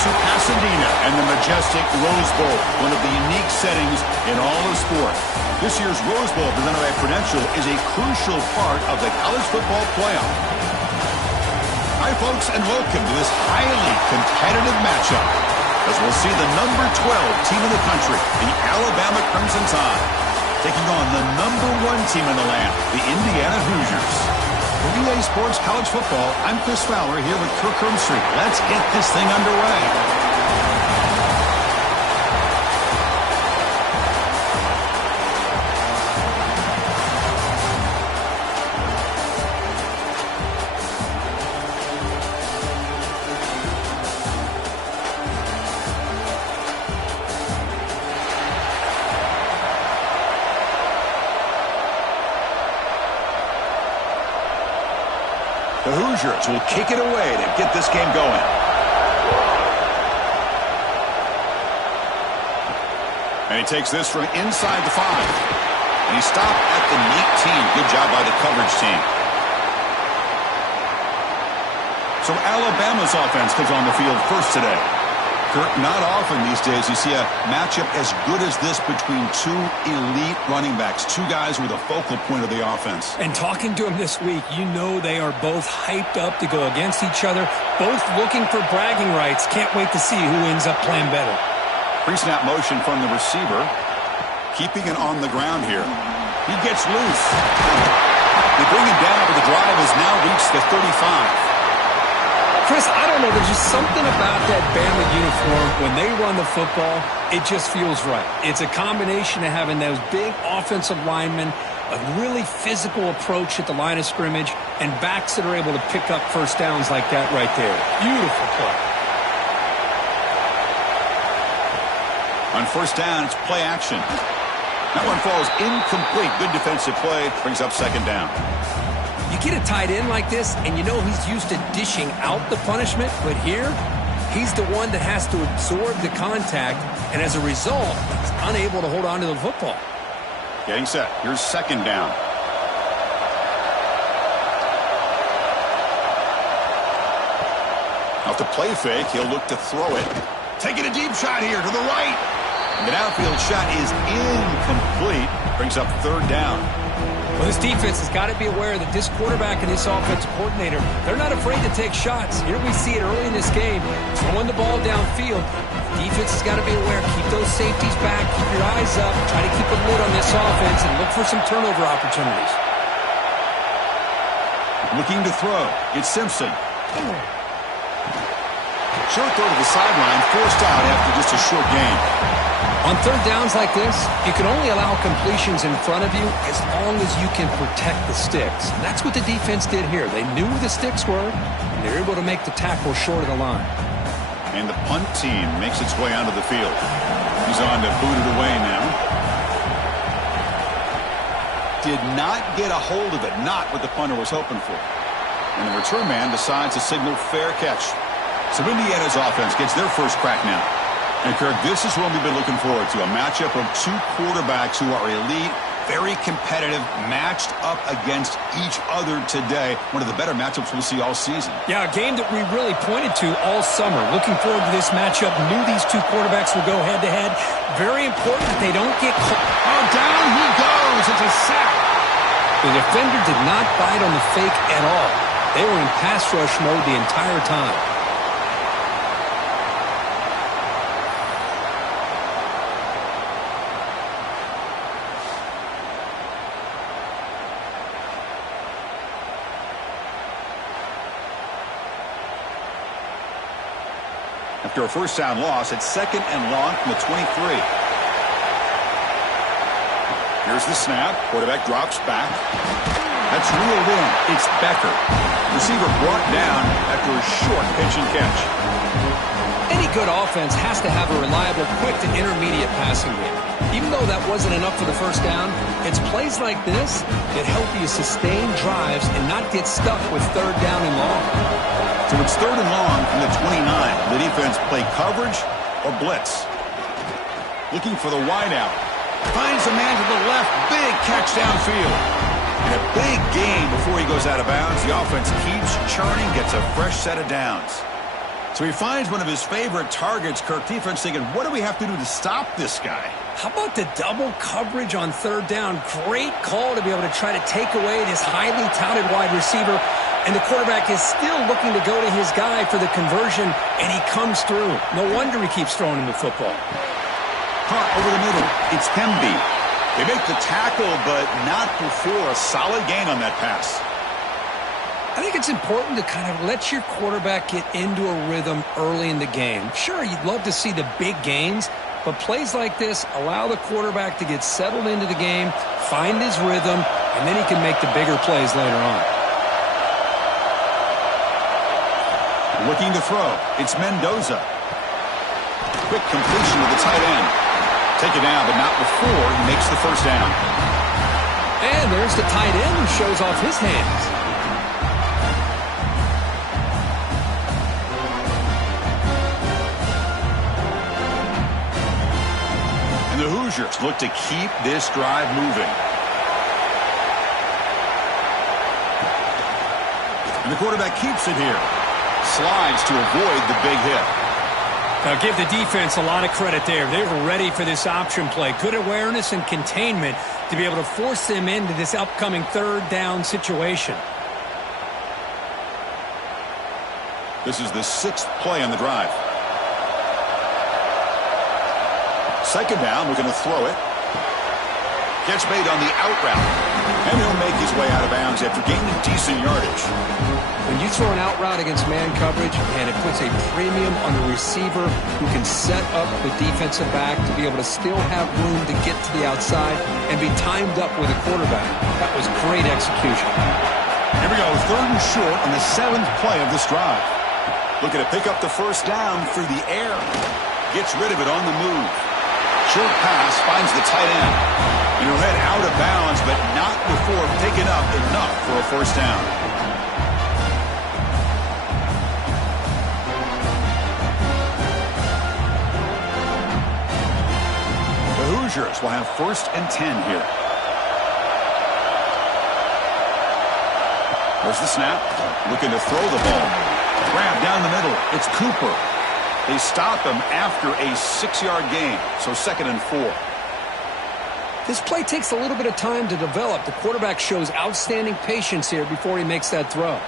to Pasadena and the majestic Rose Bowl, one of the unique settings in all of sport. This year's Rose Bowl, presented by Prudential, is a crucial part of the college football playoff. Hi, folks, and welcome to this highly competitive matchup, as we'll see the number 12 team in the country, the Alabama Crimson Tide, taking on the number 1 team in the land, the Indiana Hoosiers. For EA Sports College Football, I'm Chris Fowler here with Kirk Hermstreet. Let's get this thing underway. The Hoosiers will kick it away to get this game going. And he takes this from inside the 5. And he stopped at the 19. Good job by the coverage team. So Alabama's offense comes on the field first today. Kirk, not often these days you see a matchup as good as this between two elite running backs, two guys who are the focal point of the offense. And talking to them this week, you know they are both hyped up to go against each other, both looking for bragging rights. Can't wait to see who ends up playing better. Pre-snap motion from the receiver, keeping it on the ground here. He gets loose. They bring him down, but the drive has now reached the 35. Chris, I don't know. There's just something about that Bama uniform. When they run the football, it just feels right. It's a combination of having those big offensive linemen, a really physical approach at the line of scrimmage, and backs that are able to pick up first downs like that right there. Beautiful play. On first down, it's play action. That one falls incomplete. Good defensive play. Brings up second down. You get a tight end like this, and you know he's used to dishing out the punishment, but here, he's the one that has to absorb the contact, and as a result, he's unable to hold on to the football. Getting set. Here's second down. Off the play fake, he'll look to throw it. Taking a deep shot here to the right. The downfield shot is incomplete. Brings up third down. Well, this defense has got to be aware that this quarterback and this offensive coordinator, they're not afraid to take shots. Here we see it early in this game, throwing the ball downfield. The defense has got to be aware. Keep those safeties back. Keep your eyes up. Try to keep a lid on this offense and look for some turnover opportunities. Looking to throw. It's Simpson. Short throw to the sideline, forced out after just a short gain. On third downs like this, you can only allow completions in front of you as long as you can protect the sticks. And that's what the defense did here. They knew where the sticks were, and they were able to make the tackle short of the line. And the punt team makes its way onto the field. He's on to boot it away now. Did not get a hold of it, not what the punter was hoping for. And the return man decides to signal fair catch. So Indiana's offense gets their first crack now. And, Kirk, this is what we've been looking forward to, a matchup of two quarterbacks who are elite, very competitive, matched up against each other today. One of the better matchups we'll see all season. Yeah, a game that we really pointed to all summer. Looking forward to this matchup. Knew these two quarterbacks would go head-to-head. Very important that they don't get caught. Oh, down he goes. It's a sack. The defender did not bite on the fake at all. They were in pass rush mode the entire time. After a first down loss, it's second and long from the 23. Here's the snap. Quarterback drops back. That's reeled in. It's Becker. Receiver brought down after a short pitch and catch. Any good offense has to have a reliable, quick to intermediate passing game. Even though that wasn't enough for the first down, it's plays like this that help you sustain drives and not get stuck with third down and long. So it's third and long from the 29. The defense play coverage or blitz. Looking for the wideout. Finds a man to the left. Big catch downfield. And a big gain before he goes out of bounds. The offense keeps churning, gets a fresh set of downs. So he finds one of his favorite targets. Kirk, defense thinking, what do we have to do to stop this guy? How about the double coverage on third down? Great call to be able to try to take away this highly touted wide receiver. And the quarterback is still looking to go to his guy for the conversion, and he comes through. No wonder he keeps throwing him the football. Caught over the middle. It's Hemby. They make the tackle, but not before a solid gain on that pass. I think it's important to kind of let your quarterback get into a rhythm early in the game. Sure, you'd love to see the big gains, but plays like this allow the quarterback to get settled into the game, find his rhythm, and then he can make the bigger plays later on. Looking to throw. It's Mendoza. Quick completion to the tight end. Take it down, but not before he makes the first down. And there's the tight end who shows off his hands. And the Hoosiers look to keep this drive moving. And the quarterback keeps it here. Slides to avoid the big hit. Now give the defense a lot of credit there. They were ready for this option play. Good awareness and containment to be able to force them into this upcoming third down situation. This is the 6th play on the drive. Second down, we're going to throw it. Catch made on the out route. And he'll make his way out of bounds after gaining decent yardage. When you throw an out route against man coverage, and it puts a premium on the receiver who can set up the defensive back to be able to still have room to get to the outside and be timed up with a quarterback. That was great execution. Here we go, 3rd and short on the 7th play of this drive. Looking to pick up the first down through the air. Gets rid of it on the move. Short pass finds the tight end. He'll head out of bounds, but not before picking up enough for a first down. The Hoosiers will have 1st and 10 here. There's the snap. Looking to throw the ball. Grab down the middle. It's Cooper. They stop him after a 6-yard gain, so 2nd and 4. This play takes a little bit of time to develop. The quarterback shows outstanding patience here before he makes that throw.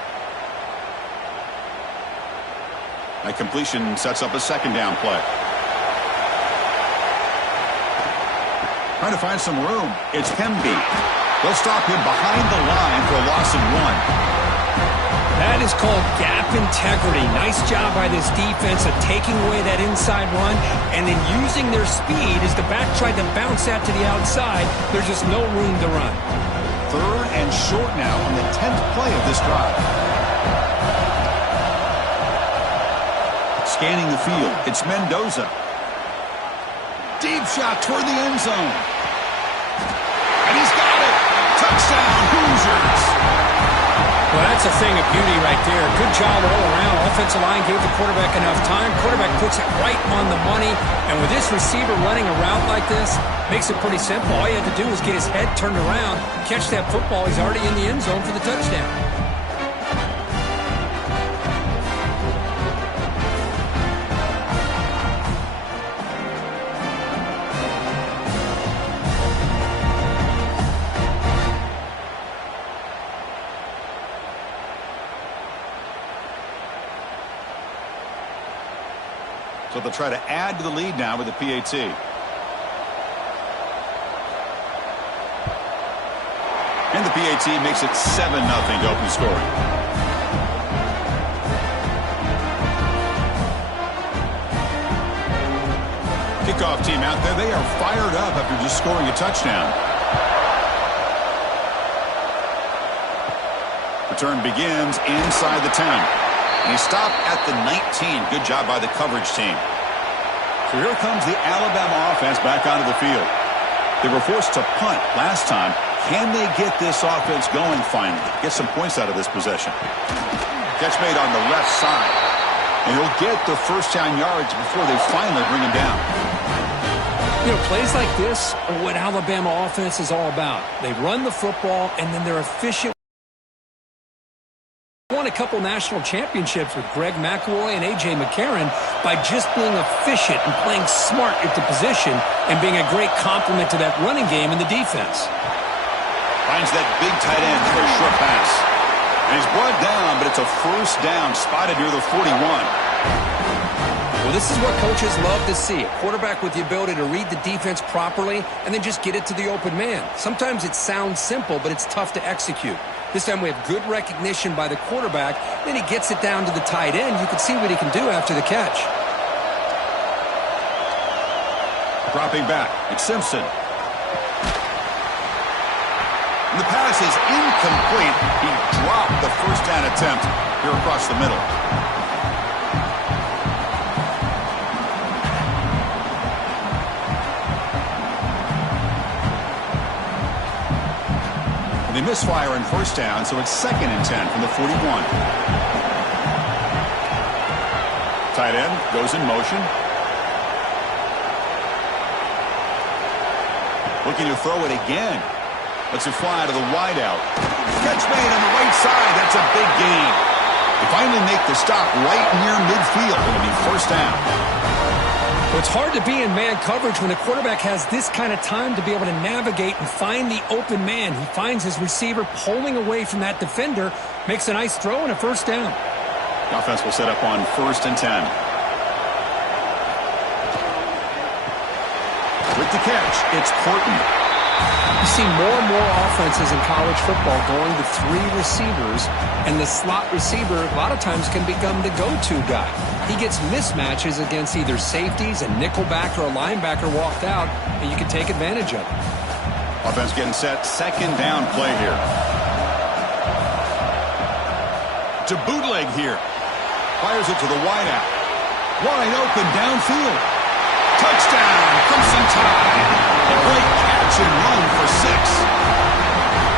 That completion sets up a 2nd down play. Trying to find some room. It's Hemby. They'll stop him behind the line for a loss of 1. That is called gap integrity. Nice job by this defense of taking away that inside run and then using their speed as the back tried to bounce that to the outside. There's just no room to run. 3rd and short now on the 10th play of this drive. Scanning the field, it's Mendoza. Deep shot toward the end zone. And he's got it. Touchdown, Hoosiers. Well, that's a thing of beauty right there. Good job all around. Offensive line gave the quarterback enough time. Quarterback puts it right on the money. And with this receiver running a route like this, makes it pretty simple. All you have to do is get his head turned around, catch that football. He's already in the end zone for the touchdown. So they'll try to add to the lead now with the PAT. And the PAT makes it 7-0 to open scoring. Kickoff team out there. They are fired up after just scoring a touchdown. Return begins inside the 10. And he stopped at the 19. Good job by the coverage team. So here comes the Alabama offense back onto the field. They were forced to punt last time. Can they get this offense going finally? Get some points out of this possession. Catch made on the left side. And he'll get the first down yards before they finally bring him down. You know, plays like this are what Alabama offense is all about. They run the football, and then they're efficient. Want to couple national championships with Greg McElroy and A.J. McCarron by just being efficient and playing smart at the position and being a great complement to that running game in the defense. Finds that big tight end for a short pass. And he's brought down, but it's a first down spotted near the 41. Well, this is what coaches love to see. A quarterback with the ability to read the defense properly and then just get it to the open man. Sometimes it sounds simple, but it's tough to execute. This time we have good recognition by the quarterback. Then he gets it down to the tight end. You can see what he can do after the catch. Dropping back, it's Simpson. And the pass is incomplete. He dropped the first down attempt here across the middle. They misfire on first down, so it's 2nd and 10 from the 41. Tight end goes in motion. Looking to throw it again. Lets it fly to the wideout. Catch made on the right side. That's a big gain. They finally make the stop right near midfield. It'll be first down. Well, it's hard to be in man coverage when the quarterback has this kind of time to be able to navigate and find the open man. He finds his receiver pulling away from that defender, makes a nice throw and a first down. The offense will set up on 1st and 10. With the catch, it's Porton. You see more and more offenses in college football going to 3 receivers, and the slot receiver a lot of times can become the go-to guy. He gets mismatches against either safeties, a nickelback, or a linebacker walked out, and you can take advantage of it. Offense getting set, 2nd down play here. To bootleg here. Fires it to the wideout. Wide open downfield. Touchdown, Crimson Tide. A great catch and run for 6.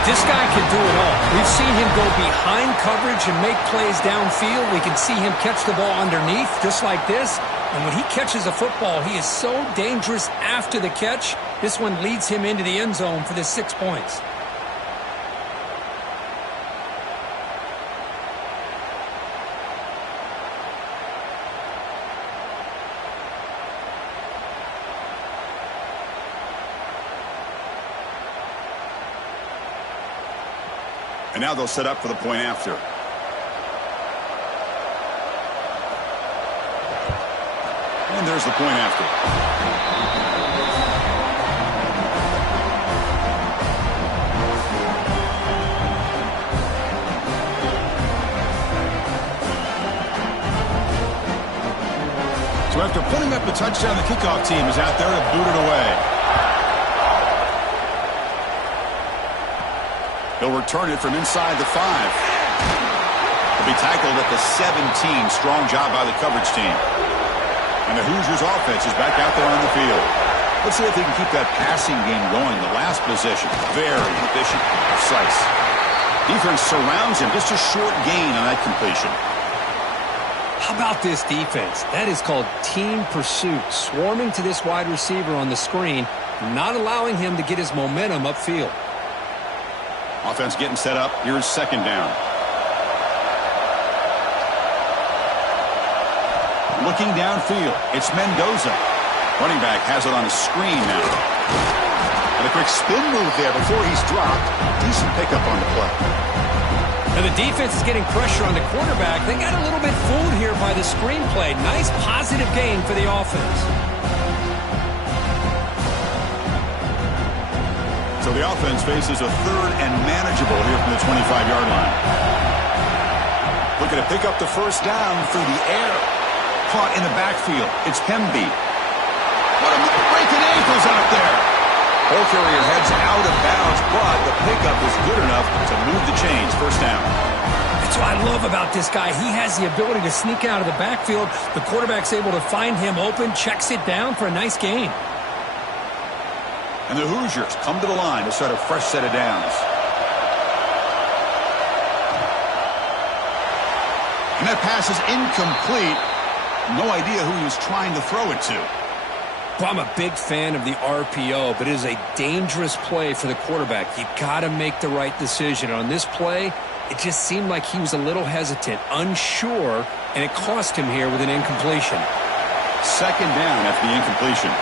This guy can do it all. We've seen him go behind coverage and make plays downfield. We can see him catch the ball underneath just like this. And when he catches a football, he is so dangerous after the catch. This one leads him into the end zone for the 6 points. And now they'll set up for the point after. And there's the point after. So after putting up a touchdown, the kickoff team is out there to boot it away. They'll return it from inside the 5. They'll be tackled at the 17. Strong job by the coverage team. And the Hoosiers offense is back out there on the field. Let's see if they can keep that passing game going. The last possession, very efficient and precise. Defense surrounds him. Just a short gain on that completion. How about this defense? That is called team pursuit. Swarming to this wide receiver on the screen, not allowing him to get his momentum upfield. Offense getting set up. Here's 2nd down. Looking downfield. It's Mendoza. Running back has it on a screen now. And a quick spin move there before he's dropped. Decent pickup on the play. And the defense is getting pressure on the quarterback. They got a little bit fooled here by the screenplay. Nice positive gain for the offense. So the offense faces a 3rd and manageable here from the 25-yard line. Looking to pick up the first down through the air. Caught in the backfield. It's Hemby. What a breaking ankles out there. Ball carrier heads out of bounds, but the pickup is good enough to move the chains. First down. That's what I love about this guy. He has the ability to sneak out of the backfield. The quarterback's able to find him open, checks it down for a nice gain. And the Hoosiers come to the line to start a fresh set of downs. And that pass is incomplete. No idea who he was trying to throw it to. Well, I'm a big fan of the RPO, but it is a dangerous play for the quarterback. You got to make the right decision. On this play, it just seemed like he was a little hesitant, unsure, and it cost him here with an incompletion. Second down after the incompletion.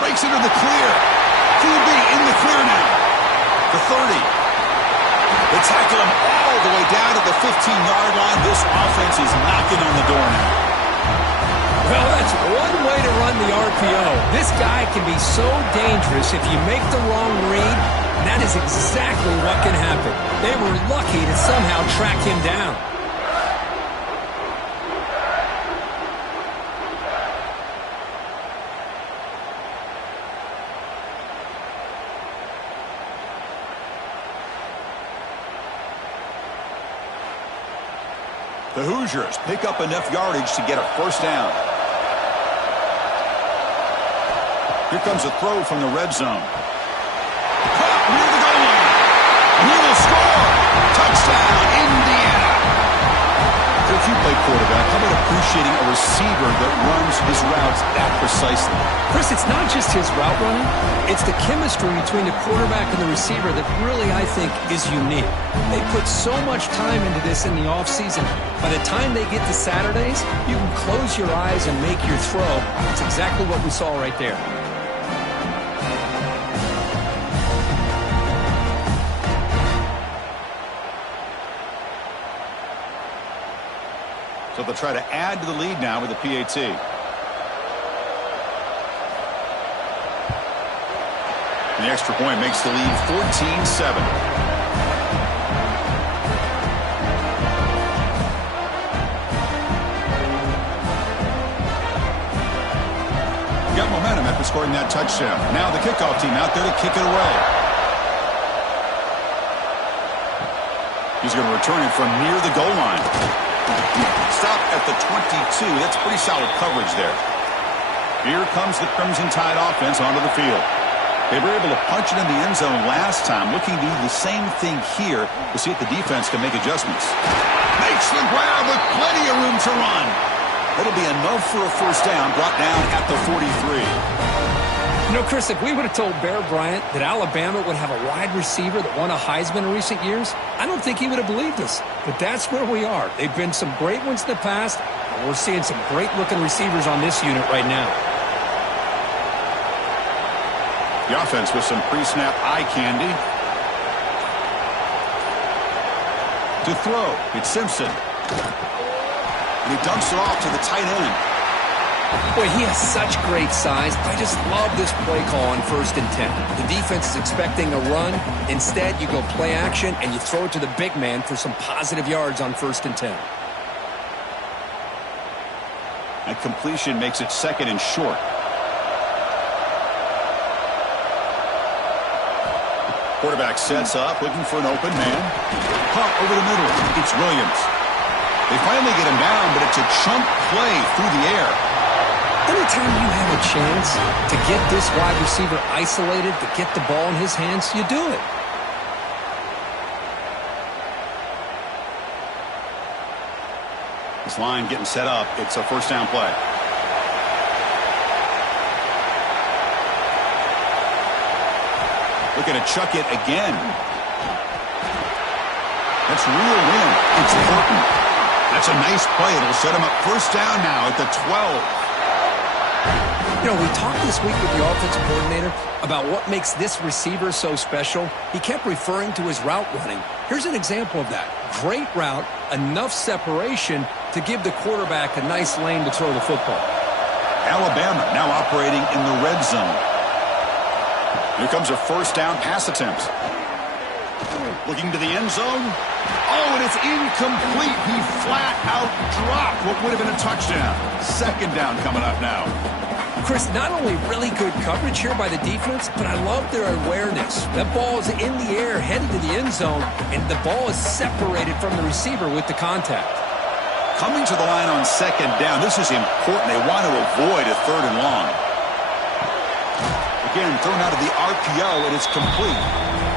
Breaks into the clear. QB in the clear now. The 30. They tackle him all the way down to the 15-yard line. This offense is knocking on the door now. Well, that's one way to run the RPO. This guy can be so dangerous if you make the wrong read. That is exactly what can happen. They were lucky to somehow track him down. The Hoosiers pick up enough yardage to get a first down. Here comes a throw from the red zone. Caught near the goal line. He will score. Touchdown, Indiana. If you play quarterback, how about appreciating a receiver that runs his routes that precisely? Chris, it's not just his route running. It's the chemistry between the quarterback and the receiver that really, I think, is unique. They put so much time into this in the offseason. By the time they get to Saturdays, you can close your eyes and make your throw. It's exactly what we saw right there. So they'll try to add to the lead now with the PAT. And the extra point makes the lead 14-7. Got momentum after scoring that touchdown. Now the kickoff team out there to kick it away. He's going to return it from near the goal line. Stop at the 22. That's pretty solid coverage there. Here comes the Crimson Tide offense onto the field. They were able to punch it in the end zone last time. Looking to do the same thing here to see if the defense can make adjustments. Makes the grab with plenty of room to run. That'll be enough for a first down, brought down at the 43. You know, Chris, if we would have told Bear Bryant that Alabama would have a wide receiver that won a Heisman in recent years, I don't think he would have believed us. But that's where we are. They've been some great ones in the past, and we're seeing some great-looking receivers on this unit right now. The offense with some pre-snap eye candy. To throw, it's Simpson. And he dumps it off to the tight end. Boy, he has such great size. I just love this play call on 1st and 10. The defense is expecting a run. Instead, you go play action, and you throw it to the big man for some positive yards on 1st and 10. That completion makes it 2nd and short. Quarterback sets up, looking for an open man. Caught over the middle. It's Williams. They finally get him down, but it's a chunk play through the air. Anytime you have a chance to get this wide receiver isolated, to get the ball in his hands, you do it. This line getting set up. It's a first down play. Looking to chuck it again. That's real win. It's Burton. That's a nice play. It'll set him up first down now at the 12. You know, we talked this week with the offensive coordinator about what makes this receiver so special. He kept referring to his route running. Here's an example of that. Great route, enough separation to give the quarterback a nice lane to throw the football. Alabama now operating in the red zone. Here comes a first down pass attempt. Looking to the end zone. Oh, and it's incomplete. He flat out dropped what would have been a touchdown. 2nd down coming up now. Chris, not only really good coverage here by the defense, but I love their awareness. That ball is in the air, headed to the end zone, and the ball is separated from the receiver with the contact. Coming to the line on 2nd down. This is important. They want to avoid a 3rd and long. Again, thrown out of the RPO, and it's complete.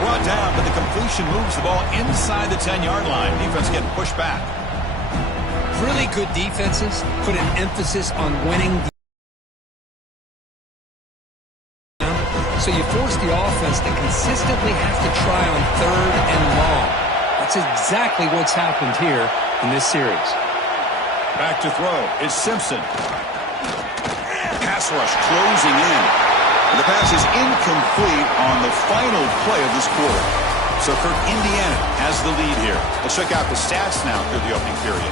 Brought down, but the completion moves the ball inside the 10-yard line. Defense getting pushed back. Really good defenses put an emphasis on winning. So you force the offense to consistently have to try on 3rd and long. That's exactly what's happened here in this series. Back to throw. It's Simpson. Pass rush closing in. And the pass is incomplete on the final play of this quarter. So Kirk, Indiana has the lead here. Let's check out the stats now through the opening period.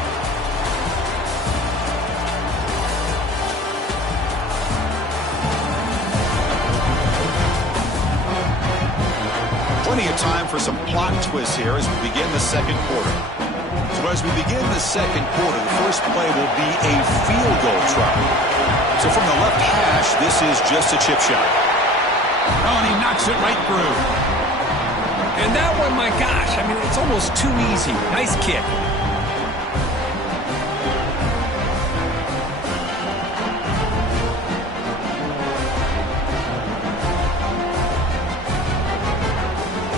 Plenty of time for some plot twists here as we begin the second quarter. So as we begin the second quarter, the first play will be a field goal try. So from the left hash, this is just a chip shot. Oh, and he knocks it right through. And that one, my gosh, I mean, it's almost too easy. Nice kick.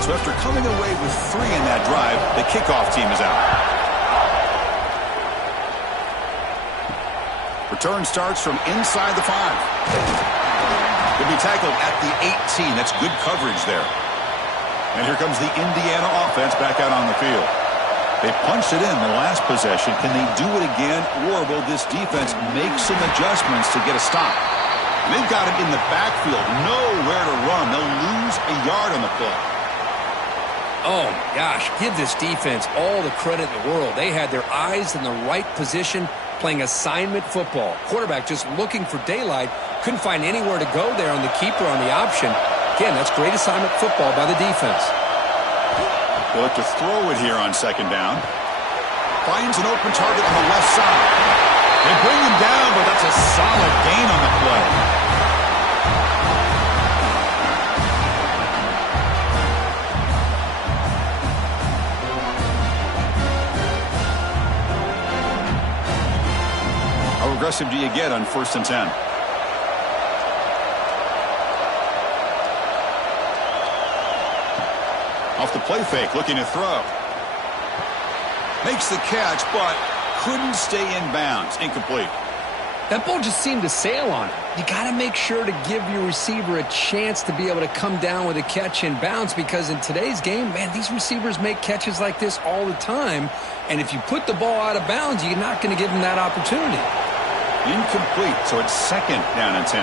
So after coming away with 3 in that drive, the kickoff team is out. Return starts from inside the 5. He'll be tackled at the 18. That's good coverage there. And here comes the Indiana offense back out on the field. They punched it in the last possession. Can they do it again, or will this defense make some adjustments to get a stop? They've got him in the backfield, nowhere to run. They'll lose a yard on the play. Oh, my gosh, give this defense all the credit in the world. They had their eyes in the right position, playing assignment football. Quarterback just looking for daylight. Couldn't find anywhere to go there on the keeper on the option. Again, that's great assignment football by the defense. They'll look to throw it here on second down. Finds an open target on the left side. They bring him down, but that's a solid gain on the play. How aggressive do you get on 1st and 10? Off the play fake, looking to throw. Makes the catch, but couldn't stay in bounds. Incomplete. That ball just seemed to sail on it. You got to make sure to give your receiver a chance to be able to come down with a catch in bounds, because in today's game, man, these receivers make catches like this all the time. And if you put the ball out of bounds, you're not going to give them that opportunity. Incomplete, so it's 2nd down and 10.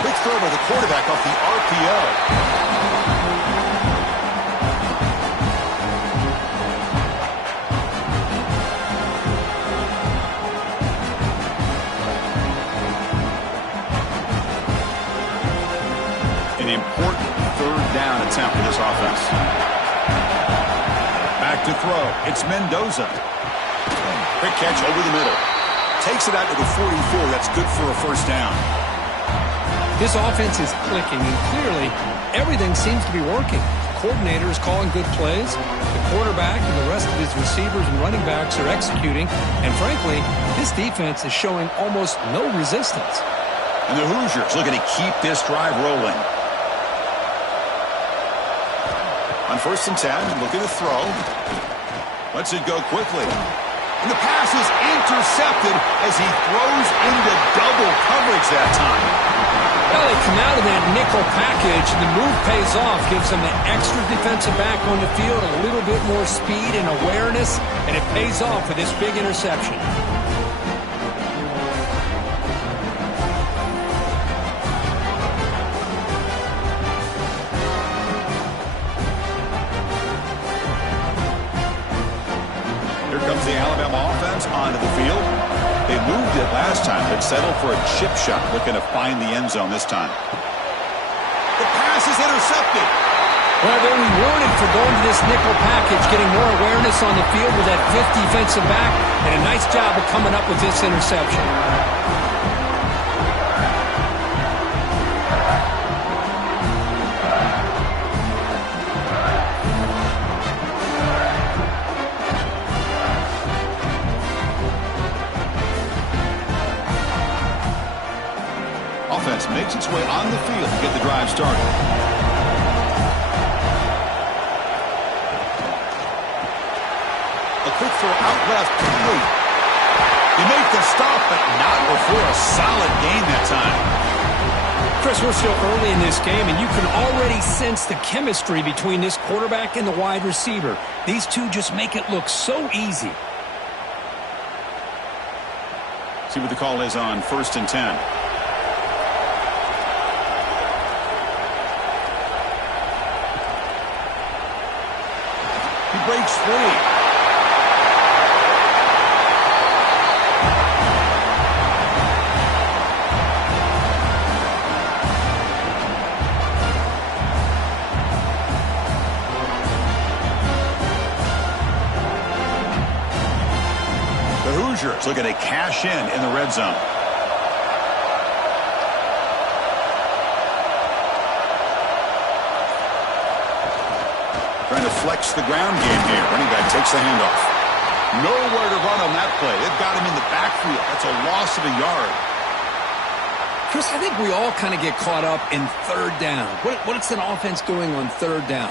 Quick throw by the quarterback off the RPO. An important 3rd down attempt for this offense. Back to throw. It's Mendoza. Quick catch over the middle. Takes it out to the 44. That's good for a 1st down. This offense is clicking, and clearly everything seems to be working. The coordinator is calling good plays. The quarterback and the rest of his receivers and running backs are executing. And frankly, this defense is showing almost no resistance. And the Hoosiers looking to keep this drive rolling. On 1st and 10, looking to throw. Lets it go quickly. And the pass is intercepted as he throws into double coverage that time. Well, they come out of that nickel package, and the move pays off, gives them the extra defensive back on the field, a little bit more speed and awareness, and it pays off with this big interception. Here comes the Alabama offense onto the field. They moved it last time, but settled for a chip shot, looking to find the end zone this time. The pass is intercepted. Well, they're rewarded for going to this nickel package, getting more awareness on the field with that 5th defensive back, and a nice job of coming up with this interception. Offense makes its way on the field to get the drive started. A quick throw out left, complete. He made the stop, but not before a solid gain that time. Chris, we're still early in this game, and you can already sense the chemistry between this quarterback and the wide receiver. These two just make it look so easy. See what the call is on 1st and 10. He breaks free. The Hoosiers looking to cash in the red zone. Trying to flex the ground game here. Running back takes the handoff. Nowhere to run on that play. They've got him in the backfield. That's a loss of a yard. Chris, I think we all kind of get caught up in third down. What's an offense doing on third down?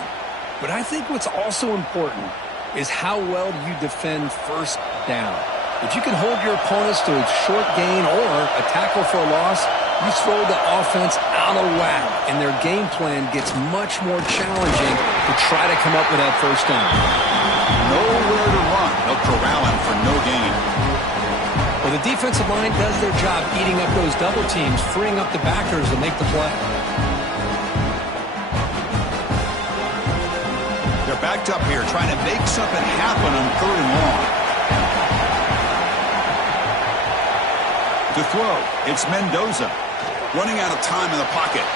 But I think what's also important is how well you defend first down. If you can hold your opponents to a short gain or a tackle for a loss, you throw the offense out of whack, and their game plan gets much more challenging to try to come up with that first down. Nowhere to run. They'll corral him for no gain. Well, the defensive line does their job eating up those double teams, freeing up the backers to make the play. They're backed up here, trying to make something happen on 3rd and long. To throw, it's Mendoza. Running out of time in the pocket.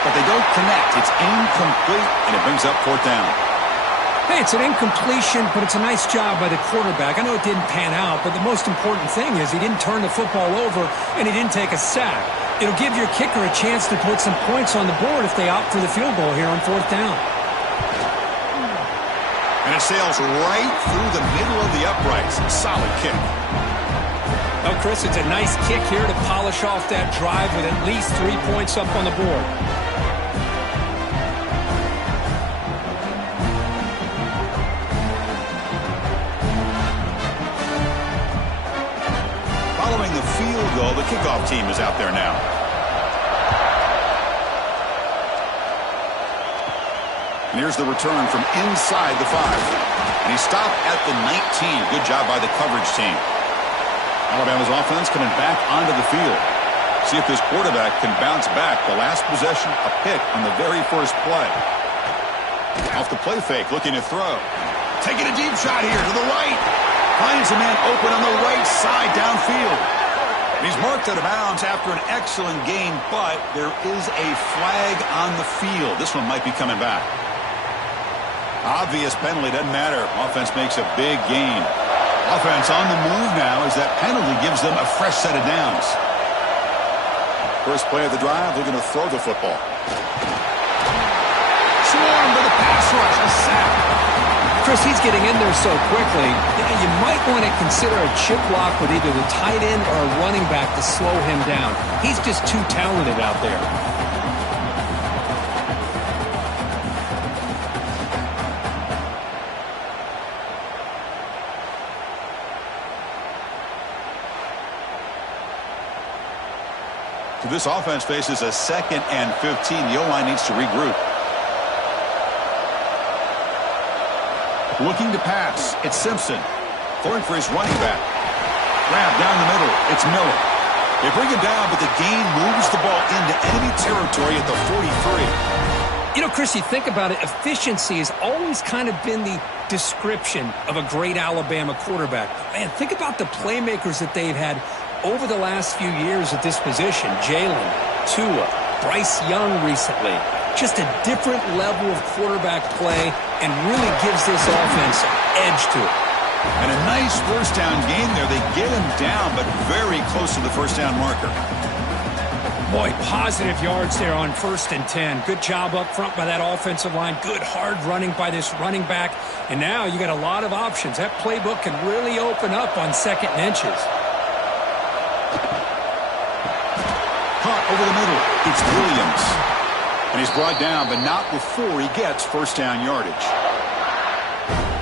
But they don't connect. It's incomplete, and it brings up 4th down. Hey, it's an incompletion, but it's a nice job by the quarterback. I know it didn't pan out, but the most important thing is he didn't turn the football over, and he didn't take a sack. It'll give your kicker a chance to put some points on the board if they opt for the field goal here on 4th down. And it sails right through the middle of the uprights. Solid kick. Oh, Chris, it's a nice kick here to polish off that drive with at least 3 points up on the board. Following the field goal, the kickoff team is out there now. And here's the return from inside the 5. And he stopped at the 19. Good job by the coverage team. Alabama's offense coming back onto the field. See if this quarterback can bounce back. The last possession, a pick on the very first play. Off the play fake, looking to throw. Taking a deep shot here to the right. Finds a man open on the right side downfield. He's marked out of bounds after an excellent game, but there is a flag on the field. This one might be coming back. Obvious penalty, doesn't matter. Offense makes a big gain. Offense on the move now as that penalty gives them a fresh set of downs. First play of the drive, looking to throw the football. Swarmed with a pass rush, a sack. Chris, he's getting in there so quickly. You might want to consider a chip block with either the tight end or a running back to slow him down. He's just too talented out there. So this offense faces a 2nd and 15. The O-line needs to regroup. Looking to pass. It's Simpson. Throwing for his running back. Grab down the middle. It's Miller. They bring him down, but the gain moves the ball into enemy territory at the 43. You know, Chris, you think about it, efficiency has always kind of been the description of a great Alabama quarterback. Man, think about the playmakers that they've had over the last few years at this position. Jalen, Tua, Bryce Young recently. Just a different level of quarterback play and really gives this offense an edge to it. And a nice first down game there. They get him down, but very close to the first down marker. Boy, positive yards there on 1st and 10. Good job up front by that offensive line. Good hard running by this running back. And now you got a lot of options. That playbook can really open up on 2nd and inches. Caught over the middle. It's Williams. And he's brought down, but not before he gets first down yardage.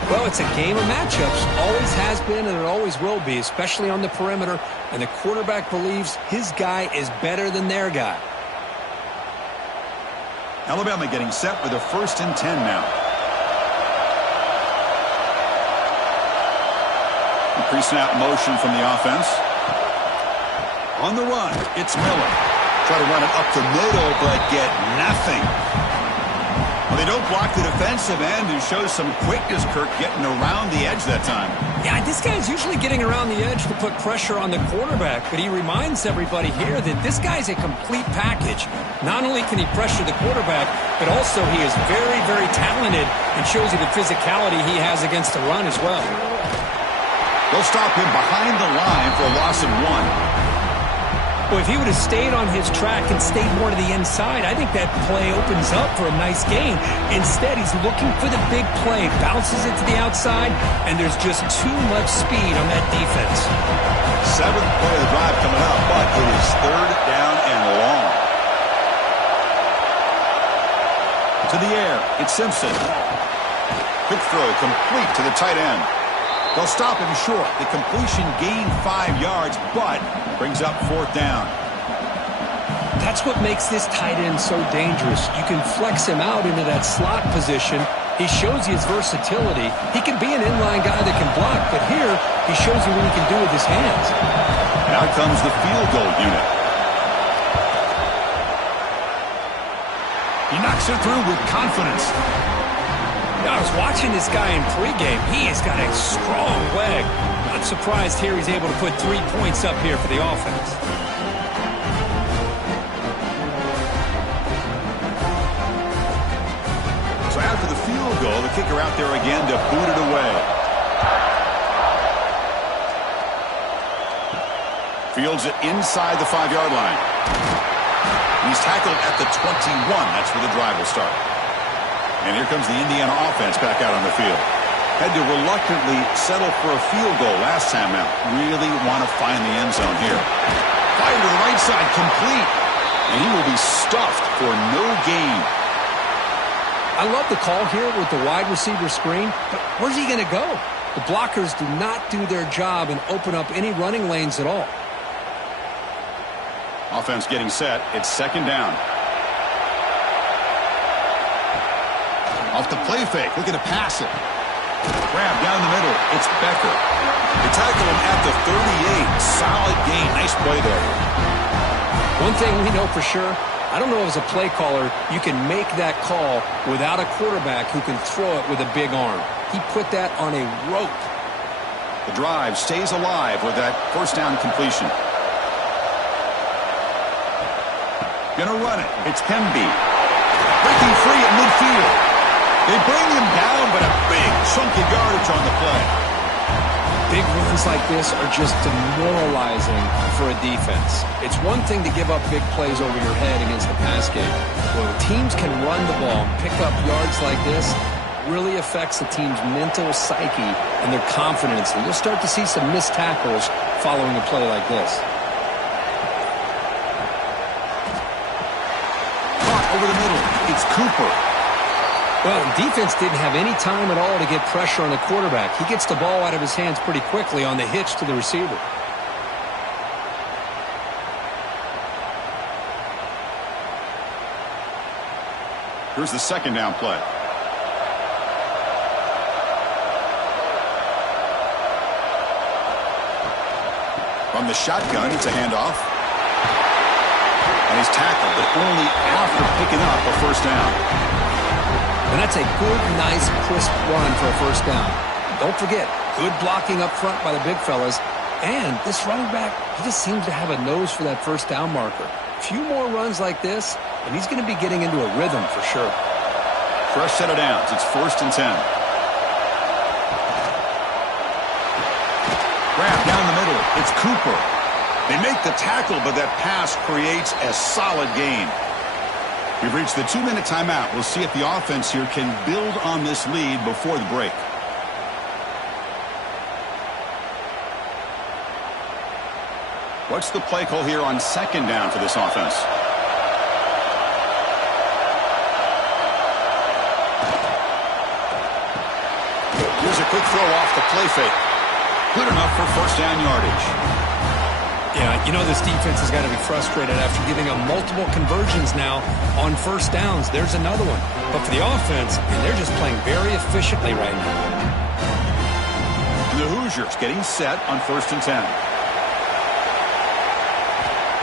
Well, it's a game of matchups. Always has been and it always will be, especially on the perimeter. And the quarterback believes his guy is better than their guy. Alabama getting set with a 1st and 10 now. Pre-snap motion from the offense. On the run, it's Miller. Try to run it up the middle, but get nothing. Well, they don't block the defensive end and shows some quickness, Kirk, getting around the edge that time. Yeah, this guy's usually getting around the edge to put pressure on the quarterback, but he reminds everybody here that this guy's a complete package. Not only can he pressure the quarterback, but also he is very, very talented and shows you the physicality he has against the run as well. They'll stop him behind the line for a loss of 1. Well, if he would have stayed on his track and stayed more to the inside, I think that play opens up for a nice gain. Instead, he's looking for the big play, bounces it to the outside, and there's just too much speed on that defense. 7th play of the drive coming up, but it is 3rd down and long. To the air, it's Simpson. Quick throw complete to the tight end. They'll stop him short. The completion gained 5 yards, but brings up 4th down. That's what makes this tight end so dangerous. You can flex him out into that slot position. He shows you his versatility. He can be an inline guy that can block, but here he shows you what he can do with his hands. Now comes the field goal unit. He knocks it through with confidence. I was watching this guy in pregame. He has got a strong leg. Not surprised here he's able to put 3 points up here for the offense. So after the field goal, the kicker out there again to boot it away. Fields it inside the 5-yard line. He's tackled at the 21. That's where the drive will start. And here comes the Indiana offense back out on the field. Had to reluctantly settle for a field goal last time out. Really want to find the end zone here. Fired to the right side, complete. And he will be stuffed for no gain. I love the call here with the wide receiver screen, but where's he going to go? The blockers do not do their job and open up any running lanes at all. Offense getting set. It's 2nd down. Off the play fake, looking to pass it. Grab down the middle, it's Becker. They tackle him at the 38. Solid gain, nice play there. One thing we know for sure, I don't know as a play caller, you can make that call without a quarterback who can throw it with a big arm. He put that on a rope. The drive stays alive with that 1st down completion. Gonna run it, it's Pemby. Breaking free at midfield. They bring him down, but a big chunk of yardage on the play. Big runs like this are just demoralizing for a defense. It's one thing to give up big plays over your head against the pass game. When teams can run the ball and pick up yards like this, it really affects the team's mental psyche and their confidence. And you'll start to see some missed tackles following a play like this. Caught over the middle. It's Cooper. Well, defense didn't have any time at all to get pressure on the quarterback. He gets the ball out of his hands pretty quickly on the hitch to the receiver. Here's the 2nd down play. From the shotgun, it's a handoff. And he's tackled, but only after picking up a 1st down. And that's a good, nice, crisp run for a 1st down. Don't forget, good blocking up front by the big fellas. And this running back, he just seems to have a nose for that 1st down marker. A few more runs like this, and he's going to be getting into a rhythm for sure. Fresh set of downs. It's 1st and 10. Grab down the middle. It's Cooper. They make the tackle, but that pass creates a solid gain. We've reached the 2-minute timeout. We'll see if the offense here can build on this lead before the break. What's the play call here on 2nd down for this offense? Here's a quick throw off the play fake. Good enough for 1st down yardage. Yeah, you know this defense has got to be frustrated after giving up multiple conversions now on first downs. There's another one. But for the offense, they're just playing very efficiently right now. The Hoosiers getting set on 1st and 10.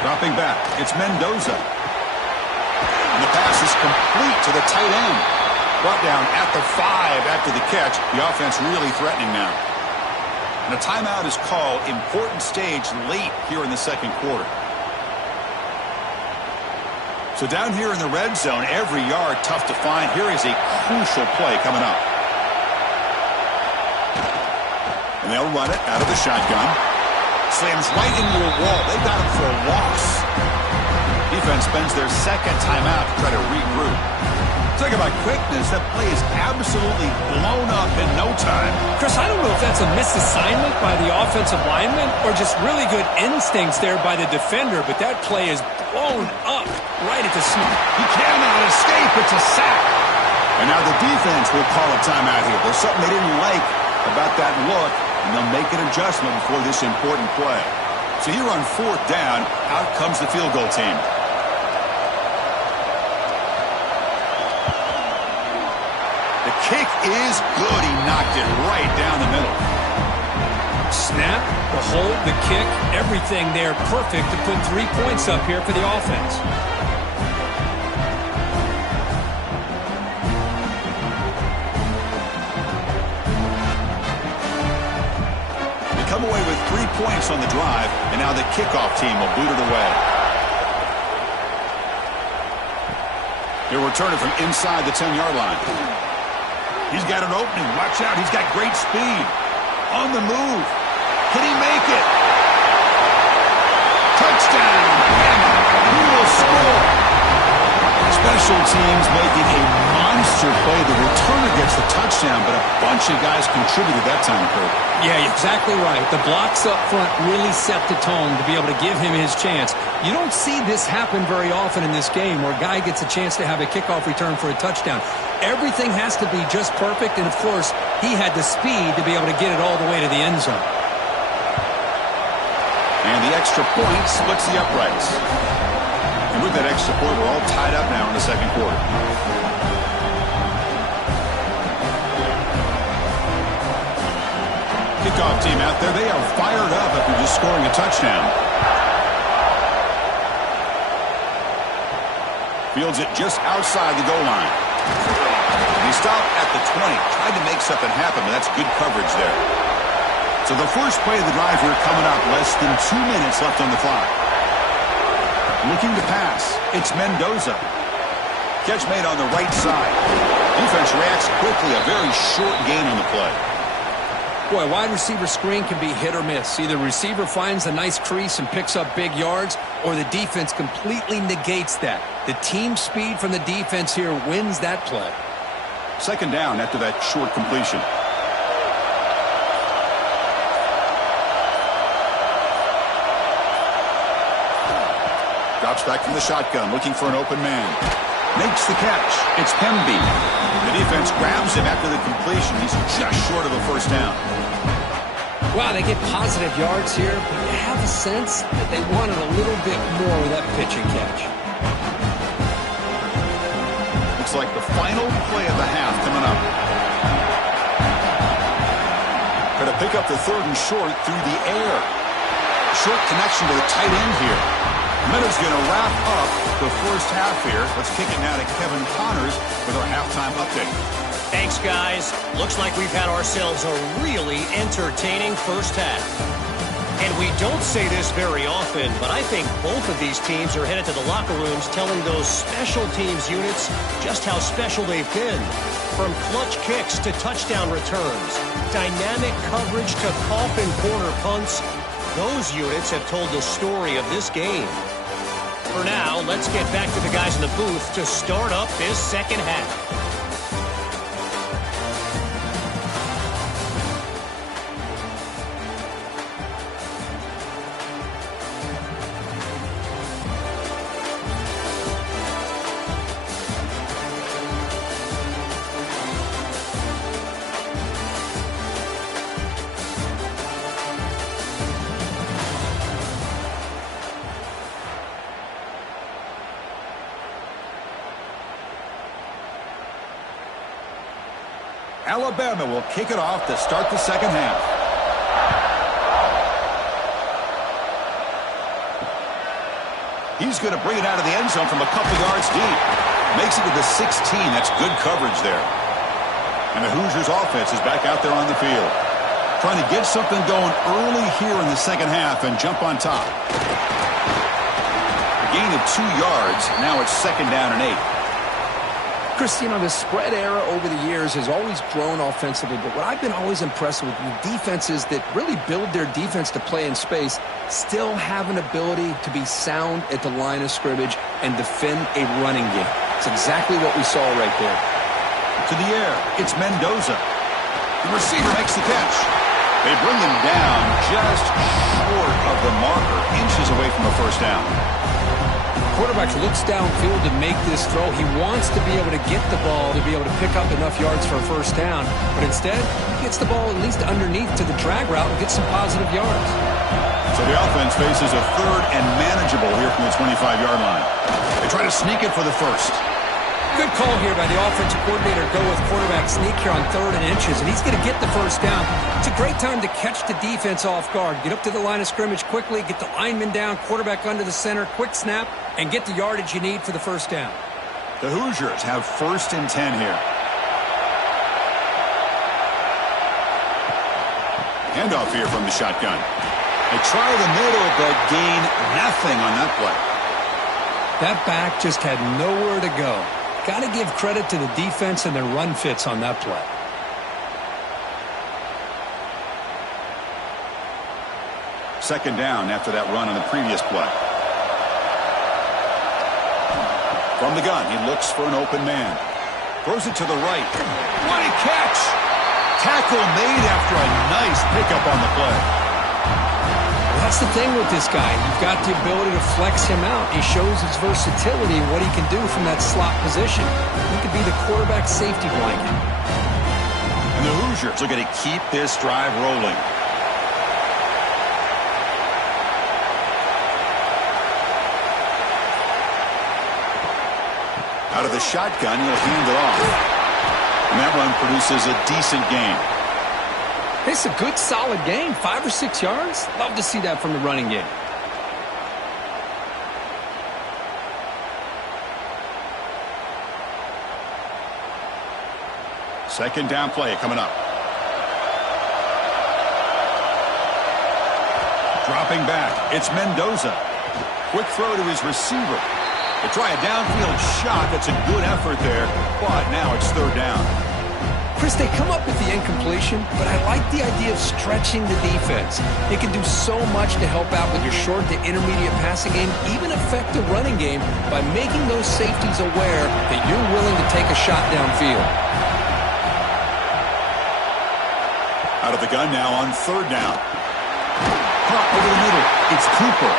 Dropping back, it's Mendoza. And the pass is complete to the tight end. Brought down at the 5 after the catch. The offense really threatening now. And a timeout is called. Important stage late here in the second quarter. So down here in the red zone, every yard tough to find. Here is a crucial play coming up. And they'll run it out of the shotgun. Slams right into a wall. They got him for a loss. Defense spends their second timeout to try to regroup. Talk about quickness. That play is absolutely blown up in no time. Chris, I don't know if that's a misassignment by the offensive lineman or just really good instincts there by the defender, but that play is blown up right at the snap. He cannot escape. It's a sack. And now the defense will call a timeout here. There's something they didn't like about that look, and they'll make an adjustment before this important play. So here on 4th down, out comes the field goal team. Kick is good. He knocked it right down the middle. Snap, the hold, the kick, everything there perfect to put 3 points up here for the offense. They come away with 3 points on the drive, and now the kickoff team will boot it away. They'll return it from inside the 10-yard line. He's got an opening. Watch out. He's got great speed. On the move. Can he make it? Touchdown. Who will score? Special teams making a monster play. The returner gets the touchdown, but a bunch of guys contributed that time, Kurt. Yeah, exactly right. The blocks up front really set the tone to be able to give him his chance. You don't see this happen very often in this game where a guy gets a chance to have a kickoff return for a touchdown. Everything has to be just perfect, and of course, he had the speed to be able to get it all the way to the end zone. And the extra point splits the uprights. And with that extra point, we're all tied up now in the second quarter. Kickoff team out there. They are fired up after just scoring a touchdown. Fields it just outside the goal line. He stopped at the 20. Tried to make something happen, but that's good coverage there. So the first play of the drive here coming up. Less than 2 minutes left on the clock. Looking to pass. It's Mendoza. Catch made on the right side. Defense reacts quickly. A very short gain on the play. Boy, wide receiver screen can be hit or miss. Either receiver finds a nice crease and picks up big yards, or the defense completely negates that. The team speed from the defense here wins that play. Second down after that short completion. Drops back from the shotgun, looking for an open man. Makes the catch. It's Hemby. The defense grabs him after the completion. He's just short of a first down. Wow, they get positive yards here, but you have a sense that they wanted a little bit more with that pitch and catch. Looks like the final play of the half coming up. Try to pick up the 3rd and short through the air. Short connection to the tight end here. Minutes going to wrap up the first half here. Let's kick it now to Kevin Connors with our halftime update. Thanks, guys. Looks like we've had ourselves a really entertaining first half. And we don't say this very often, but I think both of these teams are headed to the locker rooms telling those special teams units just how special they've been. From clutch kicks to touchdown returns, dynamic coverage to coffin corner punts, those units have told the story of this game. For now, let's get back to the guys in the booth to start up this second half. Alabama will kick it off to start the second half. He's going to bring it out of the end zone from a couple yards deep. Makes it to the 16. That's good coverage there. And the Hoosiers offense is back out there on the field. Trying to get something going early here in the second half and jump on top. A gain of 2 yards. Now it's second down and 8. Chris, you know, the spread era over the years has always grown offensively, but what I've been always impressed with the defenses that really build their defense to play in space still have an ability to be sound at the line of scrimmage and defend a running game. It's exactly what we saw right there. To the air, it's Mendoza. The receiver makes the catch. They bring him down just short of the marker, inches away from a first down. Quarterback looks downfield to make this throw. He wants to be able to get the ball to be able to pick up enough yards for a first down, but instead he gets the ball at least underneath to the drag route and gets some positive yards. So the offense faces a third and manageable here from the 25-yard line. They try to sneak it for the first. Good call here by the offensive coordinator to go with quarterback sneak here on 3rd and inches, and he's going to get the first down. It's a great time to catch the defense off guard. Get up to the line of scrimmage quickly, get the lineman down, quarterback under the center, quick snap, and get the yardage you need for the first down. The Hoosiers have 1st and 10 here. Handoff here from the shotgun. They try the middle, but gain nothing on that play. That back just had nowhere to go. Got to give credit to the defense and their run fits on that play. Second down after that run on the previous play. From the gun, he looks for an open man. Throws it to the right. What a catch! Tackle made after a nice pickup on the play. That's the thing with this guy. You've got the ability to flex him out. He shows his versatility and what he can do from that slot position. He could be the quarterback safety blanket. And the Hoosiers are going to keep this drive rolling. Out of the shotgun, he'll hand it off. And that run produces a decent gain. It's a good, solid game. 5 or 6 yards. Love to see that from the running game. Second down play coming up. Dropping back. It's Mendoza. Quick throw to his receiver. They try a downfield shot. That's a good effort there. But now it's 3rd down. Chris, they come up with the incompletion, but I like the idea of stretching the defense. It can do so much to help out with your short to intermediate passing game, even affect the running game by making those safeties aware that you're willing to take a shot downfield. Out of the gun now on 3rd down. Caught over the middle. It's Cooper.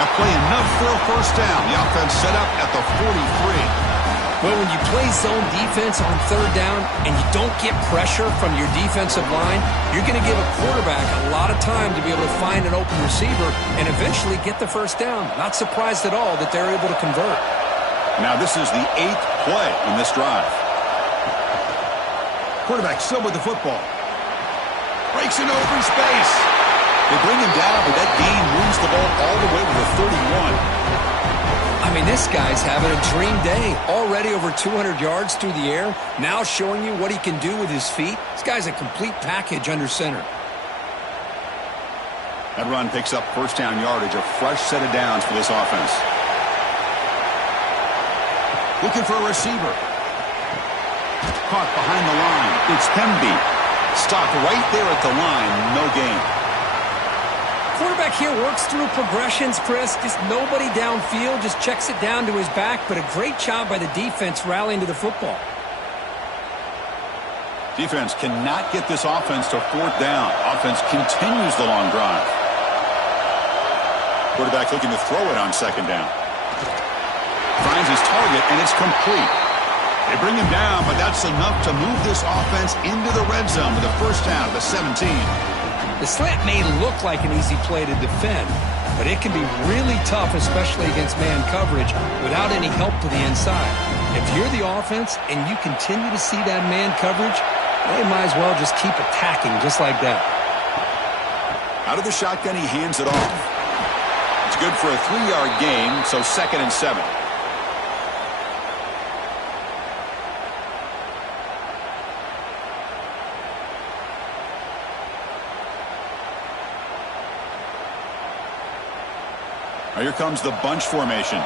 That play enough for a first down. The offense set up at the 43. Well, when you play zone defense on 3rd down and you don't get pressure from your defensive line, you're going to give a quarterback a lot of time to be able to find an open receiver and eventually get the first down. Not surprised at all that they're able to convert. Now this is the 8th play in this drive. Quarterback still with the football. Breaks into open space. They bring him down, but that gain moves the ball all the way to the 31. I mean, this guy's having a dream day. Already over 200 yards through the air. Now showing you what he can do with his feet. This guy's a complete package under center. That run picks up first down yardage. A fresh set of downs for this offense. Looking for a receiver. Caught behind the line. It's Hemby. Stopped right there at the line. No gain. Quarterback here works through progressions, Chris. Just nobody downfield, just checks it down to his back, but a great job by the defense rallying to the football. Defense cannot get this offense to 4th down. Offense continues the long drive. Quarterback looking to throw it on 2nd down. Finds his target, and it's complete. They bring him down, but that's enough to move this offense into the red zone with a first down at the 17. The slant may look like an easy play to defend, but it can be really tough, especially against man coverage, without any help to the inside. If you're the offense and you continue to see that man coverage, they might as well just keep attacking just like that. Out of the shotgun, he hands it off. It's good for a 3-yard gain, so 2nd and 7. Now here comes the bunch formation.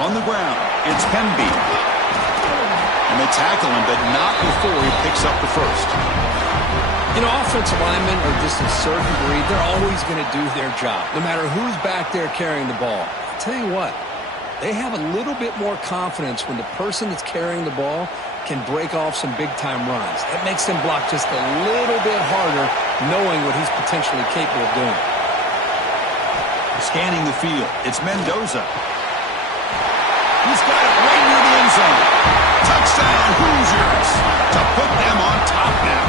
On the ground, it's Hemby. And they tackle him, but not before he picks up the first. You know, offensive linemen are just a certain breed. They're always going to do their job, no matter who's back there carrying the ball. I'll tell you what, they have a little bit more confidence when the person that's carrying the ball can break off some big-time runs. That makes them block just a little bit harder, knowing what he's potentially capable of doing. Scanning the field, it's Mendoza. He's got it right near the end zone. Touchdown, Hoosiers, to put them on top now.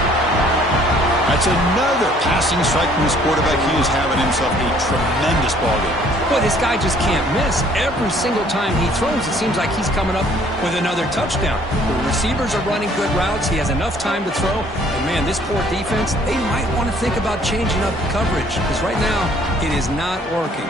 That's another passing strike from this quarterback. He is having himself a tremendous ballgame. Boy, this guy just can't miss. Every single time he throws, it seems like he's coming up with another touchdown. The receivers are running good routes. He has enough time to throw. And, man, this poor defense, they might want to think about changing up coverage because right now it is not working.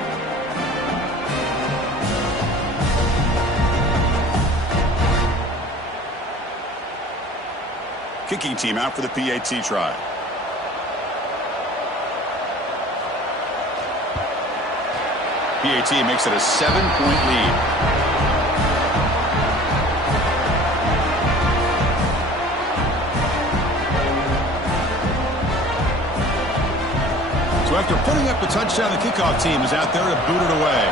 Kicking team out for the PAT try. PAT makes it a 7-point lead. So after putting up the touchdown, the kickoff team is out there to boot it away.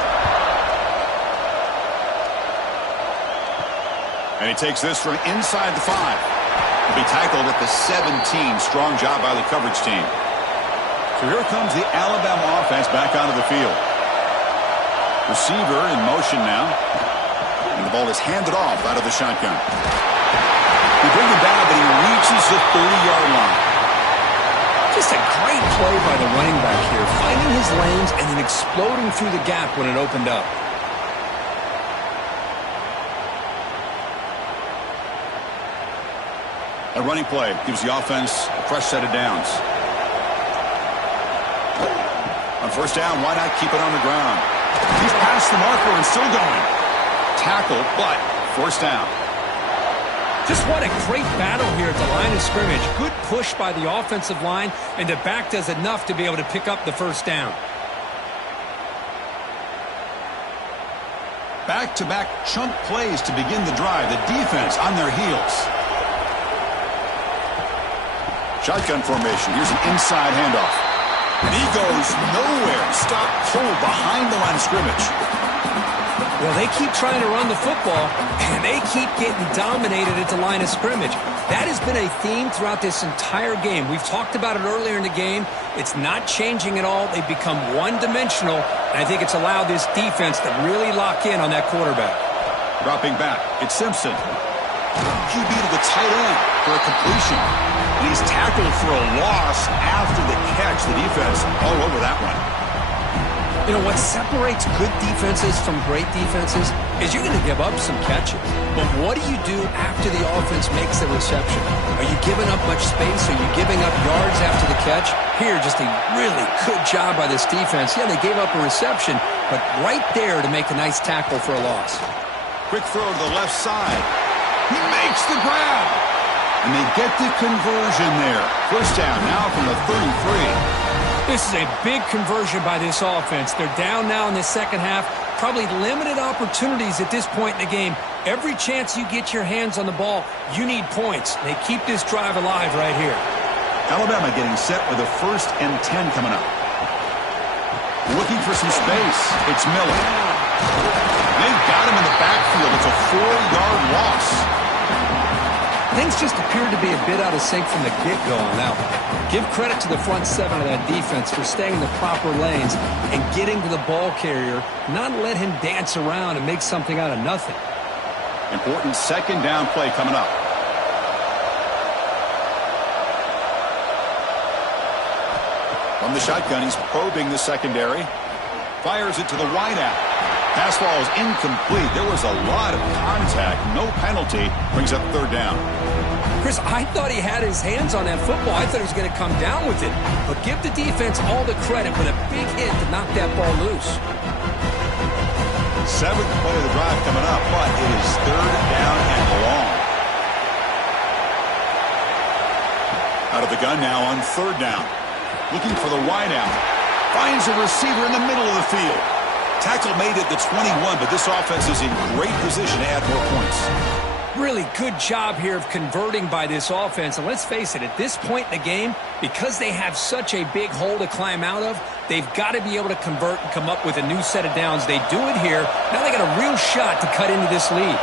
And he takes this from inside the 5. He'll be tackled at the 17. Strong job by the coverage team. So here comes the Alabama offense back onto the field. Receiver in motion now. And the ball is handed off out of the shotgun. He brings it down, but he reaches the 30-yard line. Just a great play by the running back here, finding his lanes and then exploding through the gap when it opened up. A running play gives the offense a fresh set of downs. On first down, why not keep it on the ground? He's past the marker and still going. Tackle, but first down. Just what a great battle here at the line of scrimmage. Good push by the offensive line, and the back does enough to be able to pick up the first down. Back-to-back chunk plays to begin the drive. The defense on their heels. Shotgun formation. Here's an inside handoff. And he goes nowhere. Stop pulled behind the line of scrimmage. Well, they keep trying to run the football, and they keep getting dominated at the line of scrimmage. That has been a theme throughout this entire game. We've talked about it earlier in the game. It's not changing at all. They've become one-dimensional, and I think it's allowed this defense to really lock in on that quarterback. Dropping back, it's Simpson. QB to the tight end for a completion. And he's tackled for a loss after the catch. The defense all over that one. You know, what separates good defenses from great defenses is you're going to give up some catches. But what do you do after the offense makes the reception? Are you giving up much space? Are you giving up yards after the catch? Here, just a really good job by this defense. Yeah, they gave up a reception, but right there to make a nice tackle for a loss. Quick throw to the left side. He makes the grab. And they get the conversion there. First down now from the 33. This is a big conversion by this offense. They're down now in the second half. Probably limited opportunities at this point in the game. Every chance you get your hands on the ball, you need points. They keep this drive alive right here. Alabama getting set with a 1st and 10 coming up. Looking for some space. It's Miller. They've got him in the backfield. It's a 4-yard loss. Things just appeared to be a bit out of sync from the get-go on that one. Give credit to the front 7 of that defense for staying in the proper lanes and getting to the ball carrier, not let him dance around and make something out of nothing. Important 2nd down play coming up. From the shotgun, he's probing the secondary. Fires it to the wideout. Pass ball is incomplete. There was a lot of contact. No penalty. Brings up third down. Chris, I thought he had his hands on that football. I thought he was going to come down with it. But give the defense all the credit with a big hit to knock that ball loose. Seventh play of the drive coming up, but it is third down and long. Out of the gun now on third down. Looking for the wideout. Finds a receiver in the middle of the field. Tackle made at the 21, but this offense is in great position to add more points. Really good job here of converting by this offense. And let's face it, at this point in the game, because they have such a big hole to climb out of, they've got to be able to convert and come up with a new set of downs. They do it here. Now they got a real shot to cut into this lead.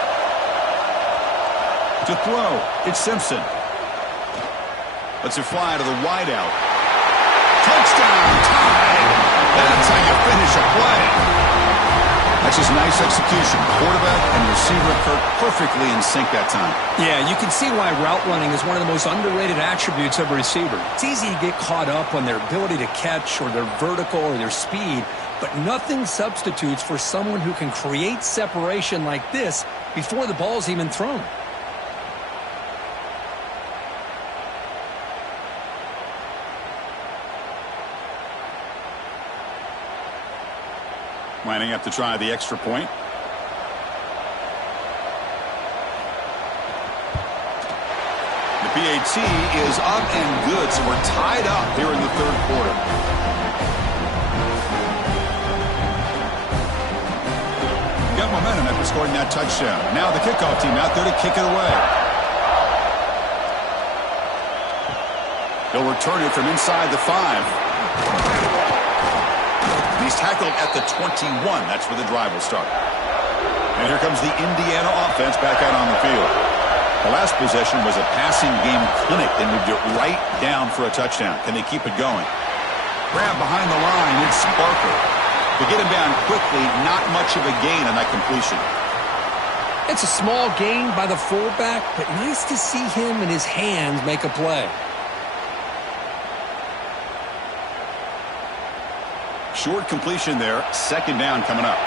To throw, it's Simpson. Lets it fly to the wideout. Touchdown, tied. That's how you finish a play. That's just nice execution. Quarterback and receiver occurred perfectly in sync that time. Yeah, you can see why route running is one of the most underrated attributes of a receiver. It's easy to get caught up on their ability to catch or their vertical or their speed, but nothing substitutes for someone who can create separation like this before the ball's even thrown. Lining up to try the extra point. The PAT is up and good, so we're tied up here in the third quarter. Got momentum after scoring that touchdown. Now the kickoff team out there to kick it away. They'll return it from inside the 5. He's tackled at the 21. That's where the drive will start. And here comes the Indiana offense back out on the field. The last possession was a passing game clinic. They moved it right down for a touchdown. Can they keep it going? Grab behind the line. It's Barker. To get him down quickly, not much of a gain on that completion. It's a small gain by the fullback, but nice to see him and his hands make a play. Short completion there. Second down coming up.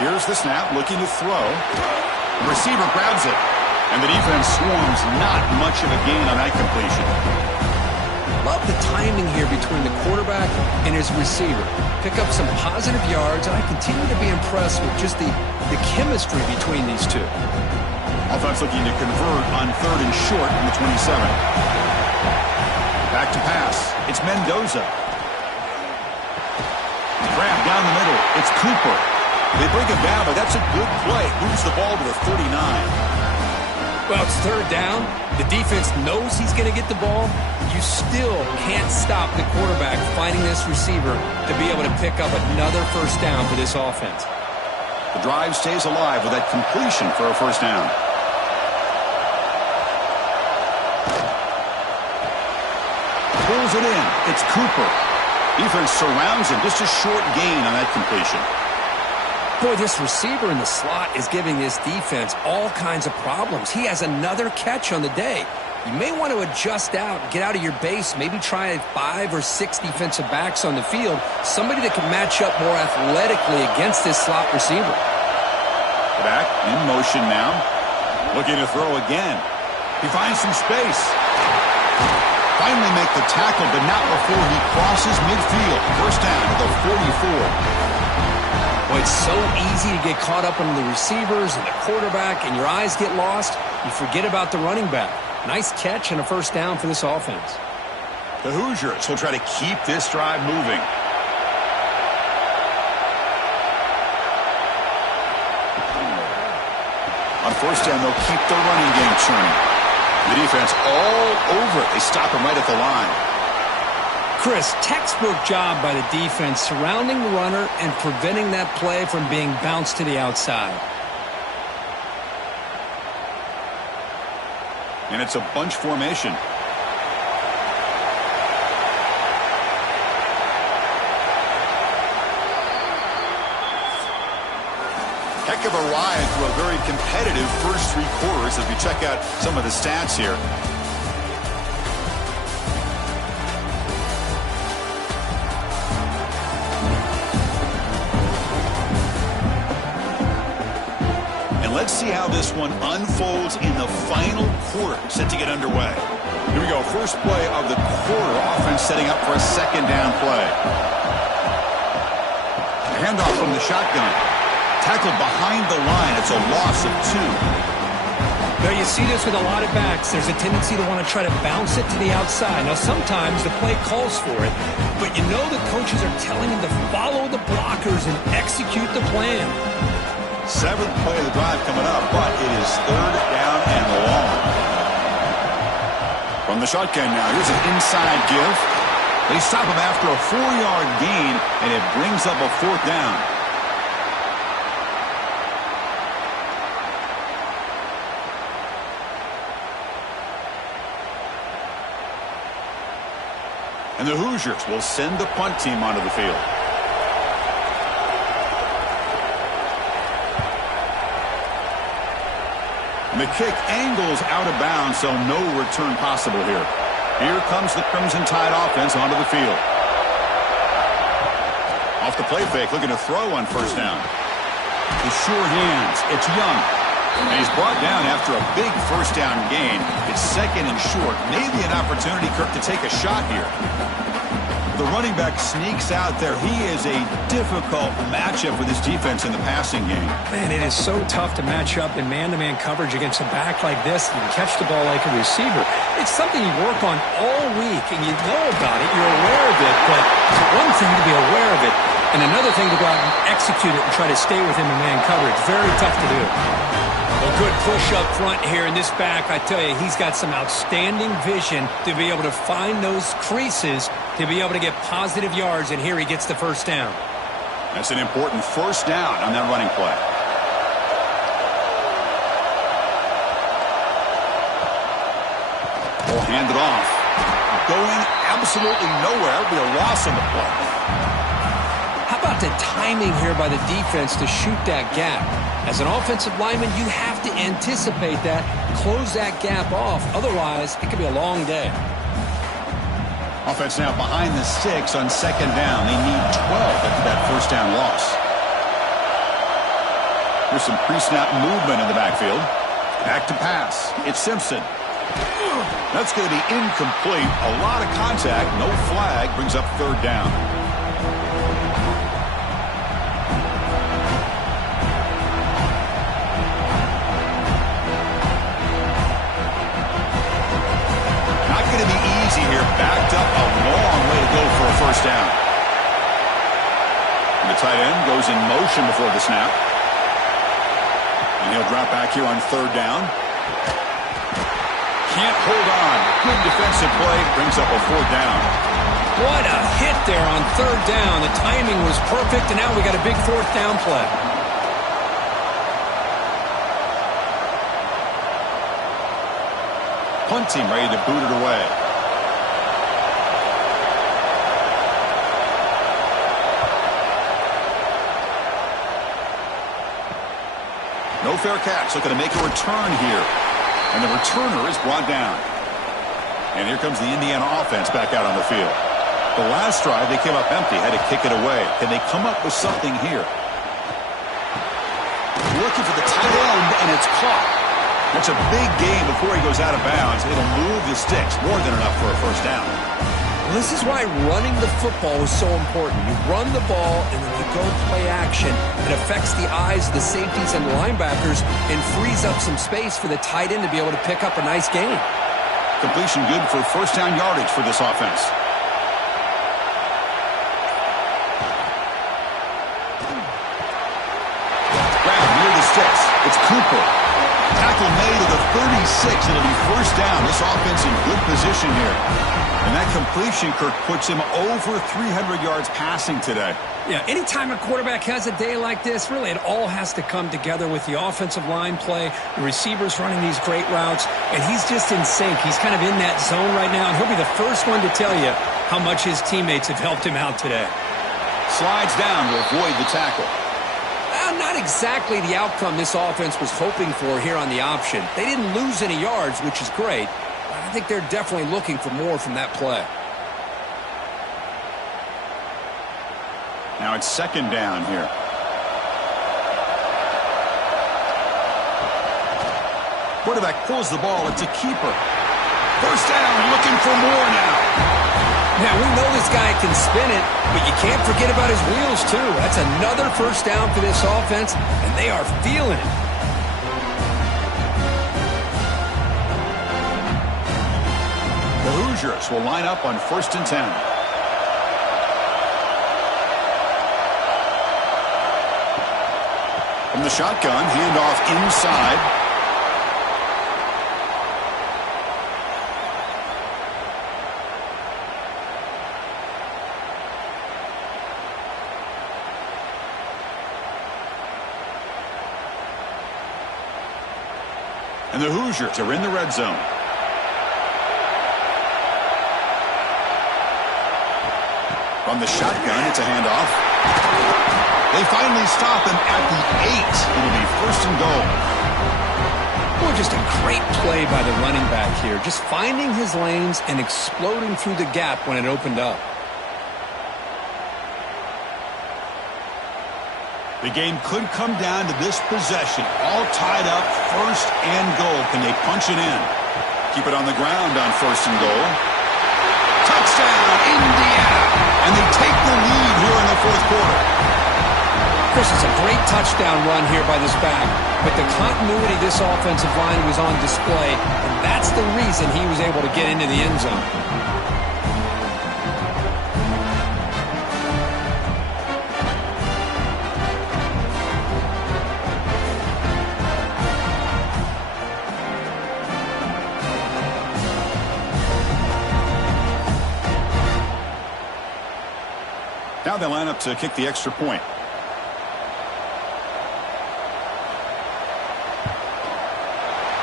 Here's the snap, looking to throw. The receiver grabs it, and the defense swarms. Not much of a gain on that completion. Love the timing here between the quarterback and his receiver. Pick up some positive yards, and I continue to be impressed with just the chemistry between these two. Offense looking to convert on third and short from the 27. Back to pass. It's Mendoza. Grab down the middle. It's Cooper. They bring him down, but that's a good play. Moves the ball to the 39. Well, it's third down. The defense knows he's going to get the ball. You still can't stop the quarterback finding this receiver to be able to pick up another first down for this offense. The drive stays alive with that completion for a first down. Pulls it in. It's Cooper. Defense surrounds him. Just a short gain on that completion. Boy, this receiver in the slot is giving this defense all kinds of problems. He has another catch on the day. You may want to adjust out, get out of your base, maybe try 5 or 6 defensive backs on the field, somebody that can match up more athletically against this slot receiver. Back in motion now. Looking to throw again. He finds some space. Finally make the tackle, but not before he crosses midfield. First down at the 44. Boy, it's so easy to get caught up on the receivers and the quarterback, and your eyes get lost. You forget about the running back. Nice catch and a first down for this offense. The Hoosiers will try to keep this drive moving. On first down, they'll keep the running game churning. The defense all over it. They stop him right at the line. Chris, textbook job by the defense surrounding the runner and preventing that play from being bounced to the outside. And it's a bunch formation. Heck of a ride through a very competitive first 3 quarters as we check out some of the stats here. And let's see how this one unfolds in the final quarter, set to get underway. Here we go, first play of the quarter. Offense setting up for a second down play. Handoff from the shotgun. Tackled behind the line. It's a loss of 2. Now, you see this with a lot of backs. There's a tendency to want to try to bounce it to the outside. Now, sometimes the play calls for it, but you know the coaches are telling him to follow the blockers and execute the plan. 7th play of the drive coming up, but it is third down and long. From the shotgun now, here's an inside give. They stop him after a 4-yard gain, and it brings up a 4th down. And the Hoosiers will send the punt team onto the field. And the kick angles out of bounds, so no return possible here. Here comes the Crimson Tide offense onto the field. Off the play fake, looking to throw on first down. With sure hands, it's Young. And he's brought down after a big first down gain. It's second and short. Maybe an opportunity, Kirk, to take a shot here. The running back sneaks out there. He is a difficult matchup for this defense in the passing game. Man, it is so tough to match up in man-to-man coverage against a back like this. You can catch the ball like a receiver. It's something you work on all week, and you know about it. You're aware of it, but it's one thing to be aware of it, and another thing to go out and execute it and try to stay with him in man coverage. Very tough to do. A good push up front here in this back. I tell you, he's got some outstanding vision to be able to find those creases, to be able to get positive yards, and here he gets the first down. That's an important first down on that running play. Will hand it off. Going absolutely nowhere. It'll be a loss on the play. How about the timing here by the defense to shoot that gap? As an offensive lineman, you have to anticipate that, close that gap off. Otherwise, it could be a long day. Offense now behind the 6 on second down. They need 12 after that first down loss. There's some pre-snap movement in the backfield. Back to pass. It's Simpson. That's going to be incomplete. A lot of contact. No flag. Brings up third down. Here, backed up a long way to go for a first down. And the tight end goes in motion before the snap. And he'll drop back here on third down. Can't hold on. Good defensive play. Brings up a fourth down. What a hit there on third down. The timing was perfect, and now we got a big fourth down play. Punt team ready to boot it away. No fair catch. Looking to make a return here. And the returner is brought down. And here comes the Indiana offense back out on the field. The last drive, they came up empty, had to kick it away. Can they come up with something here? Looking for the tight end, and it's caught. That's a big gain before he goes out of bounds. It'll move the sticks. More than enough for a first down. Well, this is why running the football is so important. You run the ball, and then you go play action. It affects the eyes of the safeties and the linebackers and frees up some space for the tight end to be able to pick up a nice gain. Completion good for first down yardage for this offense. Grab near the sticks. It's Cooper. Tackle made at the 36. It'll be first down. This offense in good position here. And that completion, Kirk, puts him over 300 yards passing today. Yeah, anytime a quarterback has a day like this, really it all has to come together with the offensive line play, the receivers running these great routes, and he's just in sync. He's kind of in that zone right now, and he'll be the first one to tell you how much his teammates have helped him out today. Slides down to avoid the tackle. Well, not exactly the outcome this offense was hoping for here on the option. They didn't lose any yards, which is great. I think they're definitely looking for more from that play. Now it's second down here. Quarterback pulls the ball. It's a keeper. First down, looking for more now. Now, we know this guy can spin it, but you can't forget about his wheels, too. That's another first down for this offense, and they are feeling it. The Hoosiers will line up on 1st and 10. From the shotgun, handoff inside. And the Hoosiers are in the red zone. From the shotgun, it's a handoff. They finally stop him at the 8. It'll be 1st and goal. Boy, just a great play by the running back here. Just finding his lanes and exploding through the gap when it opened up. The game could come down to this possession. All tied up, 1st and goal. Can they punch it in? Keep it on the ground on 1st and goal. Touchdown, Indiana! And they take the lead here in the 4th quarter. Chris, it's a great touchdown run here by this back, but the continuity of this offensive line was on display, and that's the reason he was able to get into the end zone. Now they line up to kick the extra point.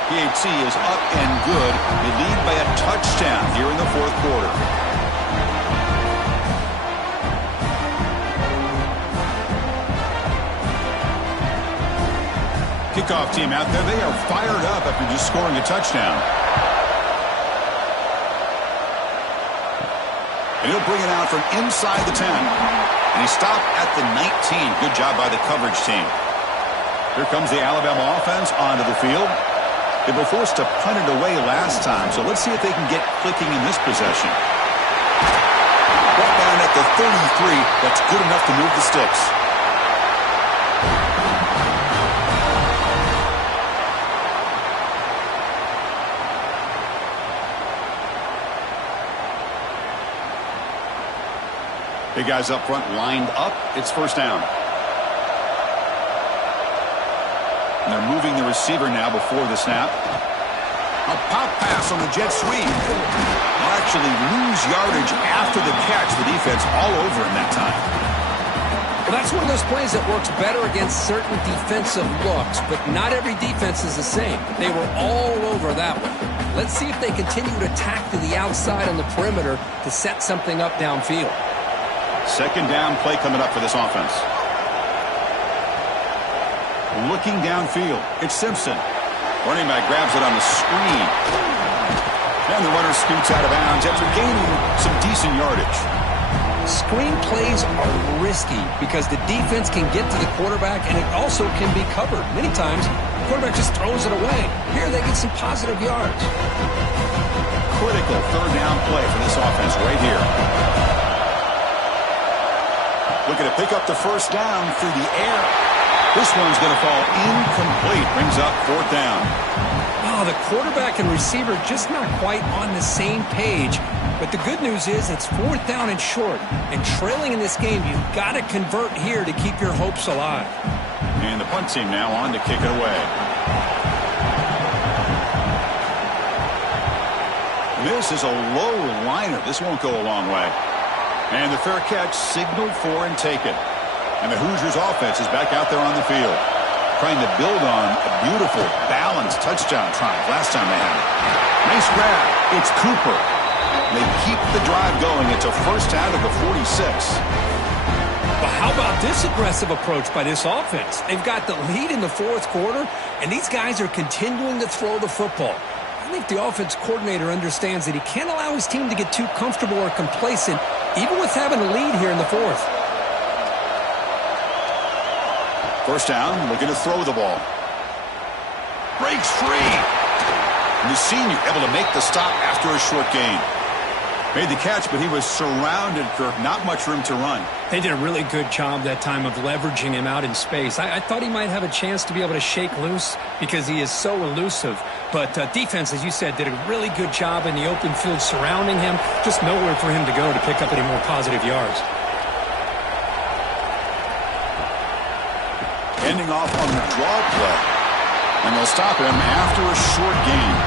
PAT is up and good. They lead by a touchdown here in the 4th quarter. Kickoff team out there. They are fired up after just scoring a touchdown. And he'll bring it out from inside the 10. And he stopped at the 19. Good job by the coverage team. Here comes the Alabama offense onto the field. They were forced to punt it away last time, so let's see if they can get clicking in this possession. Brought down at the 33. That's good enough to move the sticks. Big guys up front lined up. It's 1st down. And they're moving the receiver now before the snap. A pop pass on the jet sweep. They'll actually lose yardage after the catch. The defense all over him that time. Well, that's one of those plays that works better against certain defensive looks, but not every defense is the same. They were all over that one. Let's see if they continue to attack to the outside on the perimeter to set something up downfield. 2nd down play coming up for this offense. Looking downfield, it's Simpson. Running back grabs it on the screen. And the runner scoots out of bounds after gaining some decent yardage. Screen plays are risky because the defense can get to the quarterback and it also can be covered. Many times, the quarterback just throws it away. Here they get some positive yards. Critical 3rd down play for this offense right here. Looking to pick up the 1st down through the air. This one's going to fall incomplete. Brings up 4th down. Oh, the quarterback and receiver just not quite on the same page. But the good news is it's 4th down and short. And trailing in this game, you've got to convert here to keep your hopes alive. And the punt team now on to kick it away. This is a low liner. This won't go a long way. And the fair catch signaled for and taken. And the Hoosiers offense is back out there on the field, trying to build on a beautiful, balanced touchdown drive last time they had it. Nice grab. It's Cooper. They keep the drive going. It's a 1st out of the 46. But how about this aggressive approach by this offense? They've got the lead in the 4th quarter, and these guys are continuing to throw the football. I think the offense coordinator understands that he can't allow his team to get too comfortable or complacent, even with having a lead here in the 4th. 1st down, looking to throw the ball. Breaks free. And the senior able to make the stop after a short gain. Made the catch, but he was surrounded, Kirk. Not much room to run. They did a really good job that time of leveraging him out in space. I thought he might have a chance to be able to shake loose because he is so elusive. But defense, as you said, did a really good job in the open field surrounding him. Just nowhere for him to go to pick up any more positive yards. Ending off on the draw play. And they'll stop him after a short gain.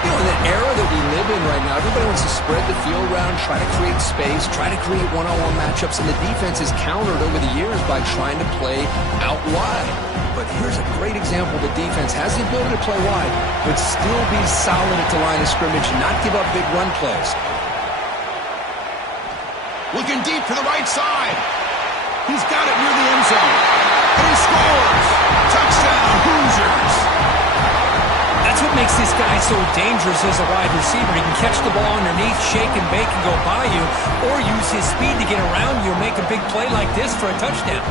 You know, in the era that we live in right now, everybody wants to spread the field around, try to create space, try to create one-on-one matchups, and the defense is countered over the years by trying to play out wide. But here's a great example. The defense has the ability to play wide, but still be solid at the line of scrimmage, not give up big run plays. Looking deep to the right side. He's got it near the end zone. And he scores! Touchdown, Hoosiers! That's what makes this guy so dangerous as a wide receiver. He can catch the ball underneath, shake and bake and go by you, or use his speed to get around you and make a big play like this for a touchdown.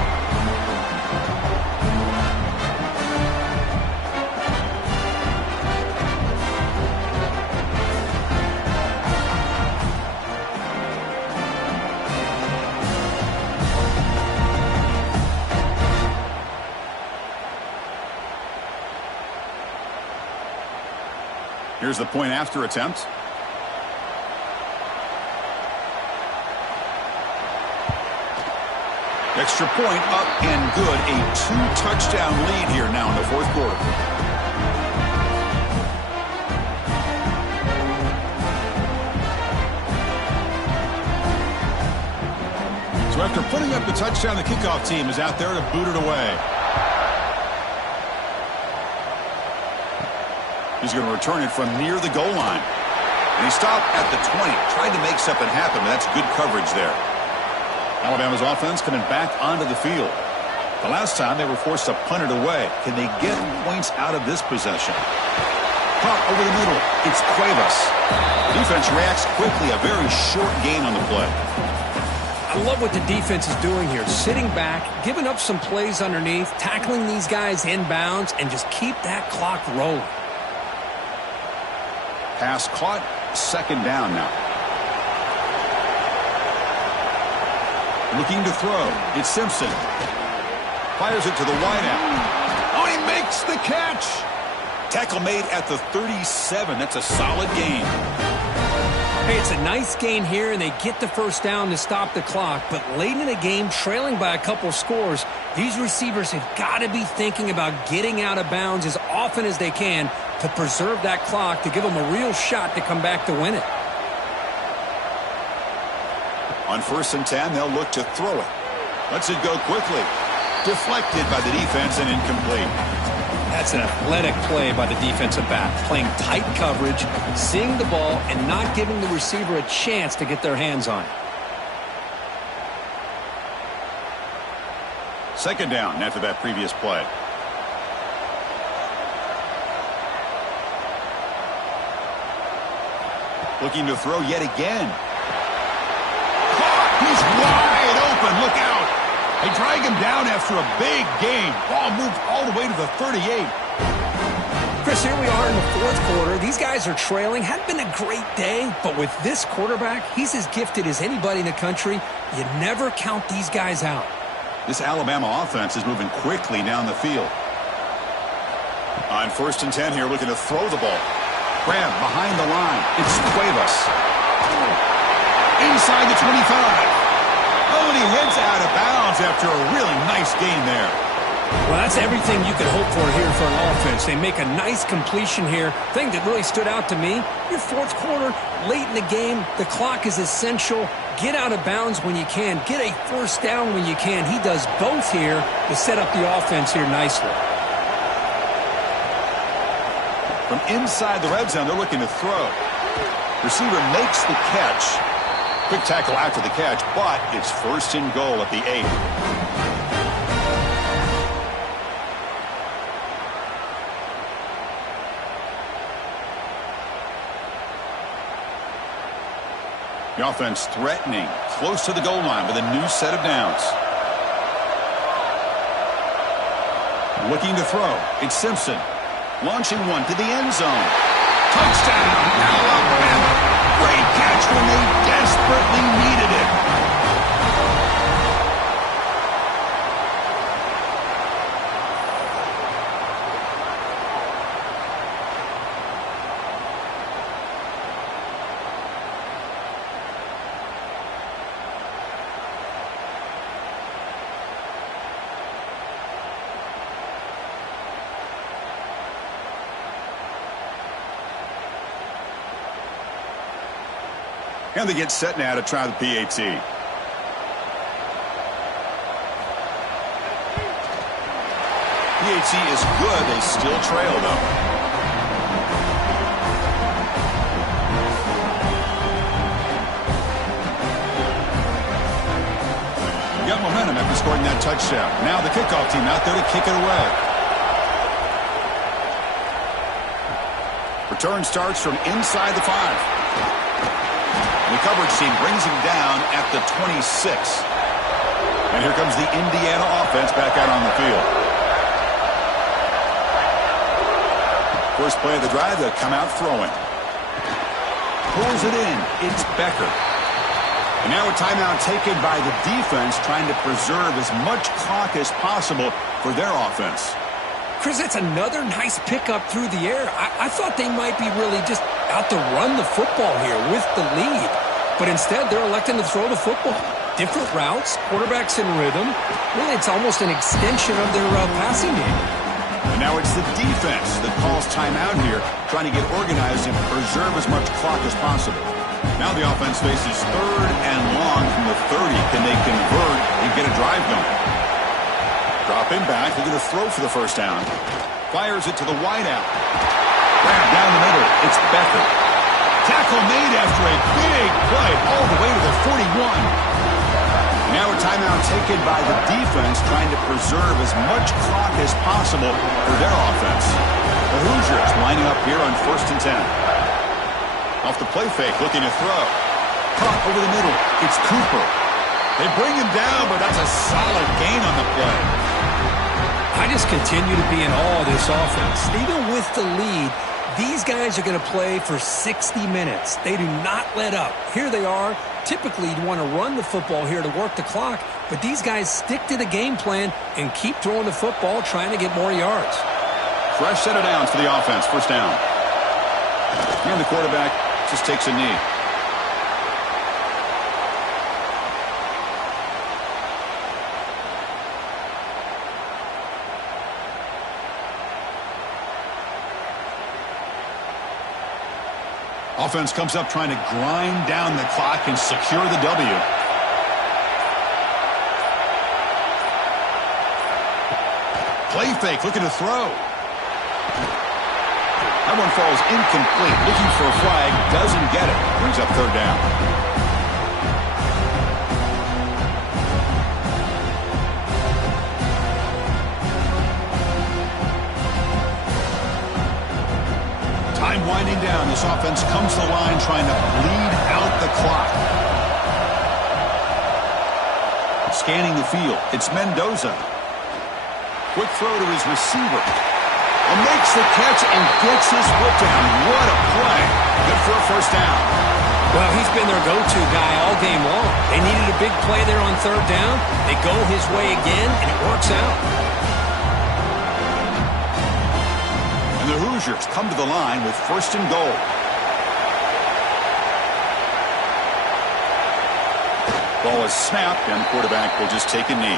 Here's the point after attempt. Extra point up and good. A 2-touchdown lead here now in the fourth quarter. So after putting up the touchdown, the kickoff team is out there to boot it away. He's going to return it from near the goal line. And he stopped at the 20, tried to make something happen, but that's good coverage there. Alabama's offense coming back onto the field. The last time they were forced to punt it away. Can they get points out of this possession? Caught over the middle. It's Cuevas. Defense reacts quickly. A very short gain on the play. I love what the defense is doing here. Sitting back, giving up some plays underneath, tackling these guys inbounds, and just keep that clock rolling. Pass caught, second down now. Looking to throw. It's Simpson. Fires it to the wideout. Oh, he makes the catch. Tackle made at the 37. That's a solid gain. Hey, it's a nice gain here, and they get the first down to stop the clock. But late in the game, trailing by a couple scores, these receivers have got to be thinking about getting out of bounds as often as they can to preserve that clock, to give them a real shot to come back to win it. On 1st and 10, they'll look to throw it. Lets it go quickly. Deflected by the defense and incomplete. That's an athletic play by the defensive back, playing tight coverage, seeing the ball, and not giving the receiver a chance to get their hands on it. Second down after that previous play. Looking to throw yet again. Caught! He's wide open. Look out. They drag him down after a big gain. Ball moved all the way to the 38. Chris, here we are in the fourth quarter. These guys are trailing. Hadn't been a great day, but with this quarterback, he's as gifted as anybody in the country. You never count these guys out. This Alabama offense is moving quickly down the field. On 1st and 10 here, looking to throw the ball. Grab behind the line. It's Cuevas. Inside the 25. Oh, and he heads out of bounds after a really nice gain there. Well, that's everything you could hope for here for an offense. They make a nice completion here. Thing that really stood out to me, your fourth quarter, late in the game, the clock is essential. Get out of bounds when you can. Get a first down when you can. He does both here to set up the offense here nicely. From inside the red zone, they're looking to throw. Receiver makes the catch. Quick tackle after the catch, but it's 1st and goal at the 8. The offense threatening, close to the goal line with a new set of downs. Looking to throw. It's Simpson. Launching one to the end zone. Touchdown, Alabama. Great catch when they desperately needed it. And they get set now to try the PAT. PAT is good. They still trail, though. Got momentum after scoring that touchdown. Now the kickoff team out there to kick it away. Return starts from inside the 5. The coverage team brings him down at the 26. And here comes the Indiana offense back out on the field. First play of the drive, they'll come out throwing. Pulls it in. It's Becker. And now a timeout taken by the defense, trying to preserve as much clock as possible for their offense. Chris, that's another nice pickup through the air. I thought they might be really just out to run the football here with the lead. But instead, they're electing to throw the football. Different routes, quarterbacks in rhythm. Really, it's almost an extension of their passing game. And now it's the defense that calls timeout here, trying to get organized and preserve as much clock as possible. Now the offense faces 3rd and long from the 30. Can they convert and get a drive going? Dropping back, they're going to throw for the first down. Fires it to the wideout. Grab down the middle. It's Becker. Tackle made after a big play all the way to the 41. Now a timeout taken by the defense, trying to preserve as much clock as possible for their offense. The Hoosiers lining up here on 1st and 10. Off the play fake, looking to throw. Caught over the middle. It's Cooper. They bring him down, but that's a solid gain on the play. I just continue to be in awe of this offense. Even with the lead, these guys are going to play for 60 minutes. They do not let up. Here they are. Typically, you'd want to run the football here to work the clock, but these guys stick to the game plan and keep throwing the football, trying to get more yards. Fresh set of downs for the offense. First down. And the quarterback just takes a knee. Offense comes up trying to grind down the clock and secure the W. Play fake, looking to throw. That one falls incomplete. Looking for a flag, doesn't get it. Brings up 3rd down. Time winding down. This offense comes to the line trying to bleed out the clock. Scanning the field. It's Mendoza. Quick throw to his receiver. And makes the catch and gets his foot down. What a play. Good for a first down. Well, he's been their go-to guy all game long. They needed a big play there on 3rd down. They go his way again, and it works out. And the Hoosiers come to the line with 1st and goal. Ball is snapped, and the quarterback will just take a knee.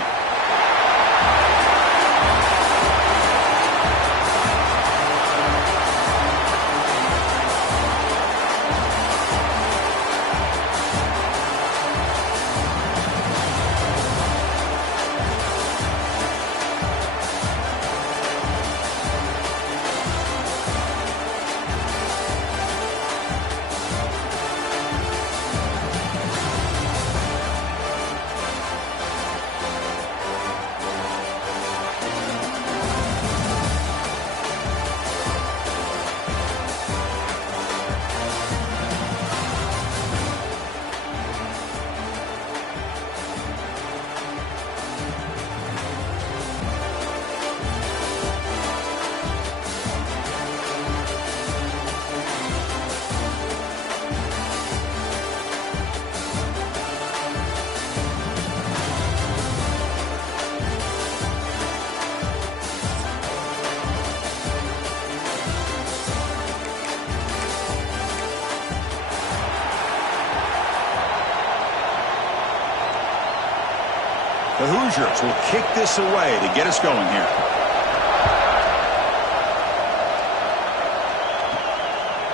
The Hoosiers will kick this away to get us going here.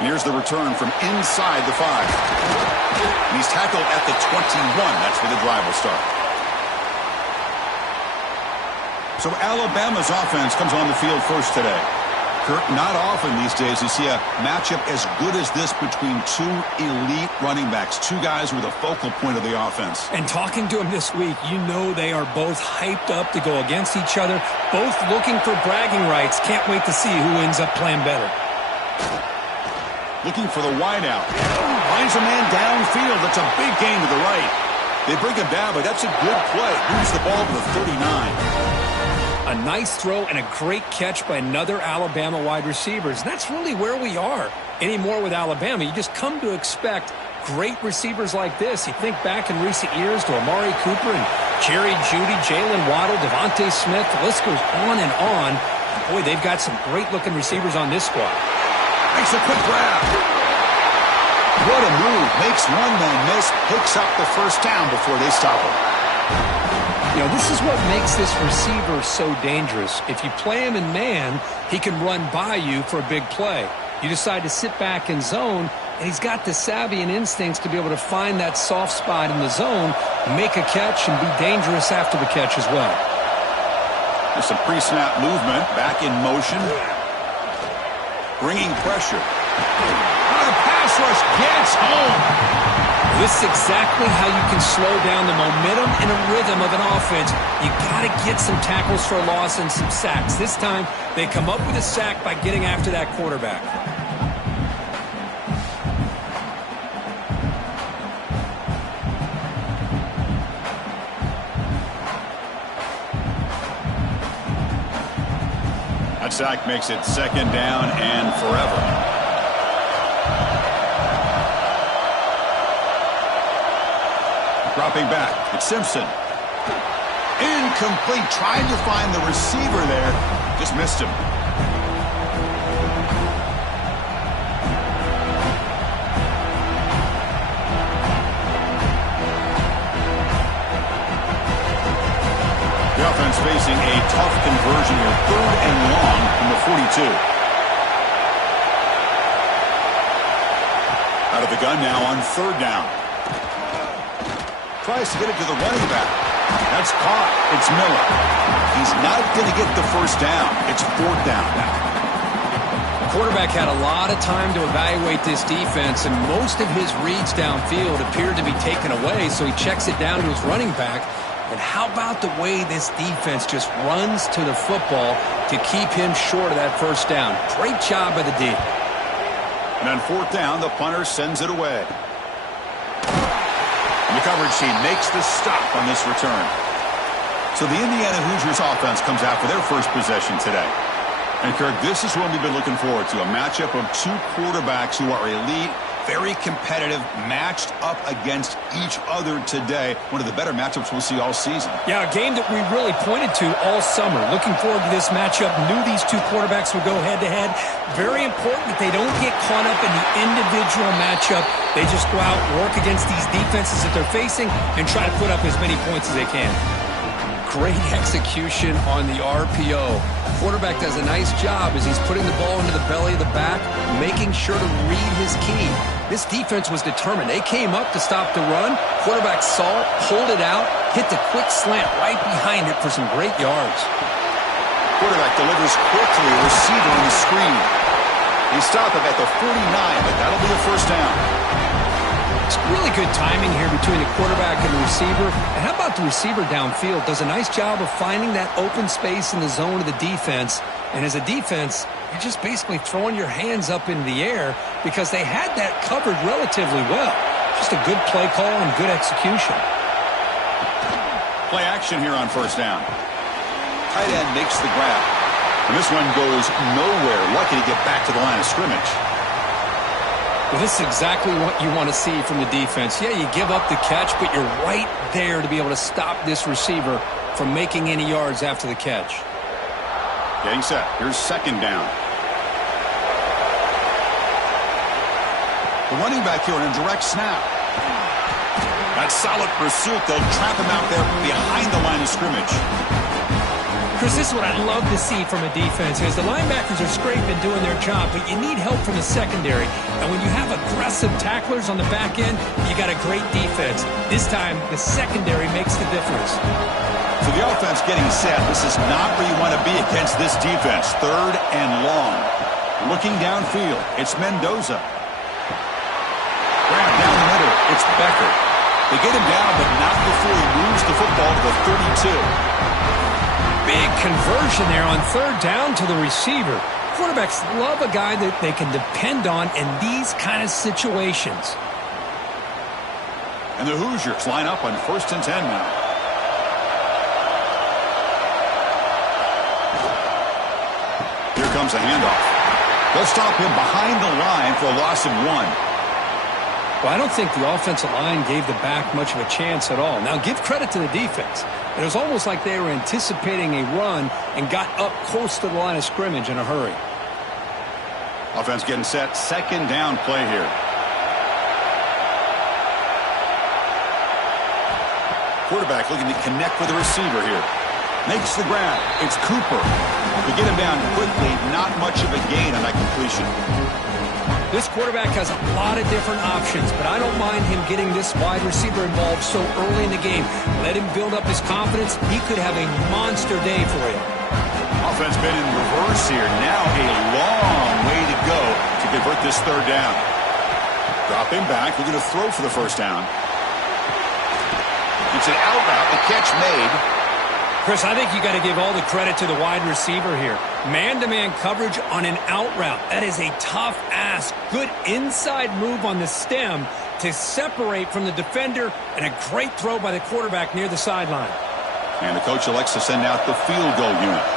And here's the return from inside the 5. And he's tackled at the 21. That's where the drive will start. So Alabama's offense comes on the field first today. Kurt, not often these days you see a matchup as good as this between two elite running backs, two guys who are the focal point of the offense. And talking to them this week, you know they are both hyped up to go against each other, both looking for bragging rights. Can't wait to see who ends up playing better. Looking for the wideout. Finds a man downfield. That's a big gain to the right. They bring him down, but that's a good play. Moves the ball to the 39. A nice throw and a great catch by another Alabama wide receiver. And that's really where we are anymore with Alabama. You just come to expect great receivers like this. You think back in recent years to Amari Cooper and Jerry Jeudy, Jalen Waddle, Devontae Smith. The list goes on and on. Boy, they've got some great-looking receivers on this squad. Makes a quick grab. What a move. Makes one man miss. Picks up the first down before they stop him. You know, this is what makes this receiver so dangerous. If you play him in man, he can run by you for a big play. You decide to sit back in zone, and he's got the savvy and instincts to be able to find that soft spot in the zone, make a catch, and be dangerous after the catch as well. There's some pre-snap movement, back in motion. Bringing pressure. The pass rush gets home. This is exactly how you can slow down the momentum and a rhythm of an offense. You got to get some tackles for a loss and some sacks. This time, they come up with a sack by getting after that quarterback. That sack makes it second down and forever. Dropping back, it's Simpson. Incomplete, trying to find the receiver there. Just missed him. The offense facing a tough conversion here. 3rd and long from the 42. Out of the gun now on 3rd down. Tries to get it to the running back. That's caught. It's Miller. He's not going to get the first down. It's 4th down now. The quarterback had a lot of time to evaluate this defense, and most of his reads downfield appeared to be taken away, so he checks it down to his running back. And how about the way this defense just runs to the football to keep him short of that first down? Great job by the D. And on 4th down, the punter sends it away. The coverage team makes the stop on this return. So the Indiana Hoosiers offense comes out for their first possession today. And Kirk, this is what we've been looking forward to, a matchup of two quarterbacks who are elite, very competitive, matched up against each other today. One of the better matchups we'll see all season. Yeah, a game that we really pointed to all summer. Looking forward to this matchup. Knew these two quarterbacks would go head-to-head. Very important that they don't get caught up in the individual matchup. They just go out, work against these defenses that they're facing, and try to put up as many points as they can. Great execution on the RPO. Quarterback does a nice job as he's putting the ball into the belly of the back, making sure to read his key. This defense was determined. They came up to stop the run. Quarterback saw it, pulled it out, hit the quick slant right behind it for some great yards. Quarterback delivers quickly, receiver on the screen. He stopped him at the 49, but that'll be a first down. It's really good timing here between the quarterback and the receiver. And how about the receiver downfield? Does a nice job of finding that open space in the zone of the defense. And as a defense, you're just basically throwing your hands up in the air because they had that covered relatively well. Just a good play call and good execution. Play action here on first down. Tight end makes the grab. And this one goes nowhere. Lucky to get back to the line of scrimmage. Well, this is exactly what you want to see from the defense. Yeah, you give up the catch, but you're right there to be able to stop this receiver from making any yards after the catch. Getting set. Here's second down. The running back here in a direct snap. That solid pursuit. They'll trap him out there behind the line of scrimmage. Chris, this is what I'd love to see from a defense is the linebackers are scraping, doing their job, but you need help from the secondary. And when you have aggressive tacklers on the back end, you got a great defense. This time, the secondary makes the difference. So the offense getting set. This is not where you want to be against this defense. 3rd and long. Looking downfield, it's Mendoza. Grab down the middle, it's Becker. They get him down, but not before he moves the football to the 32. Big conversion there on 3rd down to the receiver. Quarterbacks love a guy that they can depend on in these kind of situations. And the Hoosiers line up on 1st and 10 now. Here comes a handoff. They'll stop him behind the line for a loss of 1. Well, I don't think the offensive line gave the back much of a chance at all. Now, give credit to the defense. It was almost like they were anticipating a run and got up close to the line of scrimmage in a hurry. Offense getting set. 2nd down play here. Quarterback looking to connect with the receiver here. Makes the grab. It's Cooper. They get him down quickly. Not much of a gain on that completion. This quarterback has a lot of different options, but I don't mind him getting this wide receiver involved so early in the game. Let him build up his confidence. He could have a monster day for you. Offense been in reverse here. Now a long way to go to convert this 3rd down. Drop him back. We're going to throw for the 1st down. It's an out route. The catch made. Chris, I think you got to give all the credit to the wide receiver here. Man-to-man coverage on an out route. That is a tough ask. Good inside move on the stem to separate from the defender, and a great throw by the quarterback near the sideline. And the coach elects to send out the field goal unit.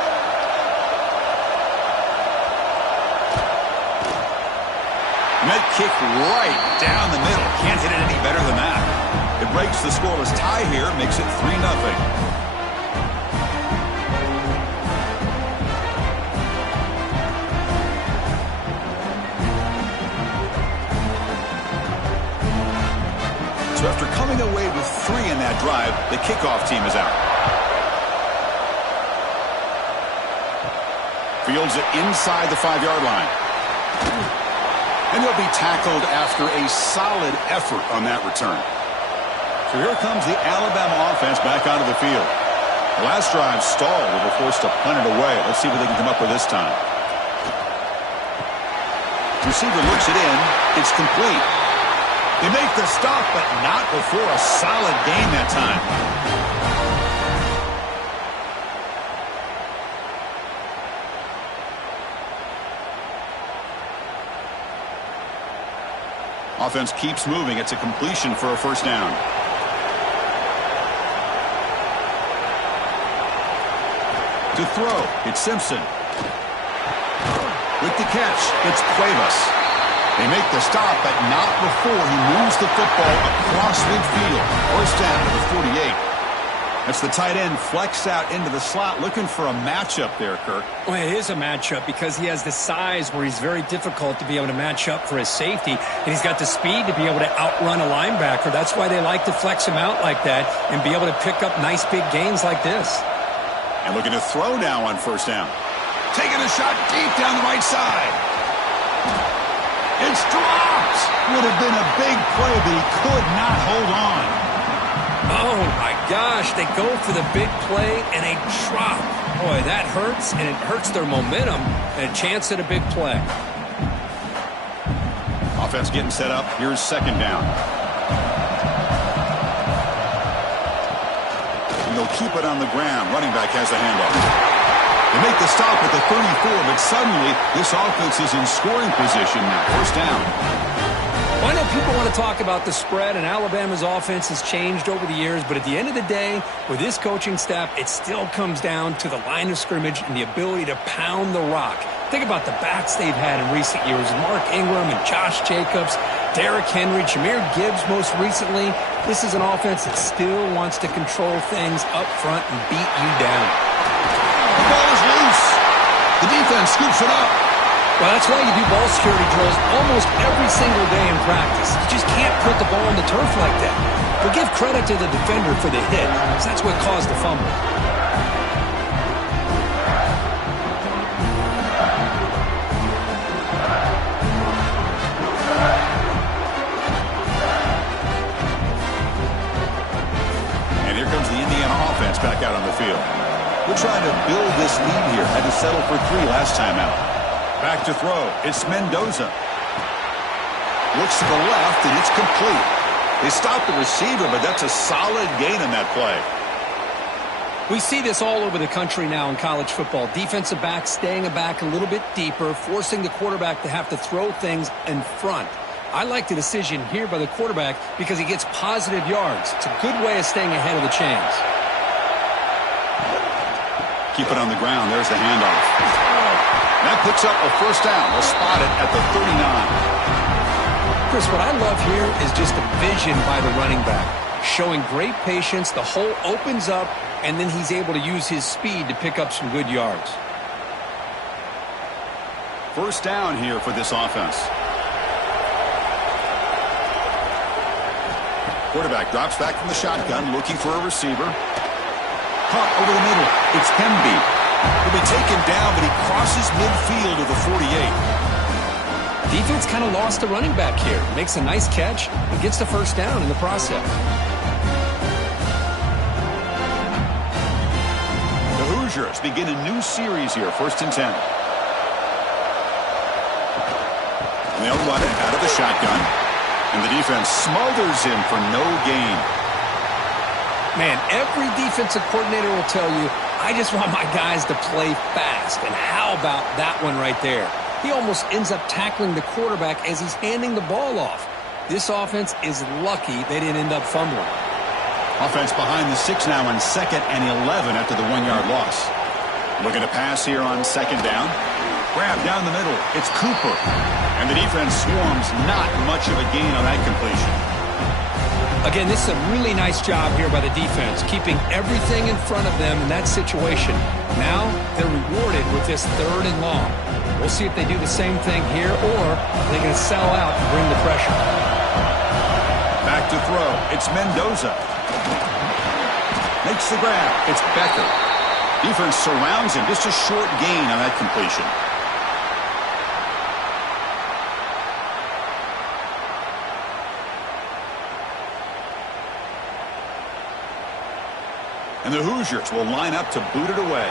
Med kick right down the middle. Can't hit it any better than that. It breaks the scoreless tie here, makes it 3-0. So after coming away with 3 in that drive, the kickoff team is out. Fields it inside the 5-yard line. And he'll be tackled after a solid effort on that return. So here comes the Alabama offense back onto the field. The last drive stalled. They were forced to punt it away. Let's see what they can come up with this time. Receiver looks it in. It's complete. They make the stop, but not before a solid gain that time. Offense keeps moving. It's a completion for a 1st down. To throw, it's Simpson. With the catch, it's Cuevas. They make the stop, but not before he moves the football across midfield. 1st down to the 48. That's the tight end flex out into the slot, looking for a matchup there, Kirk. Well, it is a matchup because he has the size where he's very difficult to be able to match up for his safety, and he's got the speed to be able to outrun a linebacker. That's why they like to flex him out like that and be able to pick up nice big gains like this. And looking to throw now on 1st down. Taking a shot deep down the right side. It's dropped. Would have been a big play, but he could not hold on. Oh, my gosh. They go for the big play and a drop. Boy, that hurts, and it hurts their momentum and a chance at a big play. Offense getting set up. Here's 2nd down. And they'll keep it on the ground. Running back has the handoff. They make the stop at the 34, but suddenly this offense is in scoring position now. 1st down. Well, I know people want to talk about the spread, and Alabama's offense has changed over the years, but at the end of the day, with this coaching staff, it still comes down to the line of scrimmage and the ability to pound the rock. Think about the backs they've had in recent years. Mark Ingram and Josh Jacobs, Derrick Henry, Jahmyr Gibbs most recently. This is an offense that still wants to control things up front and beat you down. The ball is loose. The defense scoops it up. Well, that's why you do ball security drills almost every single day in practice. You just can't put the ball on the turf like that. But give credit to the defender for the hit, because that's what caused the fumble. And here comes the Indiana offense back out on the field. We're trying to build this lead here. Had to settle for 3 last time out. Back to throw. It's Mendoza. Looks to the left, and it's complete. They stopped the receiver, but that's a solid gain in that play. We see this all over the country now in college football. Defensive backs staying back a little bit deeper, forcing the quarterback to have to throw things in front. I like the decision here by the quarterback because he gets positive yards. It's a good way of staying ahead of the chains. Keep it on the ground. There's the handoff. That picks up a first down. They'll spot it at the 39. Chris, what I love here is just the vision by the running back. Showing great patience, the hole opens up, and then he's able to use his speed to pick up some good yards. First down here for this offense. Quarterback drops back from the shotgun, looking for a receiver. Caught over the middle. It's Hemby. He'll be taken down, but he crosses midfield to the 48. Defense kind of lost the running back here. Makes a nice catch and gets the first down in the process. The Hoosiers begin a new series here, 1st and 10. And they'll run it out of the shotgun. And the defense smothers him for no gain. Man, every defensive coordinator will tell you, I just want my guys to play fast. And how about that one right there? He almost ends up tackling the quarterback as he's handing the ball off. This offense is lucky they didn't end up fumbling. Offense behind the 6 now on 2nd and 11 after the 1-yard loss. Looking to pass here on 2nd down. Grab down the middle. It's Cooper. And the defense swarms. Not much of a gain on that completion. Again, this is a really nice job here by the defense, keeping everything in front of them in that situation. Now they're rewarded with this 3rd and long. We'll see if they do the same thing here, or they're going to sell out and bring the pressure. Back to throw. It's Mendoza. Makes the grab. It's Becker. Defense surrounds him. Just a short gain on that completion. And the Hoosiers will line up to boot it away.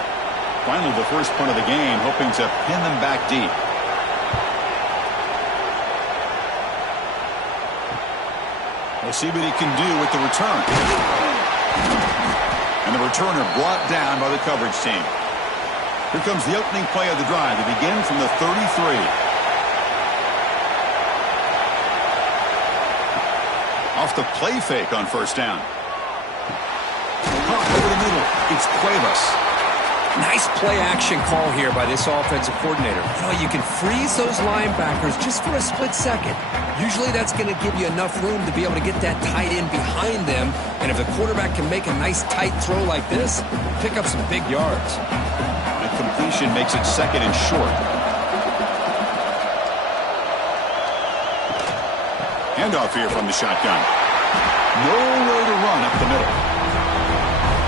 Finally, the first punt of the game, hoping to pin them back deep. We'll see what he can do with the return. And the returner brought down by the coverage team. Here comes the opening play of the drive. They begin from the 33. Off the play fake on 1st down. Caught over the middle. It's Cuevas. Nice play action call here by this offensive coordinator. You know, you can freeze those linebackers just for a split second. Usually that's going to give you enough room to be able to get that tight end behind them. And if the quarterback can make a nice tight throw like this, pick up some big yards. The completion makes it 2nd and short. Handoff here from the shotgun. Nowhere to run up the middle.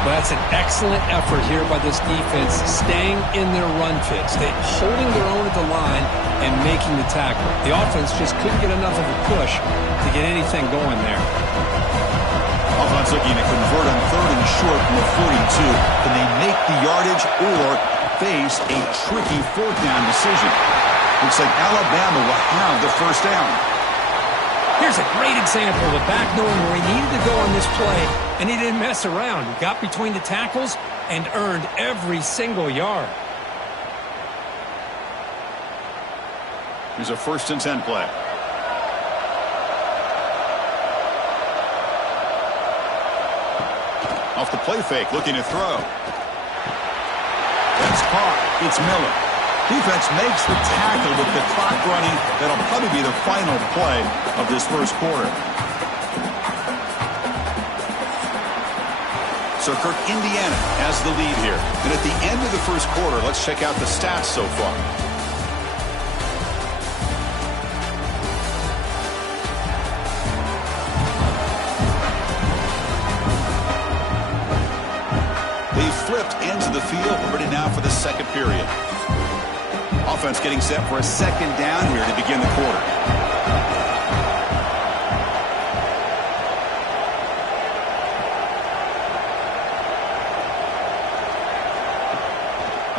Well, that's an excellent effort here by this defense, staying in their run fits. They're holding their own at the line and making the tackle. The offense just couldn't get enough of a push to get anything going there. Offense looking to convert on 3rd and short from the 42. Can they make the yardage or face a tricky 4th down decision? Looks like Alabama will have the first down. Here's a great example of a back knowing where he needed to go on this play, and he didn't mess around. He got between the tackles and earned every single yard. Here's a 1st and 10 play. Off the play fake, looking to throw. That's caught. It's Miller. Defense makes the tackle with the clock running. That'll probably be the final play of this first quarter. So, Kirk, Indiana has the lead here. And at the end of the first quarter, let's check out the stats so far. the field. We're ready now for the second period. Offense getting set for a second down here to begin the quarter.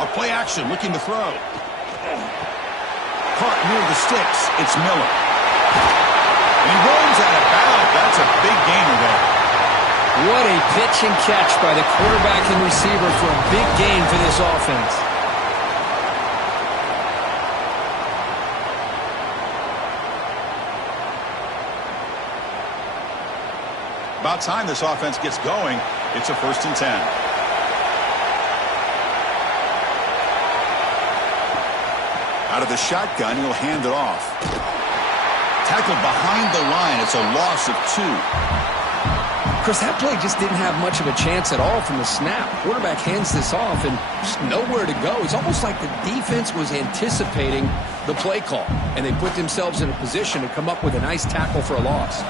A play action, looking to throw. Caught near the sticks. It's Miller. And he runs out of bounds. That's a big gainer there. What a pitch and catch by the quarterback and receiver for a big gain for this offense. About time this offense gets going. It's a 1st and 10. Out of the shotgun, he'll hand it off. Tackled behind the line. It's a loss of 2. Chris, that play just didn't have much of a chance at all from the snap. Quarterback hands this off and just nowhere to go. It's almost like the defense was anticipating the play call, and they put themselves in a position to come up with a nice tackle for a loss.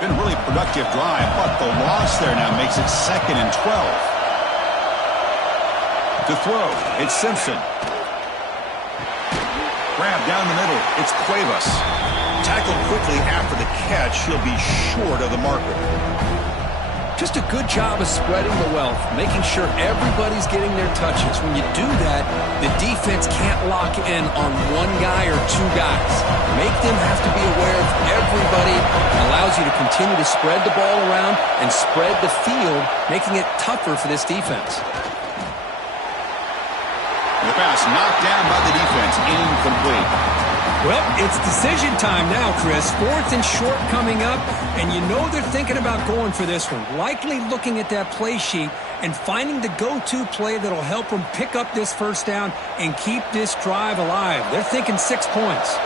Been a really productive drive, but the loss there now makes it 2nd and 12. To throw, it's Simpson. Grab down the middle, it's Cuevas. Tackled quickly after the catch, he'll be short of the marker. Just a good job of spreading the wealth, making sure everybody's getting their touches. When you do that, the defense can't lock in on one guy or 2 guys. Make them have to be aware of everybody. It allows you to continue to spread the ball around and spread the field, making it tougher for this defense. The pass knocked down by the defense, incomplete. Well, it's decision time now, Chris. 4th and short coming up, and you know they're thinking about going for this one. Likely looking at that play sheet and finding the go-to play that'll help them pick up this 1st down and keep this drive alive. They're thinking 6 points.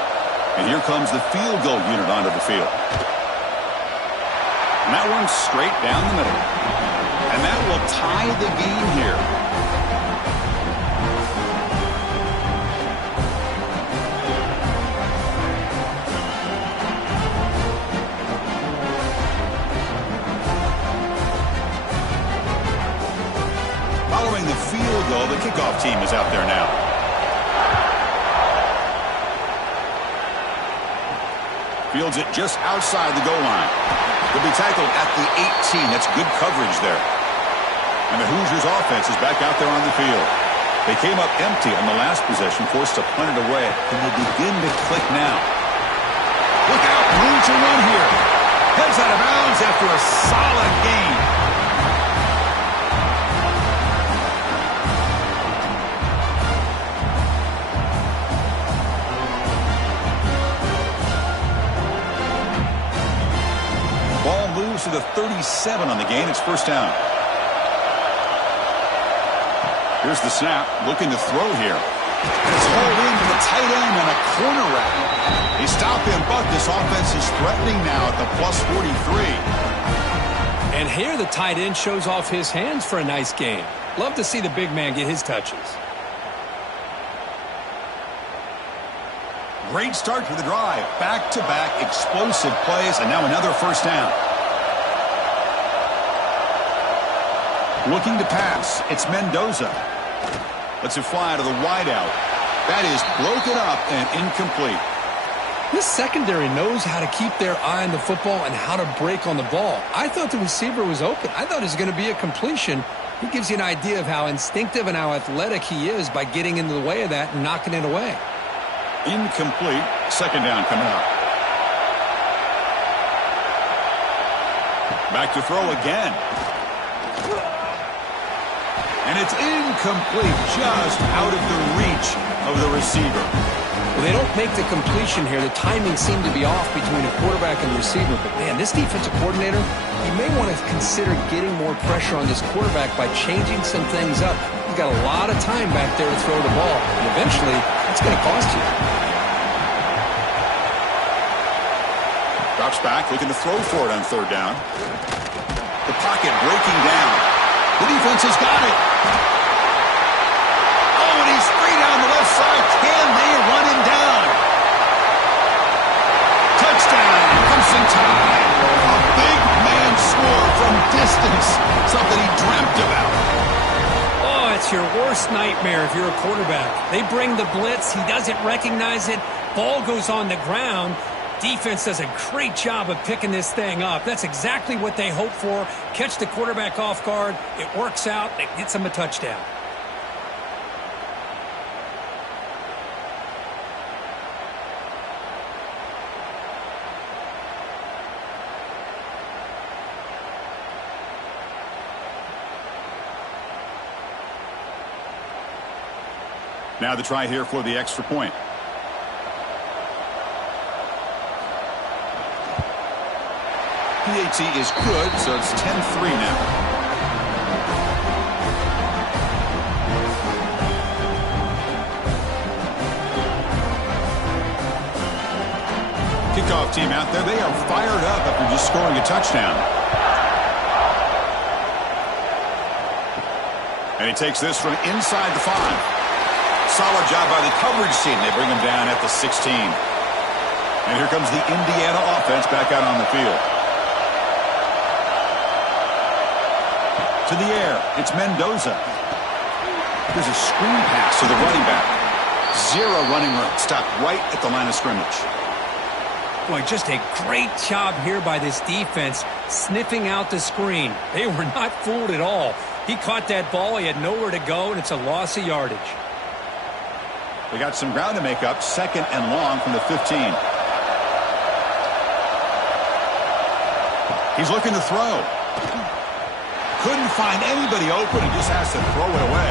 And here comes the field goal unit onto the field. And that one's straight down the middle. And that will tie the game here. Following the field goal, the kickoff team is out there now. Fields it just outside the goal line. He'll be tackled at the 18. That's good coverage there. And the Hoosiers offense is back out there on the field. They came up empty on the last possession, forced to punt it away. And they begin to click now. Look out, room to run here. Heads out of bounds after a solid gain. Ball moves to the 37 on the gain. It's 1st down. Here's the snap. Looking to throw here. It's hauled in to the tight end and a corner route. They stop him, but this offense is threatening now at the plus 43. And here the tight end shows off his hands for a nice gain. Love to see the big man get his touches. Great start to the drive. Back-to-back explosive plays, and now another 1st down. Looking to pass. It's Mendoza. Lets it fly to the wideout. That is broken up and incomplete. This secondary knows how to keep their eye on the football and how to break on the ball. I thought the receiver was open. I thought it was going to be a completion. He gives you an idea of how instinctive and how athletic he is by getting into the way of that and knocking it away. Incomplete. 2nd down coming up. Back to throw again. And it's incomplete, just out of the reach of the receiver. Well, they don't make the completion here. The timing seemed to be off between a quarterback and receiver. But, man, this defensive coordinator, he may want to consider getting more pressure on this quarterback by changing some things up. He's got a lot of time back there to throw the ball. And eventually, it's going to cost you. Drops back, looking to throw for it on 3rd down. The pocket breaking down. The defense has got it. Oh, and he's free down the left side. Can they run him down? Touchdown, Crimson Tide. A big man score from distance. Something he dreamt about. Oh, it's It's your worst nightmare if you're a quarterback. They bring the blitz. He doesn't recognize it. Ball goes on the ground. Defense does a great job of picking this thing up. That's exactly what they hope for. Catch the quarterback off guard. It works out. It gets them a touchdown. Now the try here for the extra point. PAT is good, so it's 10-3 now. Kickoff team out there, they are fired up after just scoring a touchdown. And he takes this from inside the 5. Solid job by the coverage team. They bring him down at the 16. And here comes the Indiana offense back out on the field. To the air, it's Mendoza. There's a screen pass to the running back. Zero running room. Stopped right at the line of scrimmage. Boy, just a great job here by this defense, sniffing out the screen. They were not fooled at all. He caught that ball. He had nowhere to go, and it's a loss of yardage. They got some ground to make up. 2nd and long from the 15. He's looking to throw. Couldn't find anybody open and just has to throw it away.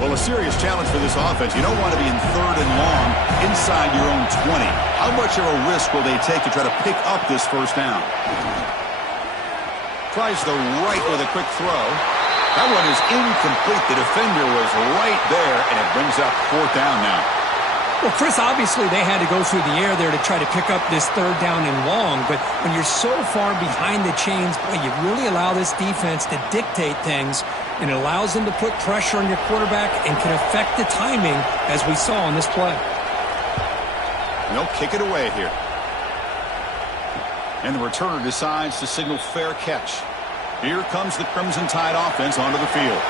Well, a serious challenge for this offense. You don't want to be in 3rd and long inside your own 20. How much of a risk will they take to try to pick up this first down? Tries the right with a quick throw. That one is incomplete. The defender was right there, and it brings up 4th down now. Well, Chris, obviously they had to go through the air there to try to pick up this 3rd down and long, but when you're so far behind the chains, boy, you really allow this defense to dictate things, and it allows them to put pressure on your quarterback and can affect the timing, as we saw on this play. And they'll kick it away here. And the returner decides to signal fair catch. Here comes the Crimson Tide offense onto the field.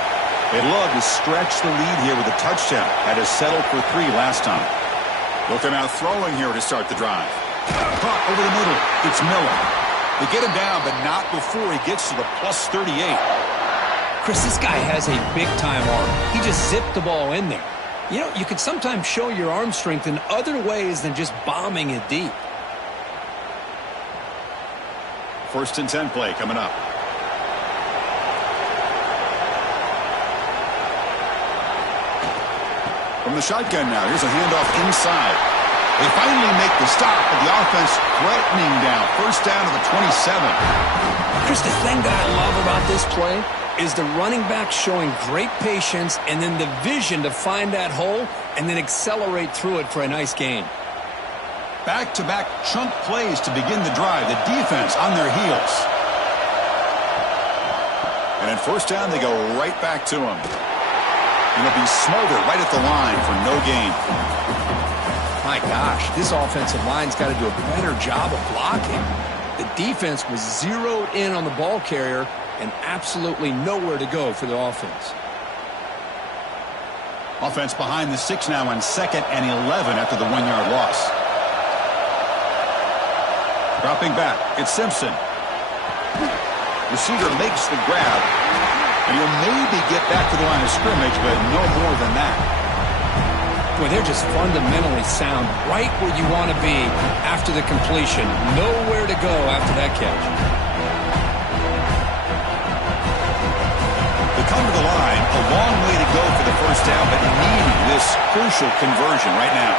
They'd love to stretch the lead here with a touchdown. Had to settle for 3 last time. Looking out throwing here to start the drive. Caught over the middle. It's Miller. They get him down, but not before he gets to the plus 38. Chris, this guy has a big-time arm. He just zipped the ball in there. You know, you can sometimes show your arm strength in other ways than just bombing it deep. 1st and 10 play coming up. From the shotgun now, here's a handoff inside. They finally make the stop, but the offense threatening down. 1st down to the 27. Chris, the thing that I love about this play is the running back showing great patience and then the vision to find that hole and then accelerate through it for a nice gain. Back-to-back chunk plays to begin the drive. The defense on their heels. And at 1st down, they go right back to him. And it'll be smothered right at the line for no gain. My gosh, this offensive line's got to do a better job of blocking. The defense was zeroed in on the ball carrier and absolutely nowhere to go for the offense. Offense behind the 6 now on 2nd and 11 after the 1-yard loss. Dropping back, it's Simpson. Receiver makes the grab, and he'll maybe get back to the line of scrimmage, but no more than that. Boy, they're just fundamentally sound, right where you want to be after the completion. Nowhere to go after that catch. They come to the line, a long way to go for the 1st down, but needing this crucial conversion right now.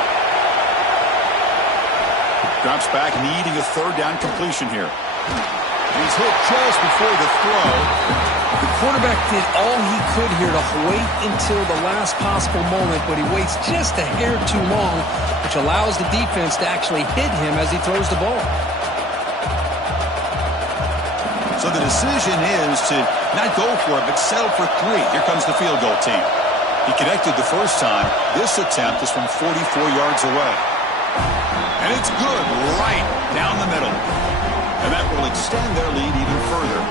Drops back, needing a 3rd down completion here. He's hit just before the throw. The quarterback did all he could here to wait until the last possible moment, but he waits just a hair too long, which allows the defense to actually hit him as he throws the ball. So the decision is to not go for it, but settle for 3. Here comes the field goal team. He connected the first time. This attempt is from 44 yards away. And it's good right down the middle. And that will extend their lead even further.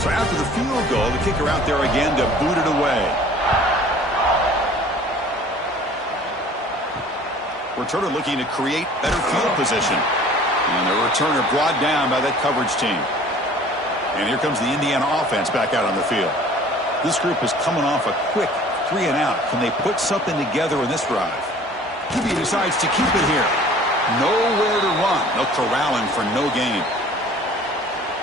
So after the field goal, the kicker out there again to boot it away. Returner looking to create better field position. And the returner brought down by that coverage team. And here comes the Indiana offense back out on the field. This group is coming off a quick 3-and-out. Can they put something together in this drive? QB decides to keep it here. Nowhere to run. They'll corral him for no gain.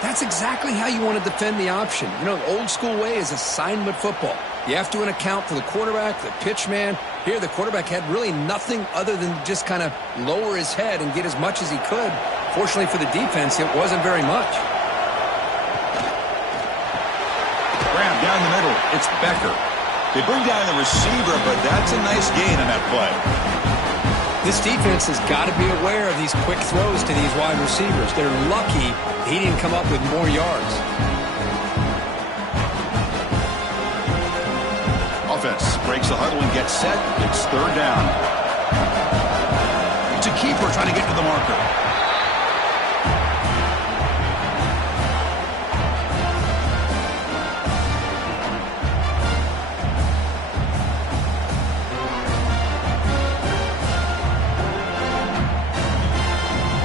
That's exactly how you want to defend the option. You know, the old school way is assignment football. You have to account for the quarterback, the pitch man. Here, the quarterback had really nothing other than just kind of lower his head and get as much as he could. Fortunately for the defense, it wasn't very much. Grab down the middle. It's Becker. They bring down the receiver, but that's a nice gain on that play. This defense has got to be aware of these quick throws to these wide receivers. They're lucky he didn't come up with more yards. Offense breaks the huddle and gets set. It's third down. It's a keeper trying to get to the marker.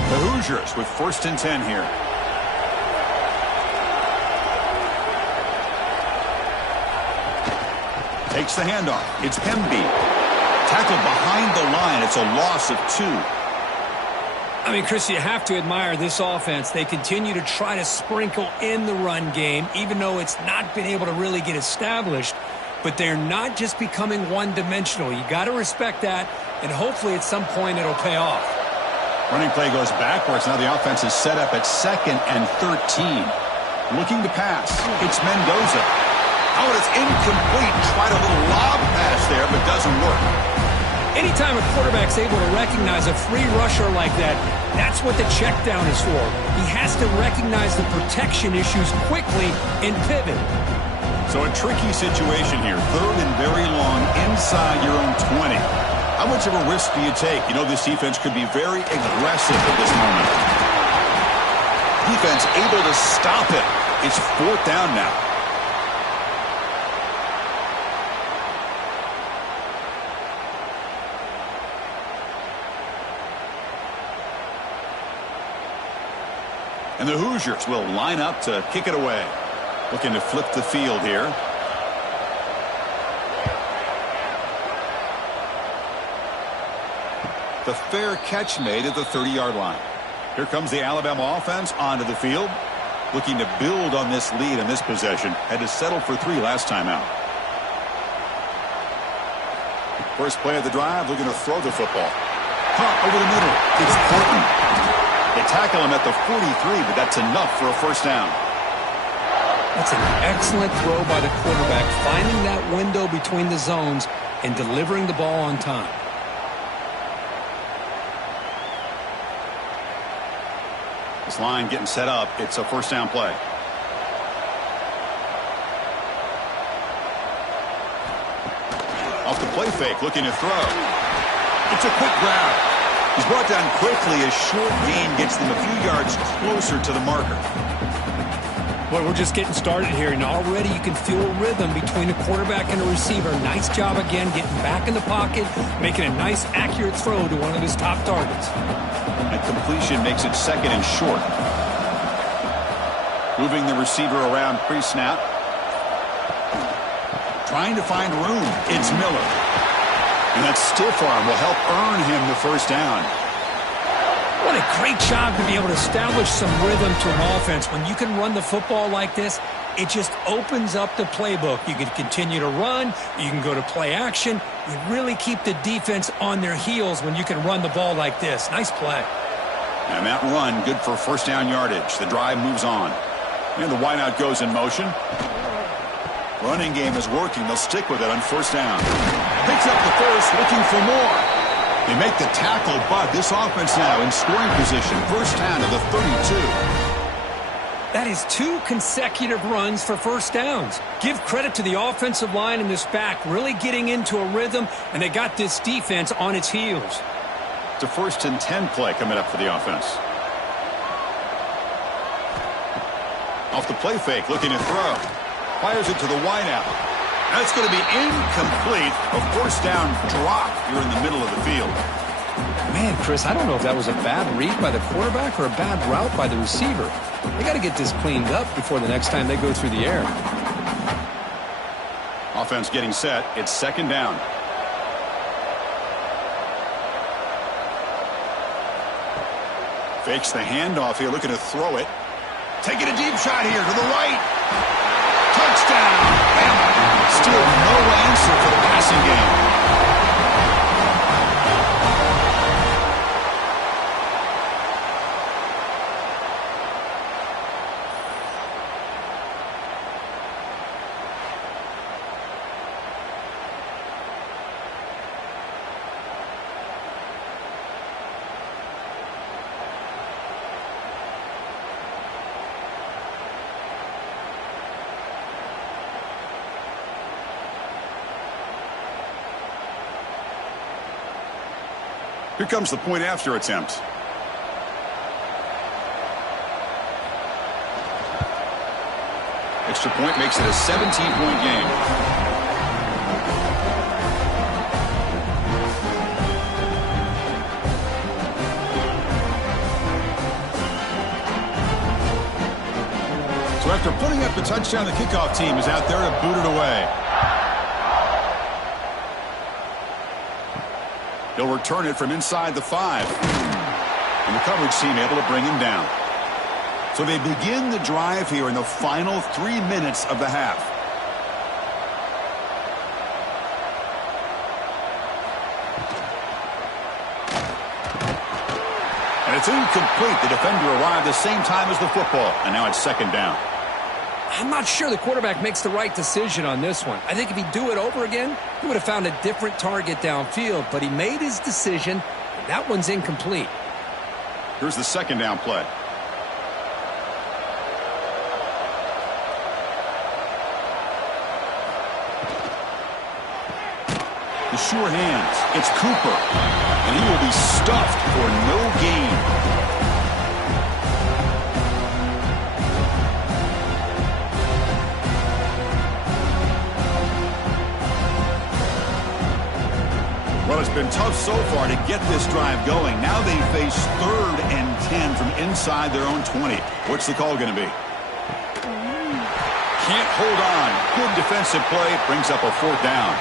The Hoosiers with 1st and 10 here. Takes the handoff. It's Hemby. Tackled behind the line. It's a loss of 2. I mean, Chris, you have to admire this offense. They continue to try to sprinkle in the run game, even though it's not been able to really get established. But they're not just becoming one-dimensional. You got to respect that, and hopefully at some point it'll pay off. Running play goes backwards. Now the offense is set up at 2nd and 13. Looking to pass. It's Mendoza. Oh, it's incomplete. Tried a little lob pass there, but doesn't work. Anytime a quarterback's able to recognize a free rusher like that, that's what the check down is for. He has to recognize the protection issues quickly and pivot. So a tricky situation here. 3rd and very long inside your own 20. How much of a risk do you take? You know this defense could be very aggressive at this moment. Defense able to stop it. It's 4th down now. And the Hoosiers will line up to kick it away. Looking to flip the field here. The fair catch made at the 30-yard line. Here comes the Alabama offense onto the field. Looking to build on this lead in this possession. Had to settle for 3 last time out. First play of the drive, looking to throw the football. Caught over the middle. It's Portland. They tackle him at the 43, but that's enough for a 1st down. That's an excellent throw by the quarterback, finding that window between the zones and delivering the ball on time. This line getting set up. It's a 1st down play. Off the play fake, looking to throw. It's a quick grab. He's brought down quickly. A short gain gets them a few yards closer to the marker. Well, we're just getting started here, and already you can feel a rhythm between the quarterback and the receiver. Nice job again getting back in the pocket, making a nice, accurate throw to one of his top targets. That completion makes it 2nd and short. Moving the receiver around pre-snap. Trying to find room. It's Miller. And that stiff arm will help earn him the 1st down. What a great job to be able to establish some rhythm to an offense. When you can run the football like this, it just opens up the playbook. You can continue to run. You can go to play action. You really keep the defense on their heels when you can run the ball like this. Nice play. And that run, good for 1st down yardage. The drive moves on. And the wideout goes in motion. Running game is working. They'll stick with it on 1st down. Picks up the first, looking for more. They make the tackle, but this offense now in scoring position. First down to the 32. That is 2 consecutive runs for first downs. Give credit to the offensive line and this back really getting into a rhythm, and they got this defense on its heels. It's a 1st and 10 play coming up for the offense. Off the play fake, looking to throw. Fires it to the wideout. That's going to be incomplete. A 4th down drop here in the middle of the field. Man, Chris, I don't know if that was a bad read by the quarterback or a bad route by the receiver. They got to get this cleaned up before the next time they go through the air. Offense getting set. It's 2nd down. Fakes the handoff here, looking to throw it. Taking a deep shot here to the right. Touchdown, Bama. Still no answer for the passing game. Here comes the point after attempt. Extra point makes it a 17-point game. So after putting up the touchdown, the kickoff team is out there to boot it away. He'll return it from inside the 5. And the coverage team able to bring him down. So they begin the drive here in the final 3 minutes of the half. And it's incomplete. The defender arrived the same time as the football. And now it's 2nd down. I'm not sure the quarterback makes the right decision on this one. I think if he'd do it over again, he would have found a different target downfield, but he made his decision, and that one's incomplete. Here's the 2nd down play. The sure hands. It's Cooper, and he will be stuffed for no gain. Well, it's been tough so far to get this drive going. Now they face 3rd and 10 from inside their own 20. What's the call going to be? Can't hold on. Good defensive play. Brings up a 4th down.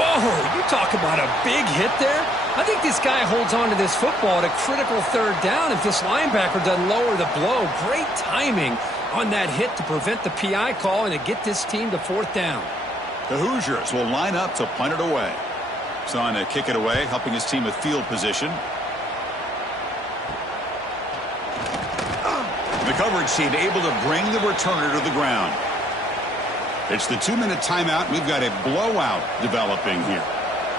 Whoa, you talk about a big hit there? I think this guy holds on to this football at a critical 3rd down if this linebacker doesn't lower the blow. Great timing on that hit to prevent the PI call and to get this team to 4th down. The Hoosiers will line up to punt it away. He's on to kick it away, helping his team with field position. The coverage team able to bring the returner to the ground. It's the 2-minute timeout. We've got a blowout developing here.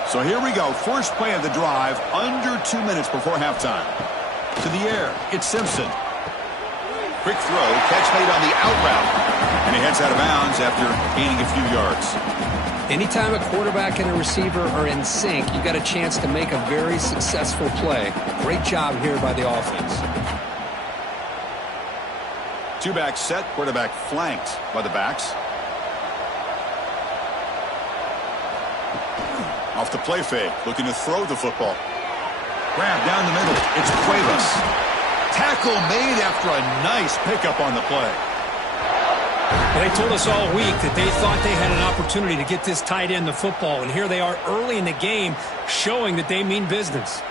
So here we go. First play of the drive, under 2 minutes before halftime. To the air, it's Simpson. Quick throw, catch made on the out route. And he heads out of bounds after gaining a few yards. Anytime a quarterback and a receiver are in sync, you got a chance to make a very successful play. Great job here by the offense. 2-back set, quarterback flanked by the backs. Off the play fake, looking to throw the football. Grab down the middle, it's Cuevas. Tackle made after a nice pickup on the play. Well, they told us all week that they thought they had an opportunity to get this tight end the football, and here they are early in the game showing that they mean business.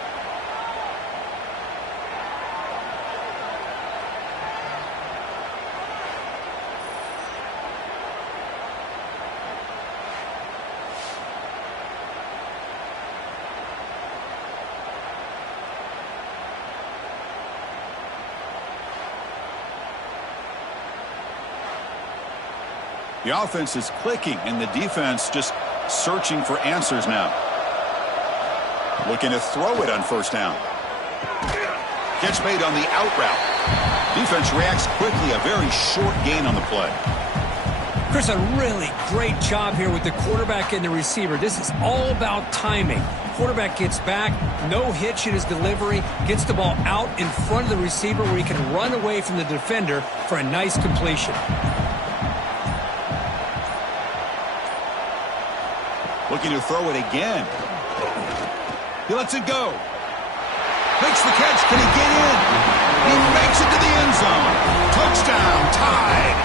The offense is clicking, and the defense just searching for answers now. Looking to throw it on first down. Catch made on the out route. Defense reacts quickly. A very short gain on the play. Chris, a really great job here with the quarterback and the receiver. This is all about timing. Quarterback gets back, no hitch in his delivery, gets the ball out in front of the receiver where he can run away from the defender for a nice completion. Looking to throw it again. He lets it go. Makes the catch. Can he get in? He makes it to the end zone. Touchdown, tied.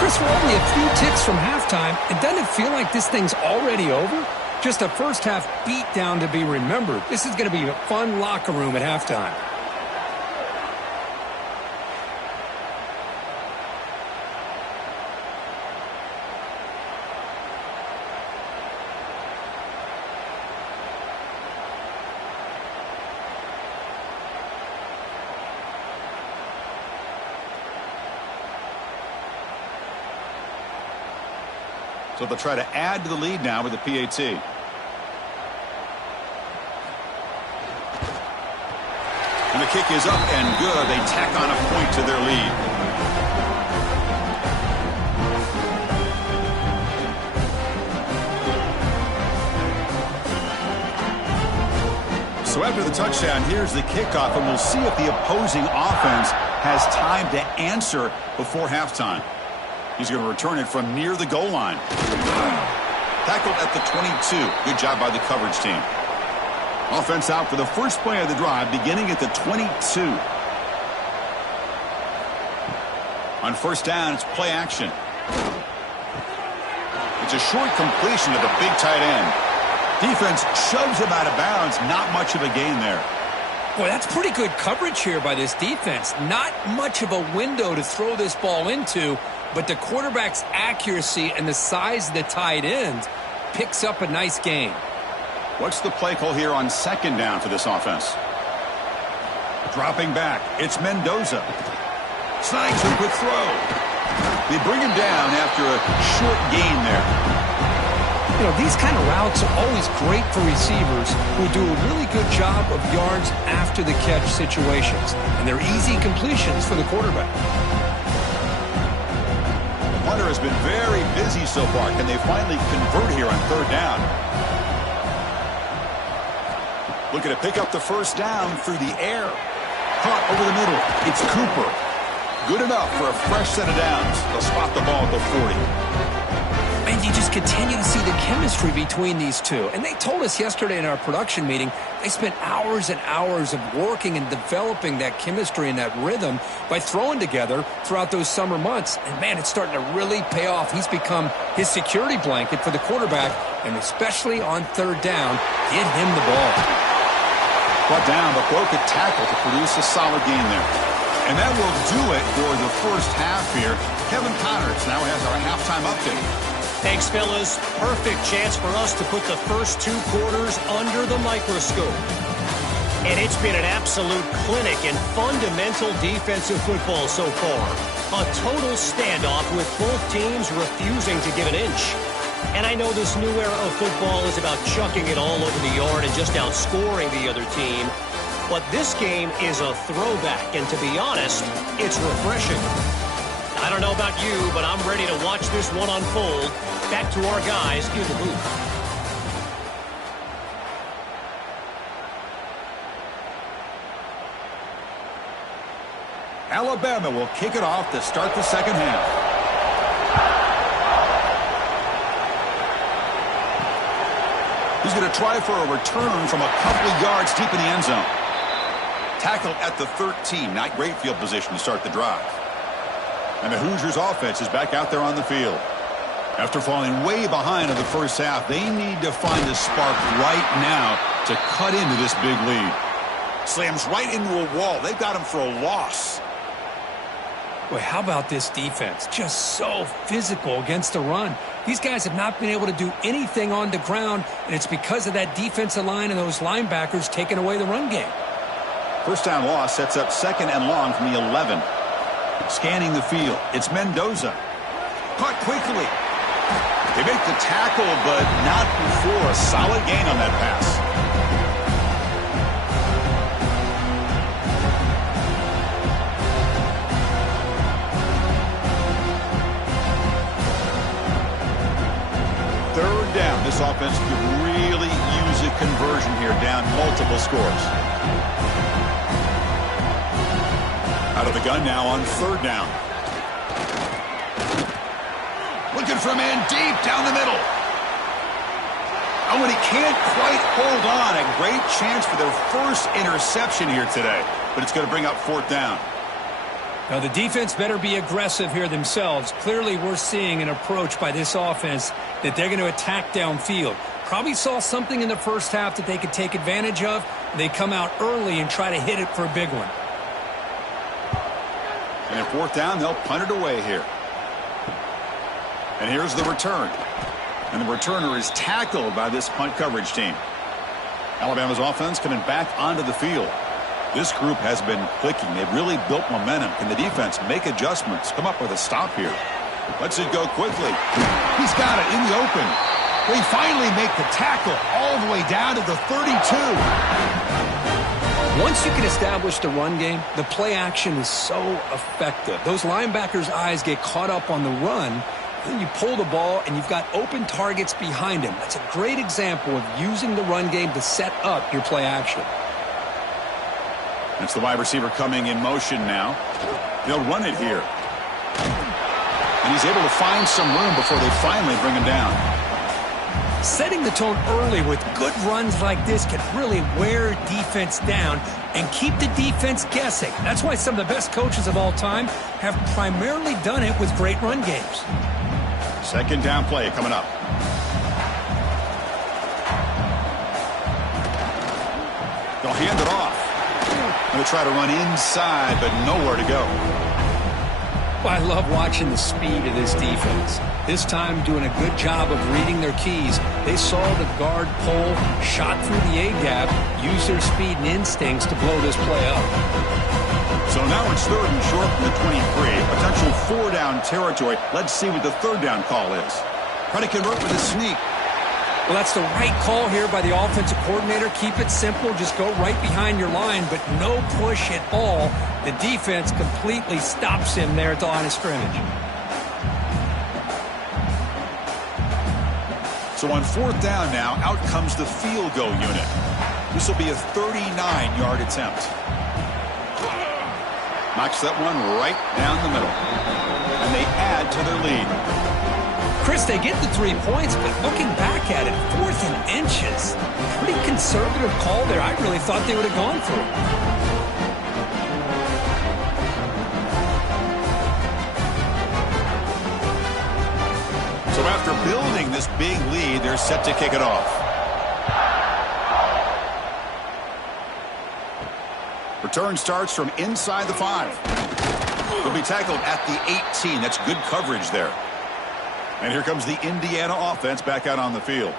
Chris, we're only a few ticks from halftime. And doesn't it feel like this thing's already over? Just a first-half beatdown to be remembered. This is going to be a fun locker room at halftime. So they'll try to add to the lead now with the PAT. And the kick is up and good. They tack on a point to their lead. So after the touchdown, here's the kickoff, and we'll see if the opposing offense has time to answer before halftime. He's going to return it from near the goal line. Tackled at the 22. Good job by the coverage team. Offense out for the first play of the drive, beginning at the 22. On first down, it's play action. It's a short completion to the big tight end. Defense shoves him out of bounds. Not much of a gain there. Boy, that's pretty good coverage here by this defense. Not much of a window to throw this ball into, but the quarterback's accuracy and the size of the tight end picks up a nice gain. What's the play call here on second down for this offense? Dropping back, it's Mendoza. Snags a quick throw. They bring him down after a short gain there. You know, these kind of routes are always great for receivers who do a really good job of yards after the catch situations. And they're easy completions for the quarterback. The punter has been very busy so far. Can they finally convert here on third down? Looking to pick up the first down through the air. Caught over the middle. It's Cooper. Good enough for a fresh set of downs. They'll spot the ball at the 40. And you just continue to see the chemistry between these two. And they told us yesterday in our production meeting, they spent hours and hours of working and developing that chemistry and that rhythm by throwing together throughout those summer months. And, man, it's starting to really pay off. He's become his security blanket for the quarterback, and especially on third down, get him the ball. Brought down, but broke a tackle to produce a solid gain there. And that will do it for the first half here. Kevin Connors now has our halftime update. Thanks, fellas. Perfect chance for us to put the first two quarters under the microscope. And it's been an absolute clinic in fundamental defensive football so far. A total standoff with both teams refusing to give an inch. And I know this new era of football is about chucking it all over the yard and just outscoring the other team. But this game is a throwback, and to be honest, it's refreshing. I don't know about you, but I'm ready to watch this one unfold. Back to our guys in the booth. Alabama will kick it off to start the second half. He's going to try for a return from a couple of yards deep in the end zone. Tackled at the 13. Not great field position to start the drive. And the Hoosiers offense is back out there on the field. After falling way behind in the first half, they need to find a spark right now to cut into this big lead. Slams right into a wall. They've got him for a loss. Boy, how about this defense? Just so physical against the run. These guys have not been able to do anything on the ground, and it's because of that defensive line and those linebackers taking away the run game. First down loss sets up second and long from the 11. Scanning the field. It's Mendoza. Caught quickly. They make the tackle, but not before a solid gain on that pass. Third down. This offense could really use a conversion here, down multiple scores. Out of the gun now on third down. Looking for a man deep down the middle. Oh, and he can't quite hold on. A great chance for their first interception here today. But it's going to bring up fourth down. Now, the defense better be aggressive here themselves. Clearly, we're seeing an approach by this offense that they're going to attack downfield. Probably saw something in the first half that they could take advantage of. They come out early and try to hit it for a big one. And at fourth down, they'll punt it away here. And here's the return. And the returner is tackled by this punt coverage team. Alabama's offense coming back onto the field. This group has been clicking. They've really built momentum. Can the defense make adjustments? Come up with a stop here. Lets it go quickly. He's got it in the open. They finally make the tackle all the way down to the 32. Once you can establish the run game, the play action is so effective. Those linebackers' eyes get caught up on the run. Then you pull the ball, and you've got open targets behind him. That's a great example of using the run game to set up your play action. That's the wide receiver coming in motion now. They'll run it here. And he's able to find some room before they finally bring him down. Setting the tone early with good runs like this can really wear defense down and keep the defense guessing. That's why some of the best coaches of all time have primarily done it with great run games. Second down play coming up. They'll hand it off. They'll try to run inside, but nowhere to go. Well, I love watching the speed of this defense. This time doing a good job of reading their keys. They saw the guard pull, shot through the A-gap, used their speed and instincts to blow this play up. So now it's third and short from the 23. Potential four-down territory. Let's see what the third down call is. Try to convert with a sneak. Well, that's the right call here by the offensive coordinator. Keep it simple. Just go right behind your line, but no push at all. The defense completely stops him there at the line of scrimmage. So on fourth down now, out comes the field goal unit. This will be a 39-yard attempt. Knocks that one right down the middle. And they add to their lead. Chris, they get the 3 points, but looking back at it, 4th and inches. Pretty conservative call there. I really thought they would have gone for it. So after building this big lead, they're set to kick it off. Return starts from inside the 5. He'll be tackled at the 18. That's good coverage there. And here comes the Indiana offense back out on the field.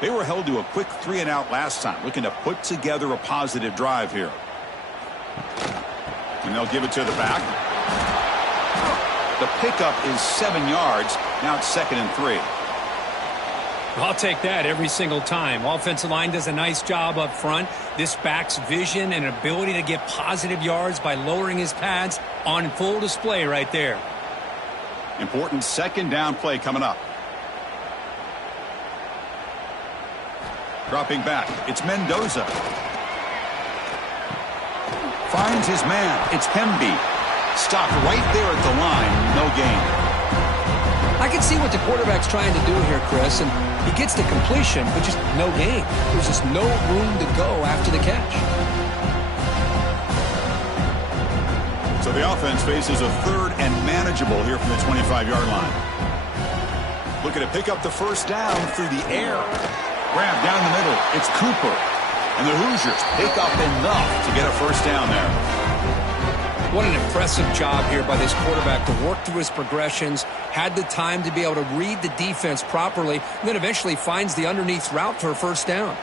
They were held to a quick 3-and-out last time, looking to put together a positive drive here. And they'll give it to the back. The pickup is 7 yards. Now it's 2nd and 3. I'll take that every single time. Offensive line does a nice job up front. This back's vision and ability to get positive yards by lowering his pads on full display right there. Important second down play coming up. Dropping back. It's Mendoza. Finds his man. It's Hemby. Stopped right there at the line. No gain. I can see what the quarterback's trying to do here, Chris, and he gets the completion, but just no gain. There's just no room to go after the catch. So the offense faces a third and manageable here from the 25-yard line. Looking to pick up the first down through the air. Grab down the middle. It's Cooper. And the Hoosiers pick up enough to get a first down there. What an impressive job here by this quarterback to work through his progressions, had the time to be able to read the defense properly, and then eventually finds the underneath route for a first down.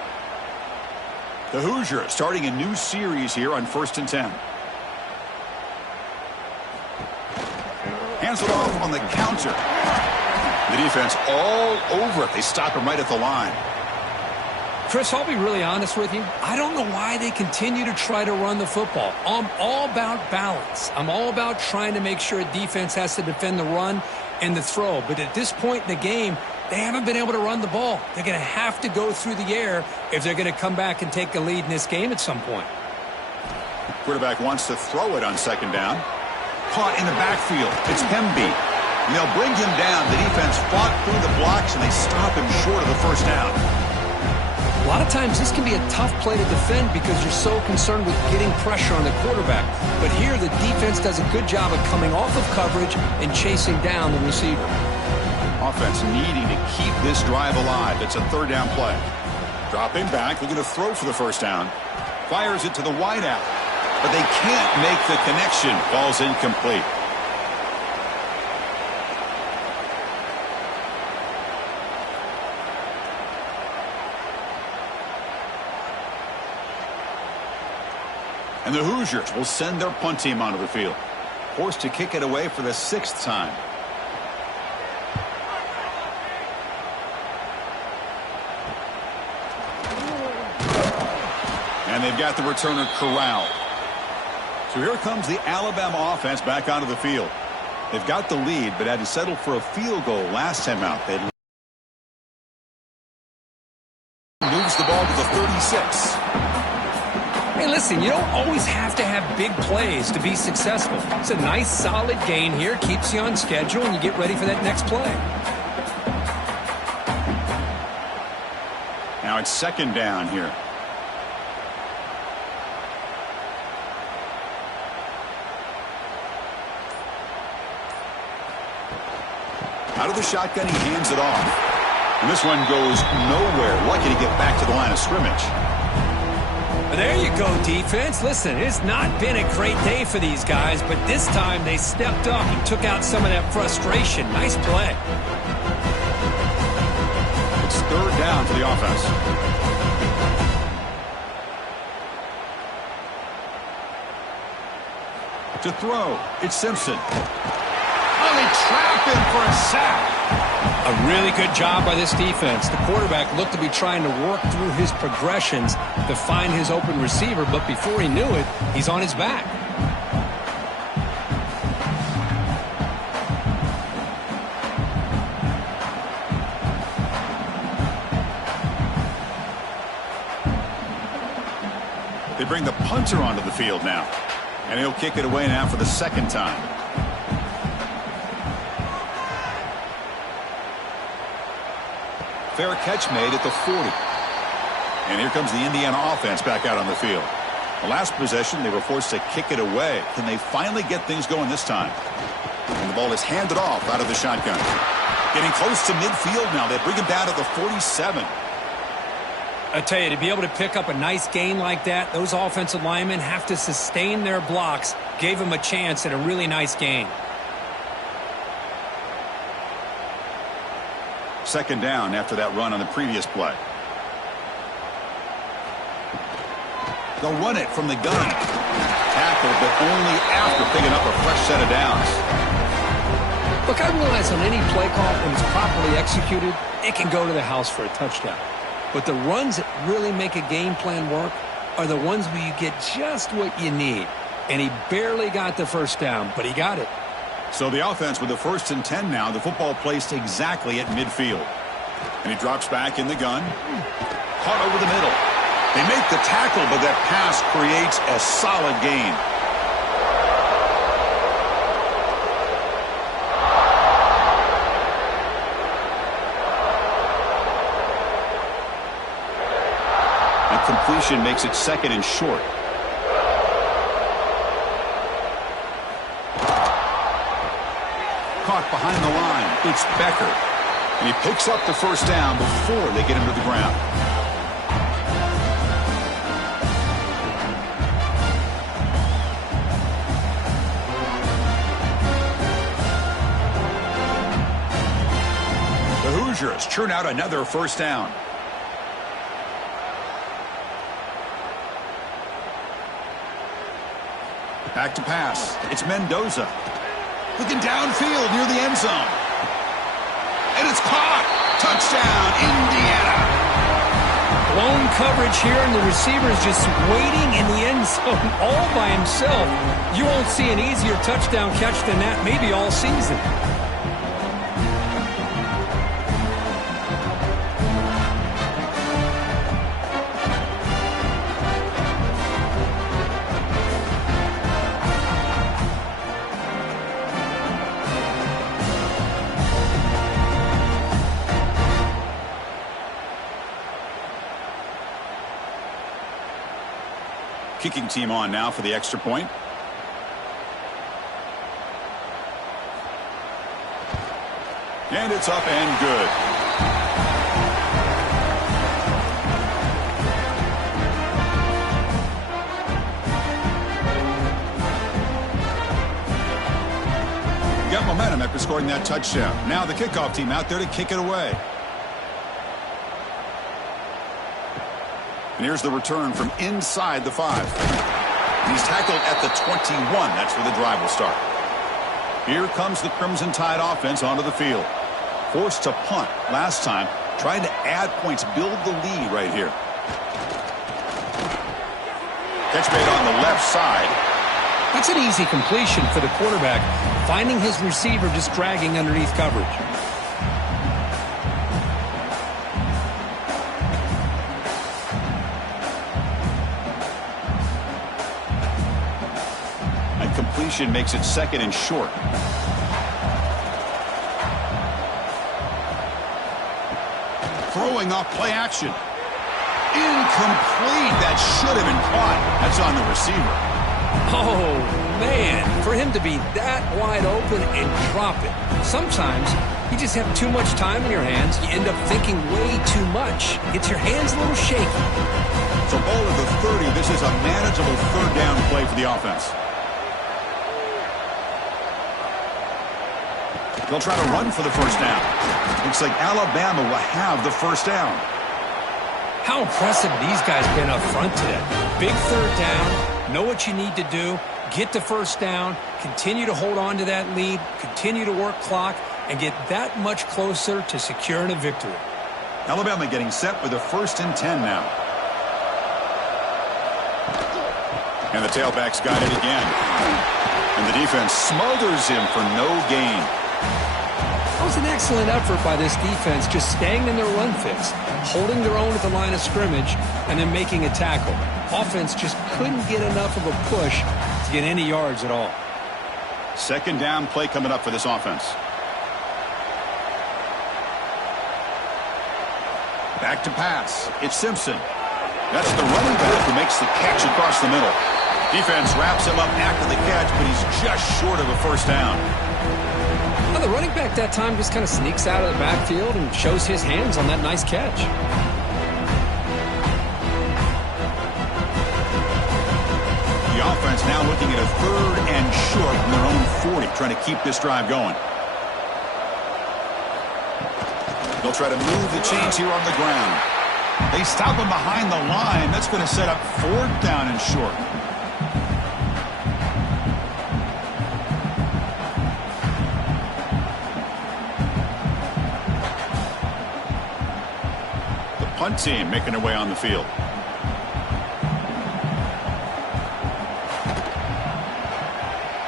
The Hoosiers starting a new series here on 1st and 10. Hands it off on the counter. The defense all over it. They stop him right at the line. Chris, I'll be really honest with you. I don't know why they continue to try to run the football. I'm all about balance. I'm all about trying to make sure a defense has to defend the run and the throw. But at this point in the game, they haven't been able to run the ball. They're going to have to go through the air if they're going to come back and take a lead in this game at some point. Quarterback wants to throw it on second down. Caught in the backfield. It's Hemby. And they'll bring him down. The defense fought through the blocks, and they stop him short of the first down. A lot of times this can be a tough play to defend because you're so concerned with getting pressure on the quarterback. But here the defense does a good job of coming off of coverage and chasing down the receiver. Offense needing to keep this drive alive. It's a third down play. Dropping back, looking to throw for the first down. Fires it to the wideout. But they can't make the connection. Ball's incomplete. And the Hoosiers will send their punt team onto the field. Forced to kick it away for the 6th time. And they've got the returner corralled. So here comes the Alabama offense back onto the field. They've got the lead, but had to settle for a field goal last time out. They moves the ball to the 36. Hey, listen, you don't always have to have big plays to be successful. It's a nice, solid gain here. Keeps you on schedule, and you get ready for that next play. Now it's second down here. Out of the shotgun, he hands it off. And this one goes nowhere. Lucky to get back to the line of scrimmage. There you go, defense. Listen, it's not been a great day for these guys, but this time they stepped up and took out some of that frustration. Nice play. It's third down for the offense. To throw, it's Simpson. Oh, they trap him for a sack. A really good job by this defense. The quarterback looked to be trying to work through his progressions to find his open receiver, but before he knew it, he's on his back. They bring the punter onto the field now, and he'll kick it away now for the 2nd time. Fair catch made at the 40. And here comes the Indiana offense back out on the field. The last possession, they were forced to kick it away. Can they finally get things going this time? And the ball is handed off out of the shotgun. Getting close to midfield now. They bring him down to the 47. I tell you, to be able to pick up a nice gain like that, those offensive linemen have to sustain their blocks. Gave him a chance at a really nice gain. Second down after that run on the previous play. They'll run it from the gun. Tackle, but only after picking up a fresh set of downs. Look, I realize on any play call, when it's properly executed, it can go to the house for a touchdown. But the runs that really make a game plan work are the ones where you get just what you need. And he barely got the first down, but he got it. So the offense with the 1st and 10 now. The football placed exactly at midfield. And he drops back in the gun. Caught over the middle. They make the tackle, but that pass creates a solid gain. And completion makes it 2nd and short. Caught behind the line. It's Becker. And he picks up the first down before they get him to the ground. The Hoosiers churn out another first down. Back to pass. It's Mendoza. Looking downfield near the end zone. and it's caught. Touchdown, Indiana. Blown coverage here, and the receiver is just waiting in the end zone all by himself. You won't see an easier touchdown catch than that maybe all season. Kicking team on now for the extra point. And it's up and good. Got momentum after scoring that touchdown. Now the kickoff team out there to kick it away. And here's the return from inside the 5. He's tackled at the 21. That's where the drive will start. Here comes the Crimson Tide offense onto the field. Forced to punt last time. Trying to add points, build the lead right here. Catch made on the left side. That's an easy completion for the quarterback, finding his receiver just dragging underneath coverage. Completion makes it second and short. Throwing off play action. Incomplete. That should have been caught. That's on the receiver. Oh, man. For him to be that wide open and drop it. Sometimes you just have too much time in your hands. You end up thinking way too much. Gets your hands a little shaky. So ball at the 30. This is a manageable third down play for the offense. They'll try to run for the first down. Looks like Alabama will have the first down. How impressive these guys been up front today. Big third down. Know what you need to do. Get the first down. Continue to hold on to that lead. Continue to work clock. And get that much closer to securing a victory. Alabama getting set with a 1st and 10 now. And the tailback's got it again. And the defense smothers him for no gain. That was an excellent effort by this defense, just staying in their run fix, holding their own at the line of scrimmage, and then making a tackle. Offense just couldn't get enough of a push to get any yards at all. Second down play coming up for this offense. Back to pass. It's Simpson. That's the running back who makes the catch across the middle. Defense wraps him up after the catch, but he's just short of a first down. Well, the running back that time just kind of sneaks out of the backfield and shows his hands on that nice catch. The offense now looking at a 3rd and short from their own 40, trying to keep this drive going. They'll try to move the chains here on the ground. They stop him behind the line. That's going to set up 4th down and short. Punt team making their way on the field.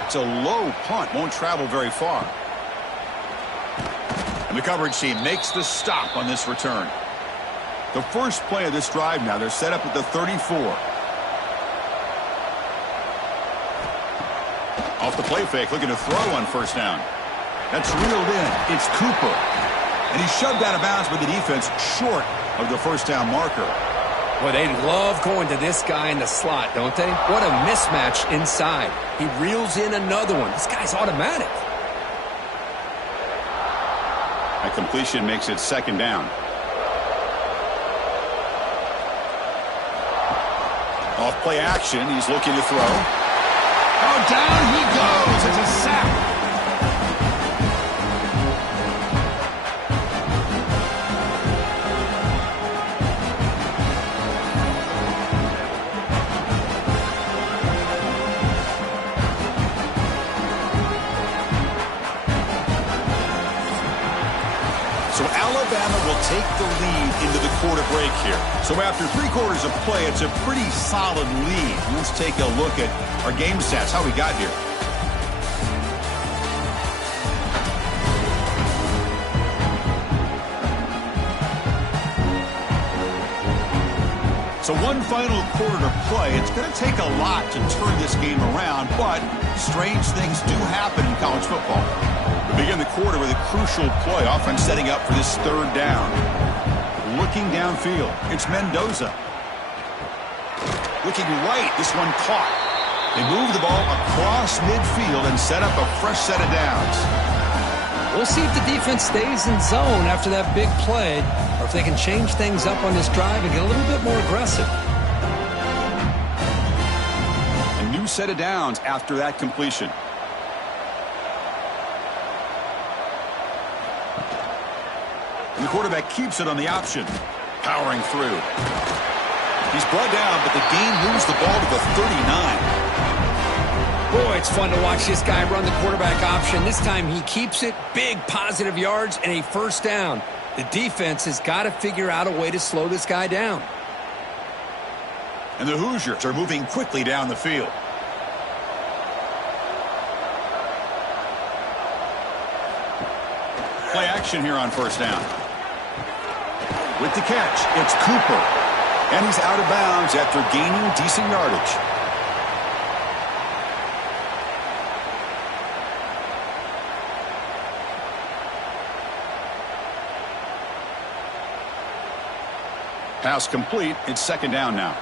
It's a low punt, won't travel very far. And the coverage team makes the stop on this return. The first play of this drive now, they're set up at the 34. Off the play fake, looking to throw on first down. That's reeled in. It's Cooper. And he's shoved out of bounds by the defense short of the first down marker. Boy, they love going to this guy in the slot, don't they? What a mismatch inside. He reels in another one. This guy's automatic. That completion makes it second down. Off play action, he's looking to throw. Oh, down he goes. It's a sack. So Alabama will take the lead into the quarter break here. So after 3 quarters of play, it's a pretty solid lead. Let's take a look at our game stats, how we got here. So one final quarter to play. It's going to take a lot to turn this game around, but strange things do happen in college football. We begin the quarter with a crucial play. Offense setting up for this 3rd down. Looking downfield, it's Mendoza. Looking right, this one caught. They move the ball across midfield and set up a fresh set of downs. We'll see if the defense stays in zone after that big play, or if they can change things up on this drive and get a little bit more aggressive. A new set of downs after that completion. And the quarterback keeps it on the option. Powering through. He's brought down, but the gain moves the ball to the 39. Boy, it's fun to watch this guy run the quarterback option. This time he keeps it, big positive yards, and a 1st down. The defense has got to figure out a way to slow this guy down. And the Hoosiers are moving quickly down the field. Play action here on 1st down. With the catch, it's Cooper. And he's out of bounds after gaining decent yardage. Pass complete. It's 2nd down now.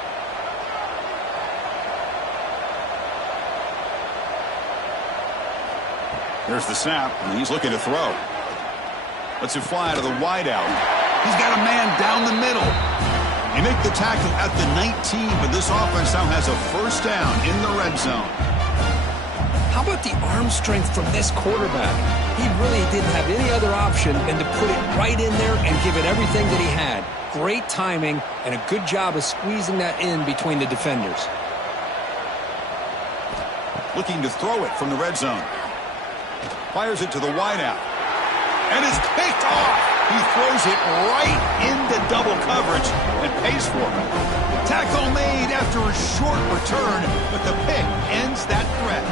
There's the snap, and he's looking to throw. Lets it fly to the wideout. He's got a man down the middle. They make the tackle at the 19, but this offense now has a 1st down in the red zone. How about the arm strength from this quarterback? He really didn't have any other option than to put it right in there and give it everything that he had. Great timing and a good job of squeezing that in between the defenders. Looking to throw it from the red zone. Fires it to the wideout. And it's picked off. He throws it right into double coverage and pays for it. Tackle made after a short return, but the pick ends that threat.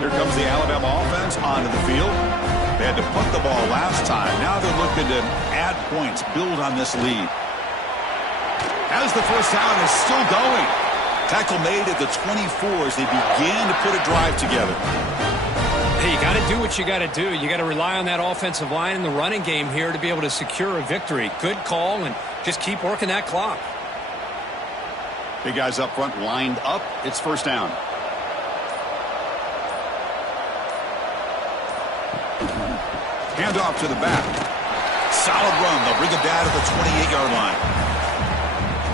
Here comes the Alabama offense onto the field. They had to punt the ball last time. Now they're looking to add points, build on this lead. As the 1st down is still going. Tackle made at the 24 as they begin to put a drive together. Hey, you got to do what you got to do. You got to rely on that offensive line in the running game here to be able to secure a victory. Good call, and just keep working that clock. Big guys up front lined up. It's 1st down. Hand off to the back. Solid run. They'll bring it down to the 28-yard line.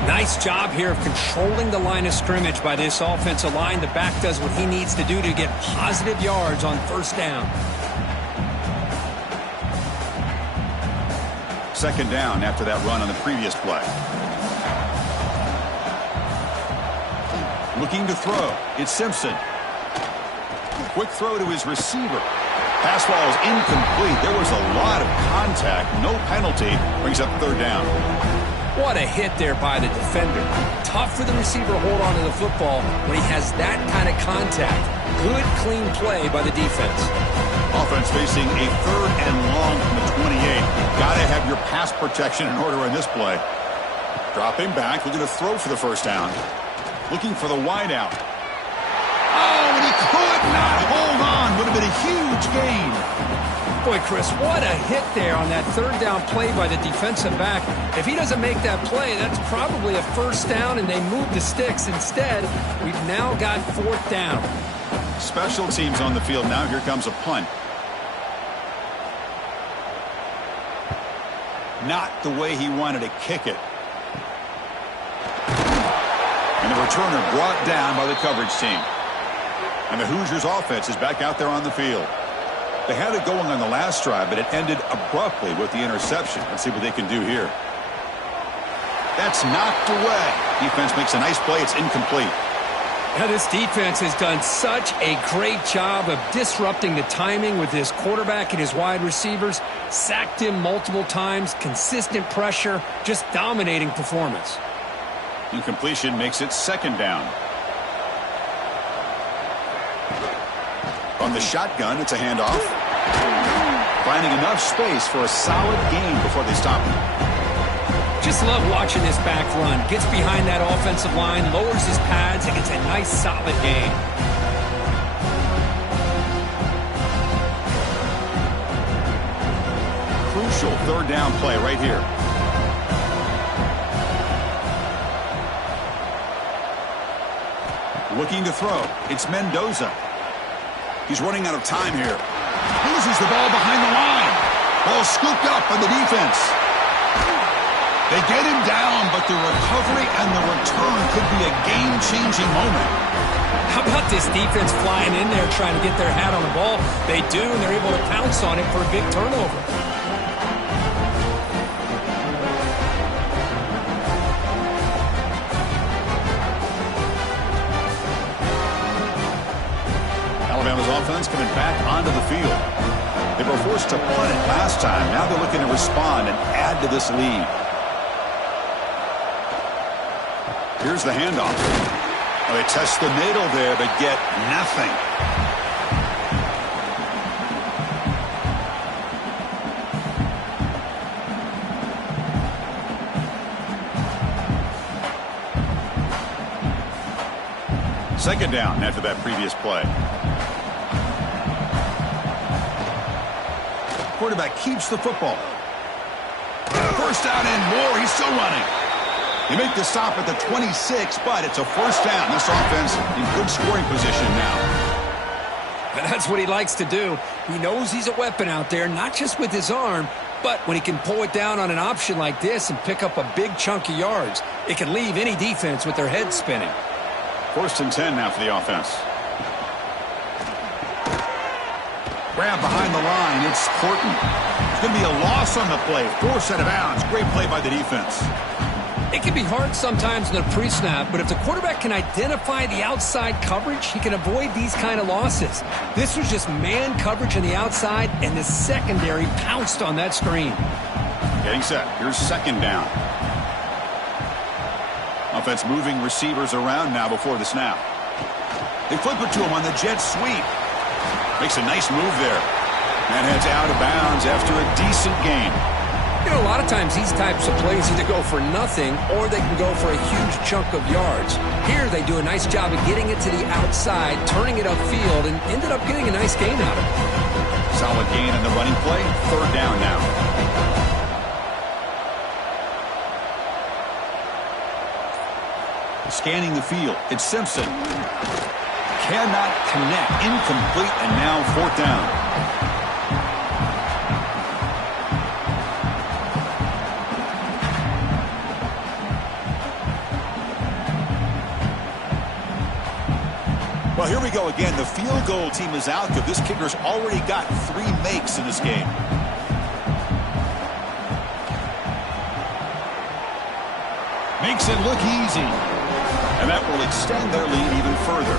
Nice job here of controlling the line of scrimmage by this offensive line. The back does what he needs to do to get positive yards on 1st down. 2nd down after that run on the previous play. Looking to throw. It's Simpson. Quick throw to his receiver. Pass ball is incomplete. There was a lot of contact. No penalty. Brings up 3rd down. What a hit there by the defender. Tough for the receiver to hold on to the football when he has that kind of contact. Good, clean play by the defense. Offense facing a 3rd and long from the 28. Got to have your pass protection in order in this play. Dropping back. Looking to throw for the 1st down. Looking for the wideout. Oh, and he could not hold on. Would have been a huge gain. Boy, Chris, what a hit there on that 3rd down play by the defensive back. If he doesn't make that play, that's probably a 1st down, and they move the sticks. Instead, we've now got 4th down. Special teams on the field now. Here comes a punt. Not the way he wanted to kick it. And the returner brought down by the coverage team. And the Hoosiers offense is back out there on the field. They had it going on the last drive, but it ended abruptly with the interception. Let's see what they can do here. That's knocked away. Defense makes a nice play. It's incomplete. Now, this defense has done such a great job of disrupting the timing with his quarterback and his wide receivers. Sacked him multiple times. Consistent pressure. Just dominating performance. Incompletion makes it second down. From the shotgun, it's a handoff. Finding enough space for a solid gain before they stop him. Just love watching this back run. Gets behind that offensive line, lowers his pads, and gets a nice solid gain. Crucial third down play right here. Looking to throw. It's Mendoza. He's running out of time here. Loses the ball behind the line. Ball scooped up by the defense. They get him down, but the recovery and the return could be a game-changing moment. How about this defense flying in there trying to get their hat on the ball? They do, and they're able to pounce on it for a big turnover. Alabama's offense coming back onto the field. They were forced to punt it last time. Now they're looking to respond and add to this lead. Here's the handoff. Well, they test the middle there, but get nothing. Second down after that previous play. Quarterback keeps the football. First down and more. He's still running. They make the stop at the 26, but it's a first down. This offense in good scoring position now. And that's what he likes to do. He knows he's a weapon out there, not just with his arm, but when he can pull it down on an option like this and pick up a big chunk of yards, it can leave any defense with their head spinning. First and 10 now for the offense. Grab behind the line. It's Horton. It's going to be a loss on the play. Forced out of bounds. Great play by the defense. It can be hard sometimes in the pre-snap, but if the quarterback can identify the outside coverage, he can avoid these kind of losses. This was just man coverage on the outside, and the secondary pounced on that screen. Getting set. Here's second down. Offense moving receivers around now before the snap. They flip it to him on the jet sweep. Makes a nice move there. And heads out of bounds after a decent gain. You know, a lot of times these types of plays either go for nothing or they can go for a huge chunk of yards. Here they do a nice job of getting it to the outside, turning it upfield, and ended up getting a nice gain out of it. Solid gain in the running play. Third down now. Scanning the field. It's Simpson. Cannot connect. Incomplete, and now fourth down. Well, here we go again. The field goal team is out there. This kicker's already got 3 makes in this game. Makes it look easy. And that will extend their lead even further.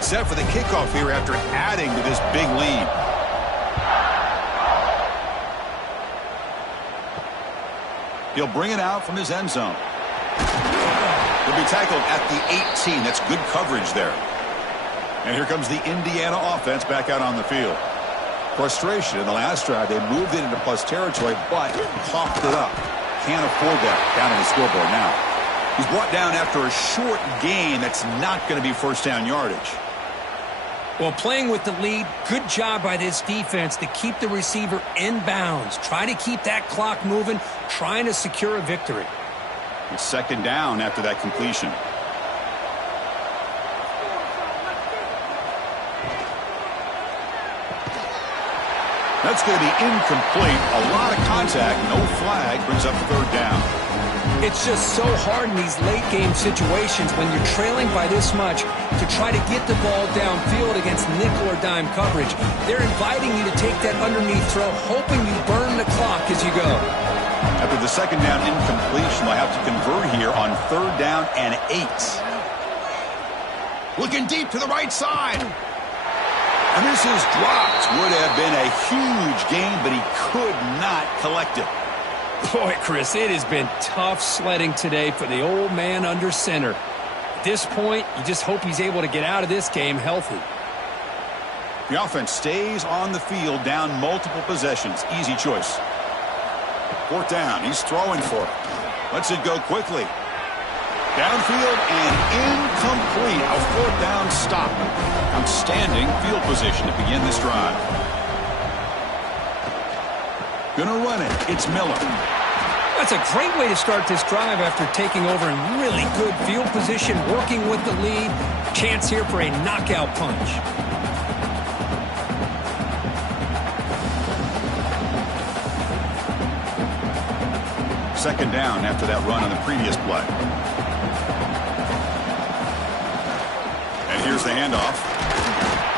Set for the kickoff here after adding to this big lead. He'll bring it out from his end zone. He'll be tackled at the 18. That's good coverage there. And here comes the Indiana offense back out on the field. Frustration in the last drive. They moved it into plus territory, but coughed it up. Can't afford that down on the scoreboard now. He's brought down after a short gain that's not going to be first down yardage. Well, playing with the lead, good job by this defense to keep the receiver in bounds. Try to keep that clock moving, trying to secure a victory. It's second down after that completion. That's going to be incomplete. A lot of contact. No flag. Brings up third down. It's just so hard in these late-game situations when you're trailing by this much to try to get the ball downfield against nickel or dime coverage. They're inviting you to take that underneath throw, hoping you burn the clock as you go. After the second down incompletion, they'll have to convert here on third down and 8. Looking deep to the right side. And this is dropped. Would have been a huge gain, but he could not collect it. Boy, Chris, it has been tough sledding today for the old man under center. At this point, you just hope he's able to get out of this game healthy. The offense stays on the field, down multiple possessions. Easy choice. Fourth down. He's throwing for it. Lets it go quickly. Downfield and incomplete. A fourth down stop. Outstanding field position to begin this drive. Gonna run it. It's Miller. That's a great way to start this drive after taking over in really good field position, working with the lead. Chance here for a knockout punch. Second down after that run on the previous play. And here's the handoff.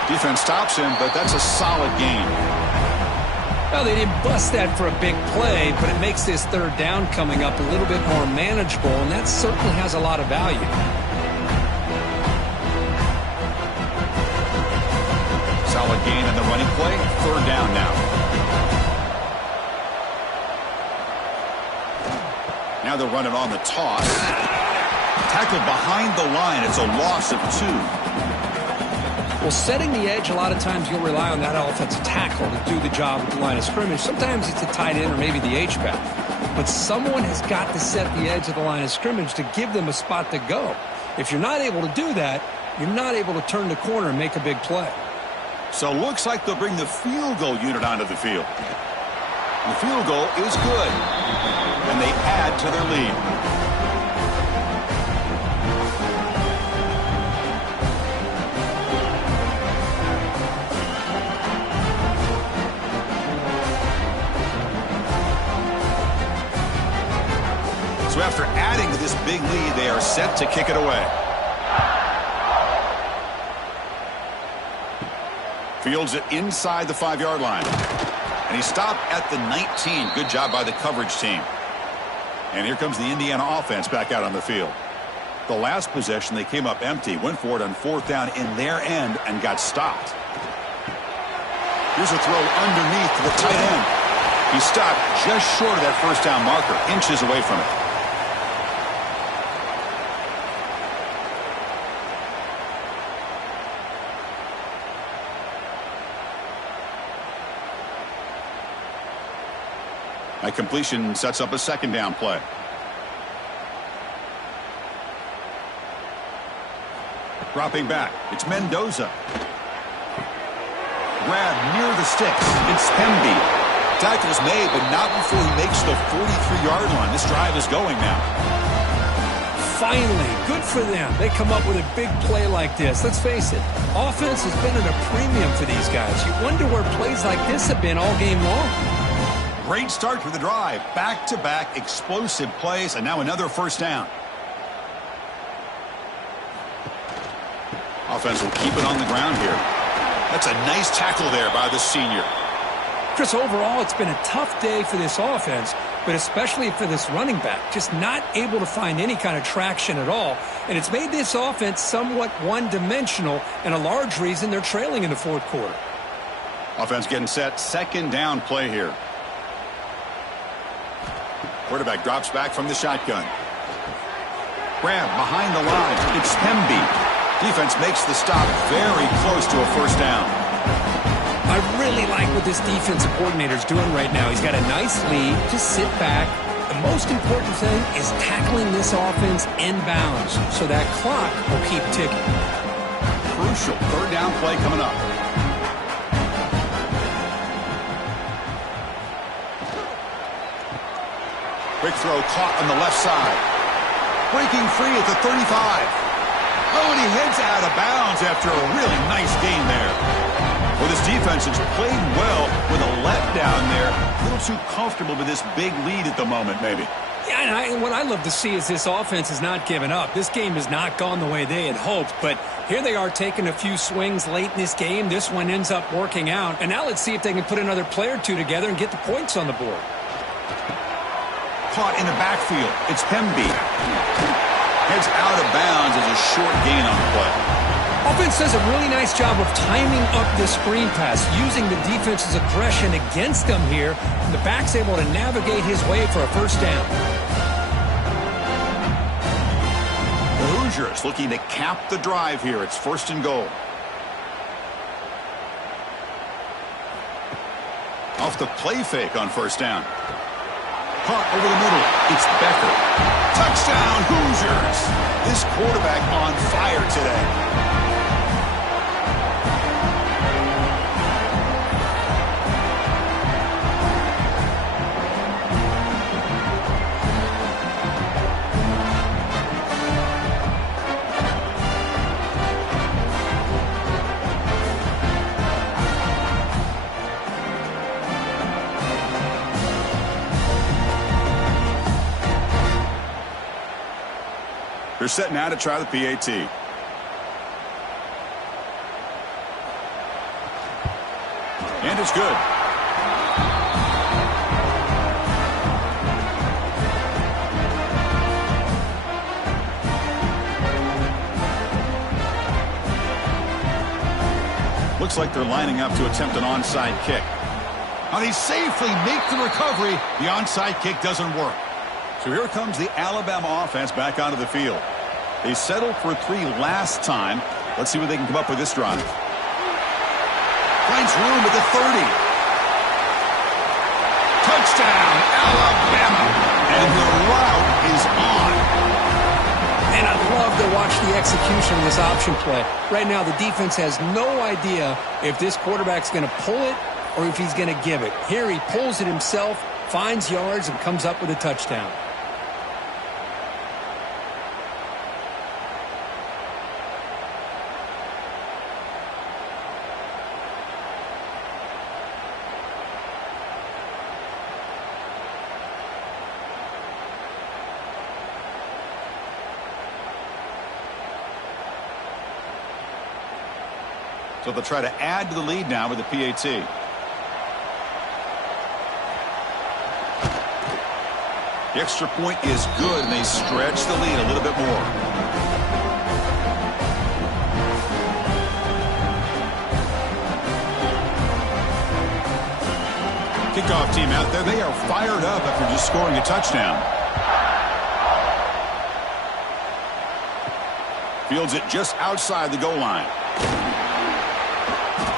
Defense stops him, but that's a solid gain. Well, they didn't bust that for a big play, but it makes this third down coming up a little bit more manageable, and that certainly has a lot of value. Solid gain in the running play. Third down now. Now they'll run it on the toss. Tackled behind the line. It's a loss of 2. Well, setting the edge, a lot of times you'll rely on that offensive tackle to do the job at the line of scrimmage. Sometimes it's a tight end or maybe the H-back. But someone has got to set the edge of the line of scrimmage to give them a spot to go. If you're not able to do that, you're not able to turn the corner and make a big play. So looks like they'll bring the field goal unit onto the field. The field goal is good. And they add to their lead. So after adding to this big lead, they are set to kick it away. Fields it inside the 5-yard line. And he stopped at the 19. Good job by the coverage team. And here comes the Indiana offense back out on the field. The last possession, they came up empty, went for it on fourth down in their end, and got stopped. Here's a throw underneath to the tight end. He stopped just short of that first down marker, inches away from it. That completion sets up a second down play. Dropping back, it's Mendoza. Grab near the sticks, it's Pemby. Tackle's made, but not before he makes the 43-yard line. This drive is going now. Finally, good for them. They come up with a big play like this. Let's face it, offense has been at a premium for these guys. You wonder where plays like this have been all game long. Great start to the drive. Back-to-back explosive plays, and now another first down. Offense will keep it on the ground here. That's a nice tackle there by the senior. Chris, overall, it's been a tough day for this offense, but especially for this running back. Just not able to find any kind of traction at all, and it's made this offense somewhat one-dimensional, and a large reason they're trailing in the fourth quarter. Offense getting set. Second down play here. Quarterback drops back from the shotgun. Grab behind the line. It's Pemby. Defense makes the stop very close to a first down. I really like what this defensive coordinator is doing right now. He's got a nice lead. Just sit back. The most important thing is tackling this offense inbounds so that clock will keep ticking. Crucial third down play coming up. Quick throw caught on the left side. Breaking free at the 35. Oh, and he heads out of bounds after a really nice gain there. Well, this defense has played well with a letdown there. A little too comfortable with this big lead at the moment, maybe. Yeah, and what I love to see is this offense is not giving up. This game has not gone the way they had hoped, but here they are taking a few swings late in this game. This one ends up working out, and now let's see if they can put another play or two together and get the points on the board. Caught in the backfield. It's Pemby. Heads out of bounds as a short gain on the play. Offense does a really nice job of timing up the screen pass, using the defense's aggression against them here. And the back's able to navigate his way for a first down. The Hoosiers looking to cap the drive here. It's 1st and goal. Off the play fake on 1st down. Caught over the middle. It's Becker. Touchdown, Hoosiers. This quarterback on fire today. They're set now to try the PAT. And it's good. Looks like they're lining up to attempt an onside kick. Now they safely make the recovery. The onside kick doesn't work. So here comes the Alabama offense back onto the field. They settled for 3 last time. Let's see what they can come up with this drive. Finds room at the 30. Touchdown, Alabama. And the route is on. And I love to watch the execution of this option play. Right now, the defense has no idea if this quarterback's going to pull it or if he's going to give it. Here he pulls it himself, finds yards, and comes up with a touchdown. So they'll try to add to the lead now with the PAT. The extra point is good, and they stretch the lead a little bit more. Kickoff team out there. They are fired up after just scoring a touchdown. Fields it just outside the goal line.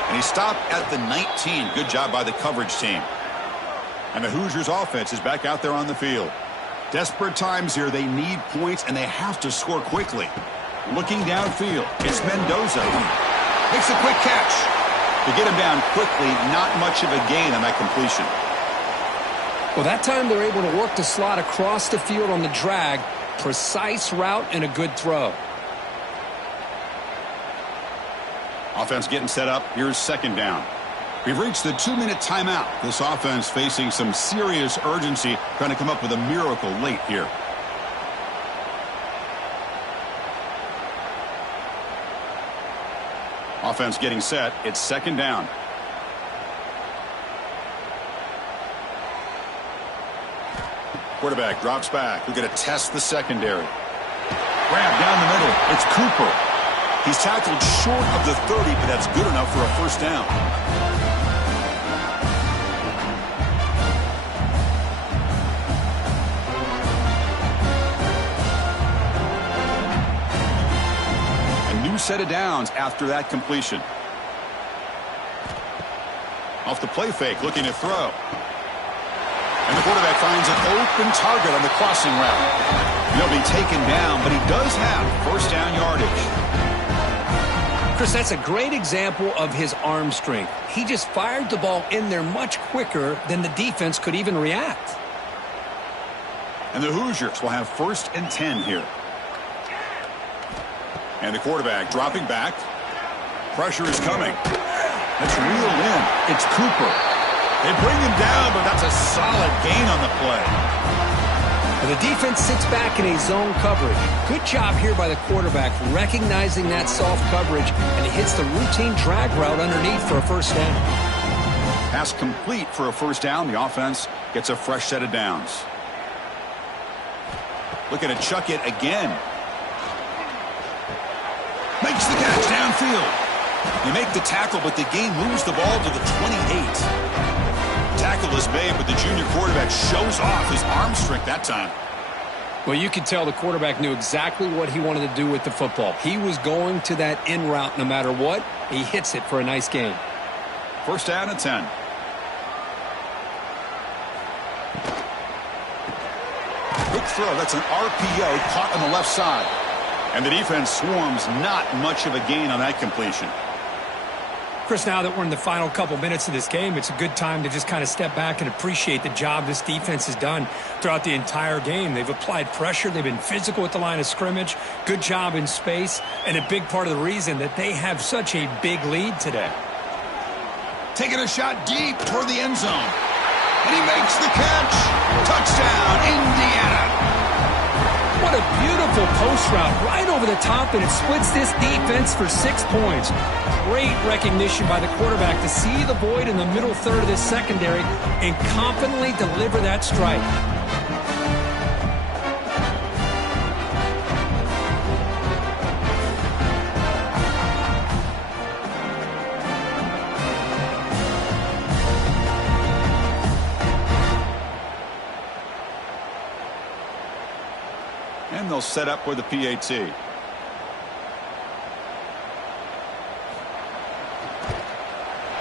And he stopped at the 19. Good job by the coverage team. And the Hoosiers offense is back out there on the field. Desperate times here. They need points, and they have to score quickly. Looking downfield, it's Mendoza. Makes a quick catch. To get him down quickly, not much of a gain on that completion. Well, that time they're able to work the slot across the field on the drag. Precise route and a good throw. Offense getting set up. Here's 2nd down. We've reached the 2-minute timeout. This offense facing some serious urgency, trying to come up with a miracle late here. Offense getting set. It's 2nd down. Quarterback drops back. We're going to test the secondary. Grab down the middle. It's Cooper. He's tackled short of the 30, but that's good enough for a 1st down. A new set of downs after that completion. Off the play fake, looking to throw. And the quarterback finds an open target on the crossing route. He'll be taken down, but he does have 1st down yardage. Chris, that's a great example of his arm strength. He just fired the ball in there much quicker than the defense could even react. And the Hoosiers will have 1st and 10 here. And the quarterback dropping back. Pressure is coming. That's reeled in. It's Cooper. They bring him down, but that's a solid gain on the play. And the defense sits back in a zone coverage. Good job here by the quarterback recognizing that soft coverage, and he hits the routine drag route underneath for a first down. Pass complete for a first down. The offense gets a fresh set of downs. Looking to chuck it again. Makes the catch downfield. They make the tackle, but the game moves the ball to the 28. Tackle is made, but the junior quarterback shows off his arm strength that time. Well, you could tell the quarterback knew exactly what he wanted to do with the football. He was going to that in route no matter what. He hits it for a nice gain. First down and 10. Quick throw. That's an RPO caught on the left side. And the defense swarms, not much of a gain on that completion. Chris, now that we're in the final couple minutes of this game, it's a good time to just kind of step back and appreciate the job this defense has done throughout the entire game. They've applied pressure. They've been physical at the line of scrimmage. Good job in space. And a big part of the reason that they have such a big lead today. Taking a shot deep toward the end zone. And he makes the catch. Touchdown, Indiana. What a beautiful post route right over the top, and it splits this defense for 6 points. Great recognition by the quarterback to see the void in the middle third of this secondary and confidently deliver that strike. And they'll set up with the PAT.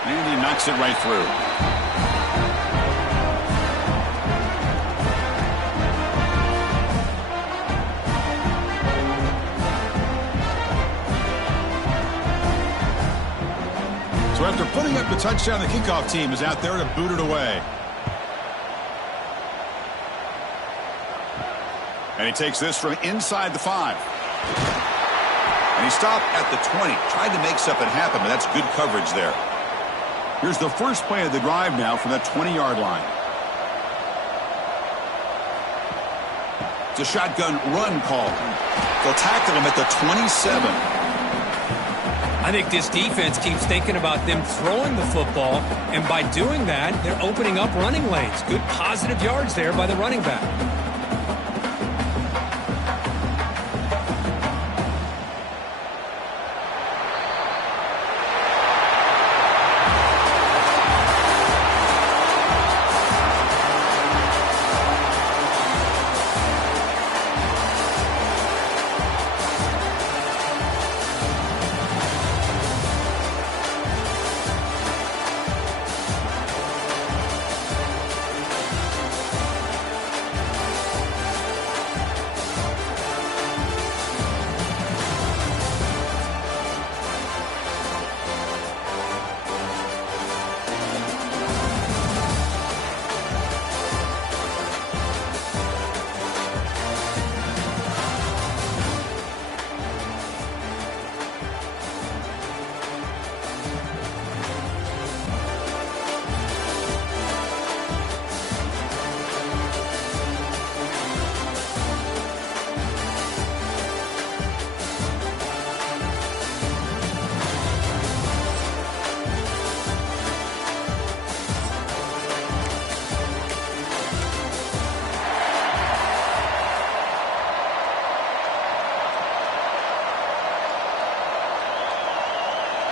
And he knocks it right through. So after putting up the touchdown, the kickoff team is out there to boot it away. And he takes this from inside the 5. And he stopped at the 20. Tried to make something happen, but that's good coverage there. Here's the first play of the drive now from that 20-yard line. It's a shotgun run call. They'll tackle him at the 27. I think this defense keeps thinking about them throwing the football, and by doing that, they're opening up running lanes. Good positive yards there by the running back.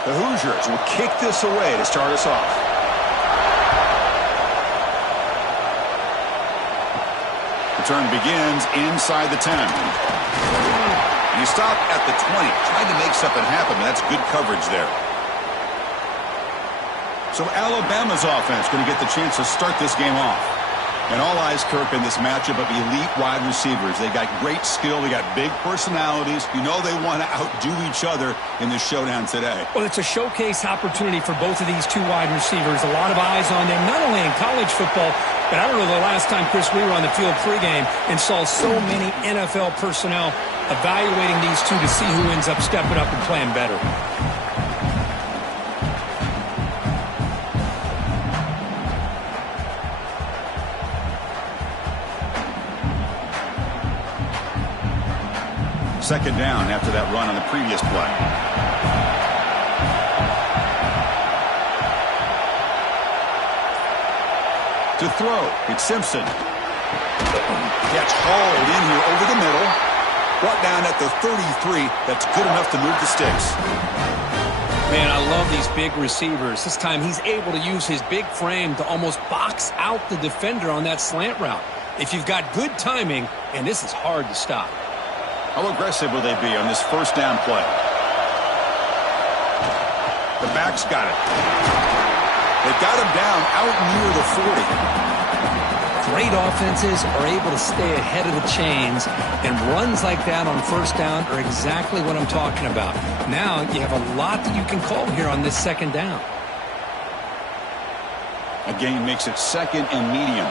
The Hoosiers will kick this away to start us off. Return begins inside the 10. And he stopped at the 20. Tried to make something happen, but that's good coverage there. So Alabama's offense going to get the chance to start this game off. And all eyes, Kirk, in this matchup of elite wide receivers. They got great skill. They got big personalities. You know they want to outdo each other in this showdown today. Well, it's a showcase opportunity for both of these two wide receivers. A lot of eyes on them, not only in college football, but I don't know the last time, Chris, we were on the field pregame and saw so many NFL personnel evaluating these two to see who ends up stepping up and playing better. Second down after that run on the previous play. To throw, it's Simpson. Gets hauled in here over the middle. Brought down at the 33. That's good enough to move the sticks. Man, I love these big receivers. This time he's able to use his big frame to almost box out the defender on that slant route. If you've got good timing, and this is hard to stop. How aggressive will they be on this first down play? The back's got it. They've got him down out near the 40. Great offenses are able to stay ahead of the chains, and runs like that on first down are exactly what I'm talking about. Now you have a lot that you can call here on this second down. A gain makes it second and medium.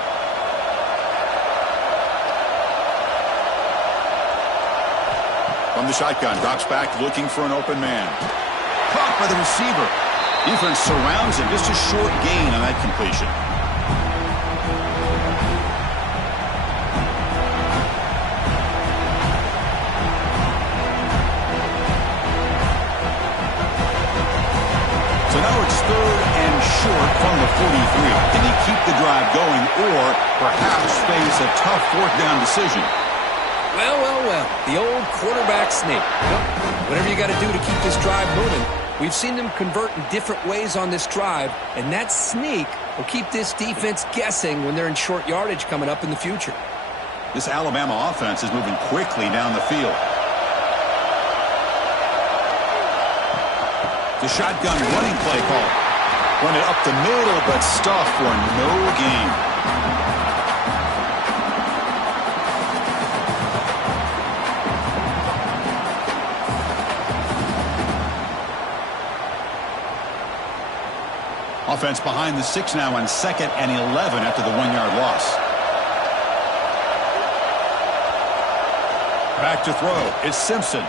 From the shotgun, drops back looking for an open man. Caught by the receiver. Defense surrounds him. Just a short gain on that completion. So now it's third and short from the 43. Can he keep the drive going or perhaps face a tough fourth down decision? Well, the old quarterback sneak. Whatever you got to do to keep this drive moving. We've seen them convert in different ways on this drive, and that sneak will keep this defense guessing when they're in short yardage coming up in the future. This Alabama offense is moving quickly down the field. The shotgun running play call. Run it up the middle, but stuffed for no gain. Offense behind the 6 now on 2nd and 11 after the 1-yard loss. Back to throw. It's Simpson.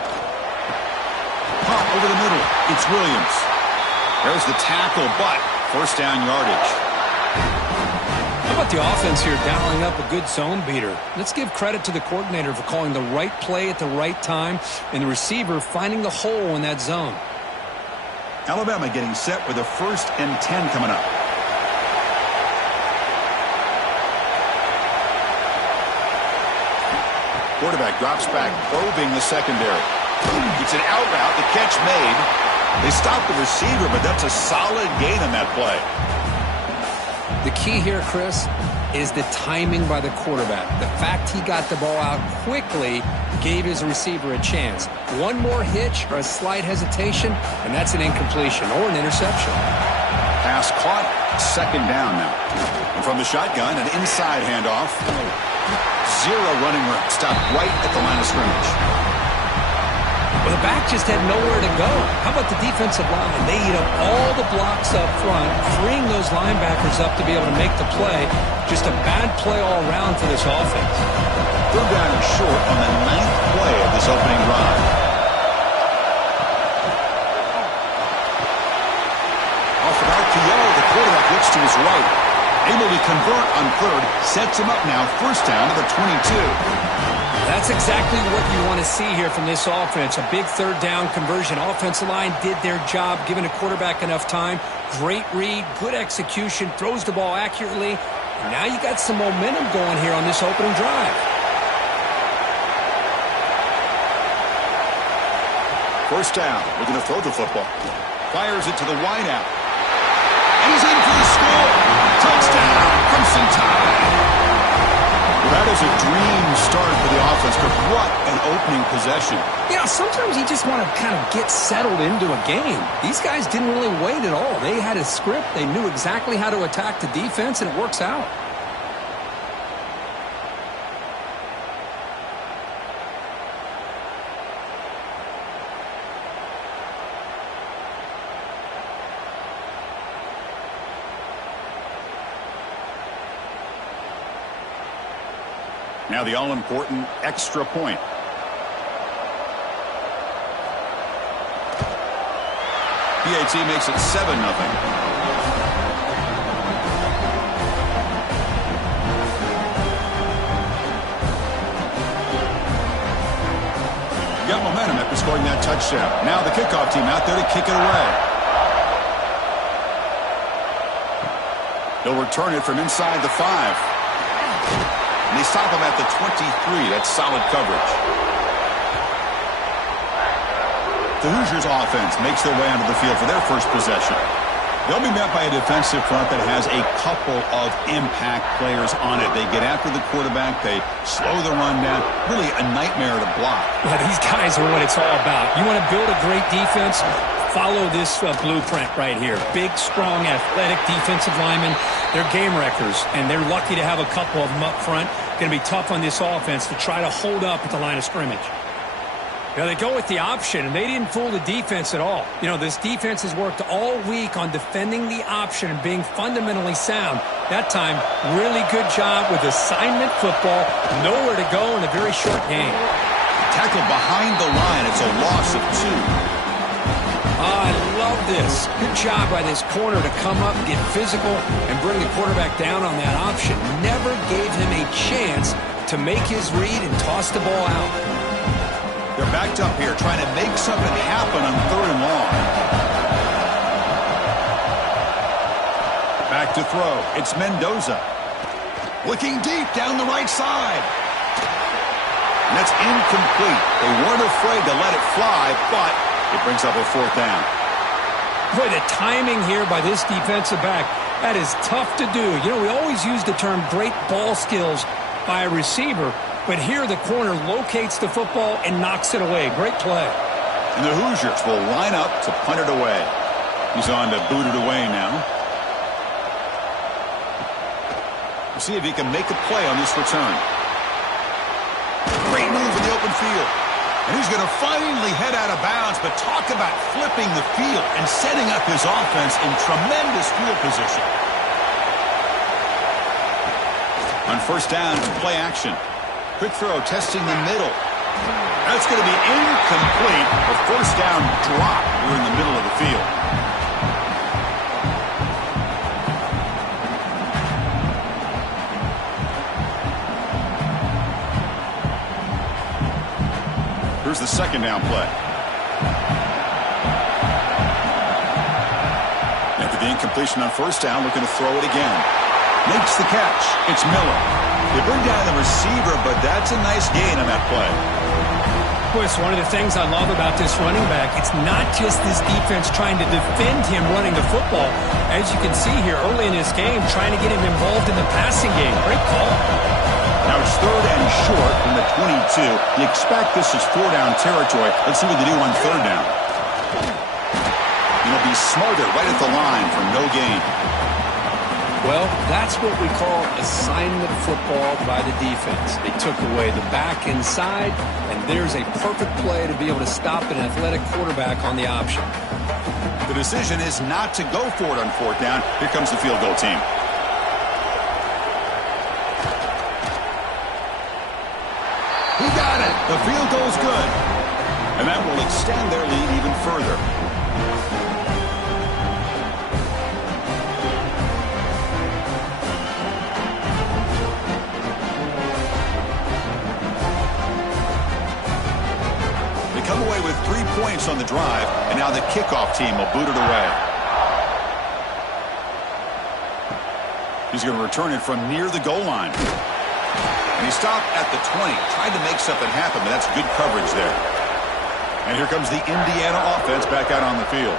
Pop over the middle. It's Williams. There's the tackle, but first down yardage. How about the offense here dialing up a good zone beater? Let's give credit to the coordinator for calling the right play at the right time and the receiver finding the hole in that zone. Alabama getting set with a 1st and 10 coming up. Quarterback drops back, probing the secondary. It's an out route. The catch made. They stopped the receiver, but that's a solid gain on that play. The key here, Chris, is the timing by the quarterback. The fact he got the ball out quickly gave his receiver a chance. One more hitch or a slight hesitation, and that's an incompletion or an interception. Pass caught, second down now. And from the shotgun, an inside handoff. Zero running room. Stopped right at the line of scrimmage. Well, the back just had nowhere to go. How about the defensive line? They eat up all the blocks up front, freeing those linebackers up to be able to make the play. Just a bad play all around for this offense. Third down and short on the 9th play of this opening drive. Off the RPO, the quarterback looks to his right. Able to convert on third, sets him up now, first down to the 22. That's exactly what you want to see here from this offense. A big third down conversion. Offensive line did their job, giving a quarterback enough time. Great read, good execution, throws the ball accurately. And now you got some momentum going here on this opening drive. First down, looking to throw the football. Fires it to the wideout. And he's in for the score. Touchdown, Crimson Tide. That is a dream start for the offense, but what an opening possession. Yeah, sometimes you just want to kind of get settled into a game. These guys didn't really wait at all. They had a script. They knew exactly how to attack the defense, and it works out. Now the all-important extra point. PAT makes it 7-0. Got scoring that touchdown. Now the kickoff team out there to kick it away. They'll return it from inside the 5. And they stop him at the 23. That's solid coverage. The Hoosiers offense makes their way onto the field for their first possession. They'll be met by a defensive front that has a couple of impact players on it. They get after the quarterback. They slow the run down. Really a nightmare to block. Yeah, these guys are what it's all about. You want to build a great defense? Follow this blueprint right here. Big, strong, athletic defensive linemen. They're game wreckers, and they're lucky to have a couple of them up front. Going to be tough on this offense to try to hold up at the line of scrimmage. Yeah, they go with the option, and they didn't fool the defense at all. You know, this defense has worked all week on defending the option and being fundamentally sound. That time, really good job with assignment football. Nowhere to go in a very short game. Tackle behind the line. It's a loss of 2. I love this. Good job by this corner to come up, get physical, and bring the quarterback down on that option. Never gave him a chance to make his read and toss the ball out. They're backed up here trying to make something happen on 3rd and long. Back to throw. It's Mendoza. Looking deep down the right side. And that's incomplete. They weren't afraid to let it fly, but it brings up a 4th down. Boy, the timing here by this defensive back, that is tough to do. You know, we always use the term great ball skills by a receiver, but here the corner locates the football and knocks it away. Great play. And the Hoosiers will line up to punt it away. He's on to boot it away now. We'll see if he can make a play on this return. Great move in the open field. And he's going to finally head out of bounds, but talk about flipping the field and setting up his offense in tremendous field position. On 1st down, play action. Quick throw, testing the middle. That's going to be incomplete. A 1st down drop. We're in the middle of the field. Here's the 2nd down play. After the incompletion on 1st down, looking to throw it again. Makes the catch. It's Miller. They bring down the receiver, but that's a nice gain on that play. Boy, it's one of the things I love about this running back. It's not just this defense trying to defend him running the football. As you can see here early in this game, trying to get him involved in the passing game. Great call. Now it's 3rd and short from the 22. You expect this is 4-down territory. Let's see what they do on 3rd down. It'll be smothered right at the line for no gain. Well, that's what we call assignment football by the defense. They took away the back inside, and there's a perfect play to be able to stop an athletic quarterback on the option. The decision is not to go for it on 4th down. Here comes the field goal team. He got it. The field goal's good. And that will extend their lead even further. Come away with 3 points on the drive, and now the kickoff team will boot it away. He's going to return it from near the goal line. And he stopped at the 20, tried to make something happen, but that's good coverage there. And here comes the Indiana offense back out on the field.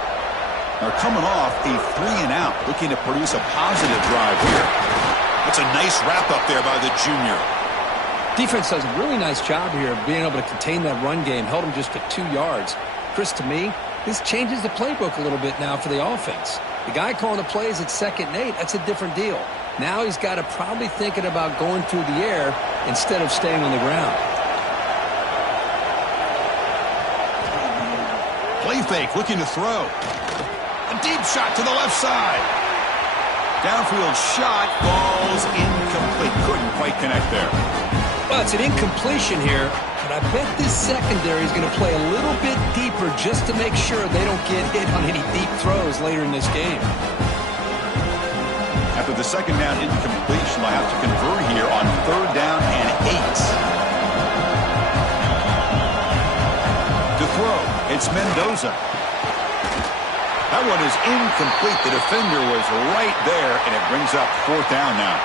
They're coming off a 3-and-out, looking to produce a positive drive here. That's a nice wrap-up there by the junior. Defense does a really nice job here of being able to contain that run game. Held him just to 2 yards. Chris, to me, this changes the playbook a little bit now for the offense. The guy calling the plays at 2nd and 8, that's a different deal. Now he's got to probably thinking about going through the air instead of staying on the ground. Play fake, looking to throw. A deep shot to the left side. Downfield shot, falls incomplete. Couldn't quite connect there. Well, it's an incompletion here, but I bet this secondary is going to play a little bit deeper just to make sure they don't get hit on any deep throws later in this game. After the 2nd down incompletion, they'll have to convert here on 3rd down and 8. To throw. It's Mendoza. That one is incomplete. The defender was right there, and it brings up 4th down now.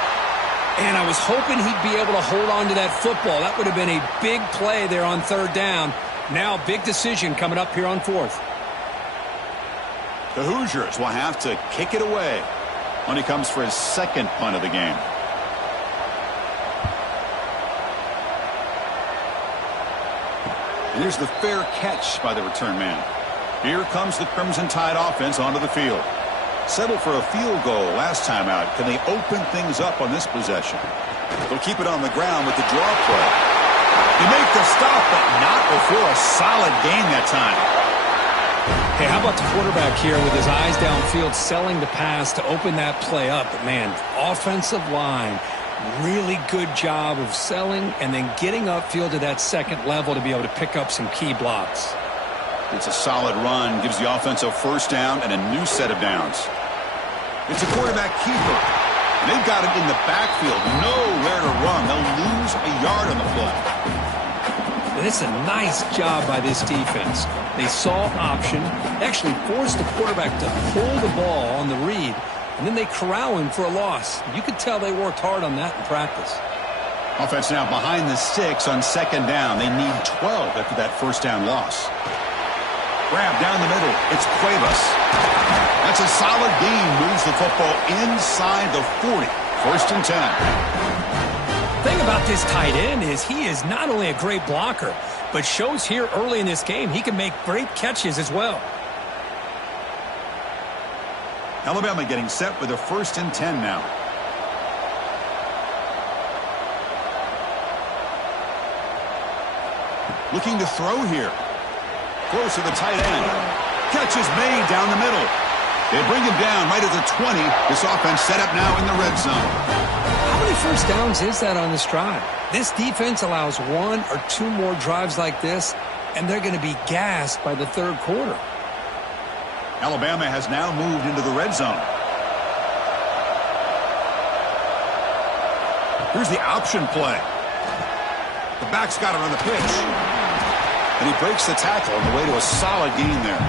And I was hoping he'd be able to hold on to that football. That would have been a big play there on 3rd down. Now, big decision coming up here on 4th. The Hoosiers will have to kick it away when he comes for his 2nd punt of the game. And here's the fair catch by the return man. Here comes the Crimson Tide offense onto the field. Settled for a field goal last time out. Can they open things up on this possession? They'll keep it on the ground with the draw play. They make the stop, but not before a solid gain that time. Hey, how about the quarterback here with his eyes downfield selling the pass to open that play up? But, man, offensive line, really good job of selling and then getting upfield to that 2nd level to be able to pick up some key blocks. It's a solid run, gives the offense a 1st down and a new set of downs. It's a quarterback keeper. They've got it in the backfield, nowhere to run. They'll lose a yard on the play. And it's a nice job by this defense. They saw option, actually forced the quarterback to pull the ball on the read, and then they corral him for a loss. You could tell they worked hard on that in practice. Offense now behind the 6 on 2nd down. They need 12 after that 1st down loss. Grab down the middle. It's Cuevas. That's a solid gain. Moves the football inside the 40. 1st and 10. The thing about this tight end is he is not only a great blocker, but shows here early in this game he can make great catches as well. Alabama getting set with a 1st and 10 now. Looking to throw here. Close to the tight end. Catch is made down the middle. They bring him down right at the 20. This offense set up now in the red zone. How many 1st downs is that on this drive? This defense allows 1 or 2 more drives like this, and they're going to be gassed by the 3rd quarter. Alabama has now moved into the red zone. Here's the option play. The back's got it on the pitch. And he breaks the tackle on the way to a solid gain there.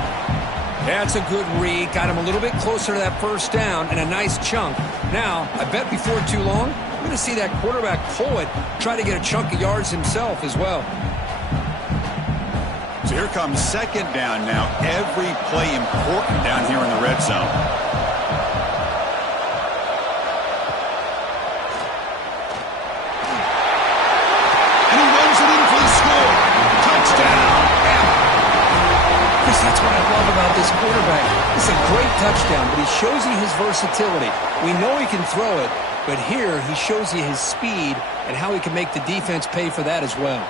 That's a good read. Got him a little bit closer to that 1st down and a nice chunk. Now, I bet before too long, we're going to see that quarterback pull it, try to get a chunk of yards himself as well. So here comes 2nd down now. Every play important down here in the red zone. And he runs it in for the score. Touchdown. That's what I love about this quarterback. It's a great touchdown, but he shows you his versatility. We know he can throw it, but here he shows you his speed and how he can make the defense pay for that as well.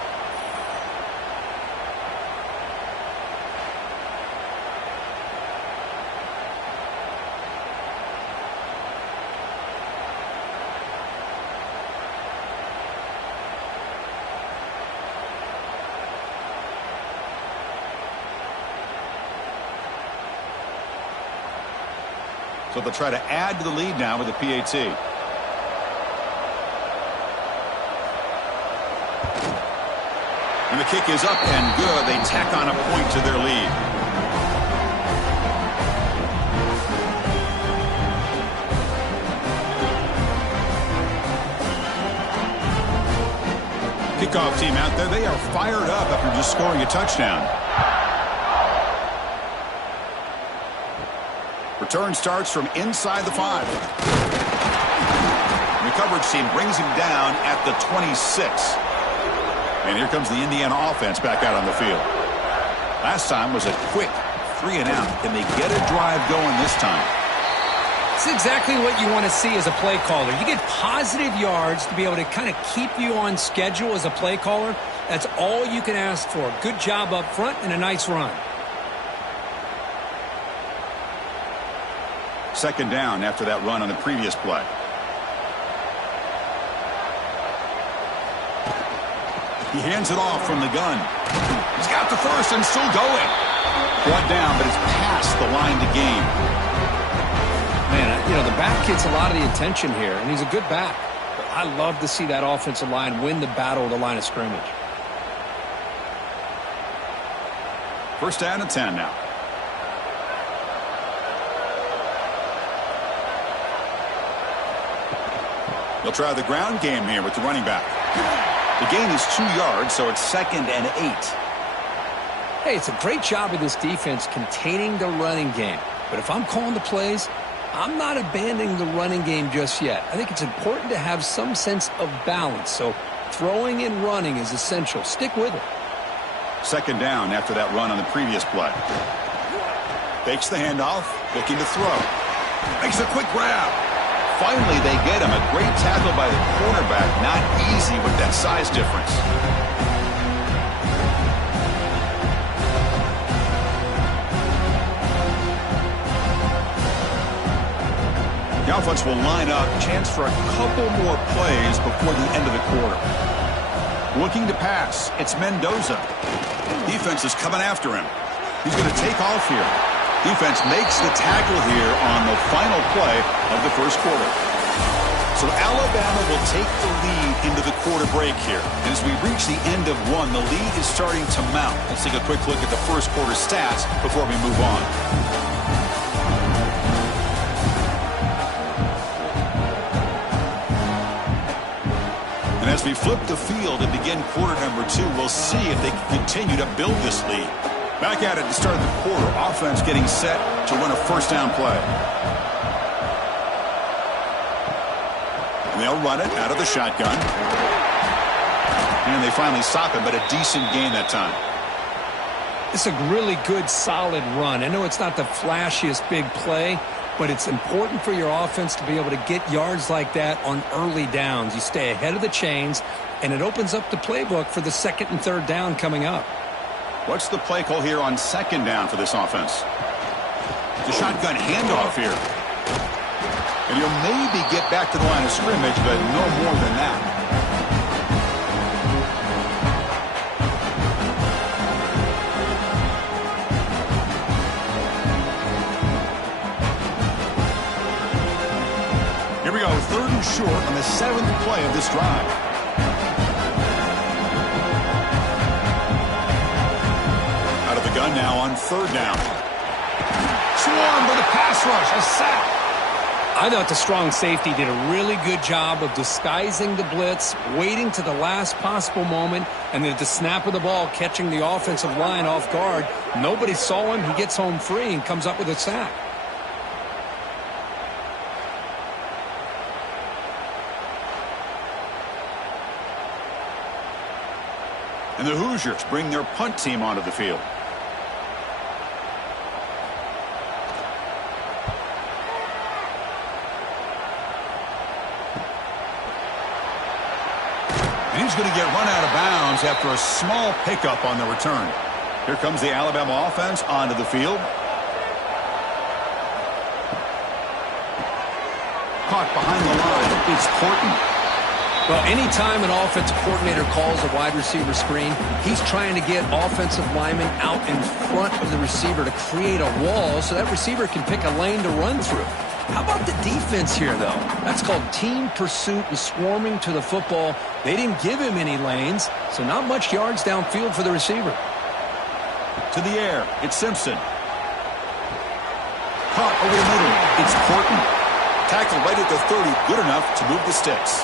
So they'll try to add to the lead now with the PAT. And the kick is up and good. They tack on a point to their lead. Kickoff team out there. They are fired up after just scoring a touchdown. Return starts from inside the 5. The coverage team brings him down at the 26. And here comes the Indiana offense back out on the field. Last time was a quick 3 and out. Can they get a drive going this time? It's exactly what you want to see as a play caller. You get positive yards to be able to kind of keep you on schedule as a play caller. That's all you can ask for. Good job up front and a nice run. 2nd down after that run on the previous play. He hands it off from the gun. He's got the first and still going. Brought down, but it's past the line to gain. Man, you know, the back gets a lot of the attention here, and he's a good back. But I love to see that offensive line win the battle of the line of scrimmage. First down and 10 now. They'll try the ground game here with the running back. The gain is 2 yards, so it's 2nd and 8. Hey, it's a great job of this defense containing the running game. But if I'm calling the plays, I'm not abandoning the running game just yet. I think it's important to have some sense of balance. So throwing and running is essential. Stick with it. 2nd down after that run on the previous play. Fakes the handoff, looking to throw. Makes a quick grab. Finally, they get him. A great tackle by the cornerback. Not easy with that size difference. The offense will line up. Chance for a couple more plays before the end of the quarter. Looking to pass. It's Mendoza. Defense is coming after him. He's going to take off here. Defense makes the tackle here on the final play of the first quarter. So Alabama will take the lead into the quarter break here. And as we reach the end of one, the lead is starting to mount. Let's take a quick look at the first quarter stats before we move on. And as we flip the field and begin quarter number 2, we'll see if they can continue to build this lead. Back at it to start the quarter. Offense getting set to run a first down play. And they'll run it out of the shotgun. And they finally stop it, but a decent gain that time. It's a really good, solid run. I know it's not the flashiest big play, but it's important for your offense to be able to get yards like that on early downs. You stay ahead of the chains, and it opens up the playbook for the 2nd and 3rd down coming up. What's the play call here on 2nd down for this offense? The shotgun handoff here. And he'll maybe get back to the line of scrimmage, but no more than that. Here we go, 3rd and short on the 7th play of this drive. Gun now on 3rd down. Swarmed with a pass rush, a sack. I thought the strong safety did a really good job of disguising the blitz, waiting to the last possible moment, and then at the snap of the ball, catching the offensive line off guard. Nobody saw him. He gets home free and comes up with a sack. And the Hoosiers bring their punt team onto the field. He's going to get run out of bounds after a small pickup on the return. Here comes the Alabama offense onto the field. Caught behind the line. It's Horton. Well, anytime an offensive coordinator calls a wide receiver screen, he's trying to get offensive linemen out in front of the receiver to create a wall so that receiver can pick a lane to run through. How about the defense here, though? That's called team pursuit and swarming to the football. They didn't give him any lanes, so not much yards downfield for the receiver. To the air, it's Simpson. Caught over the middle, it's Horton. Tackle right at the 30, good enough to move the sticks.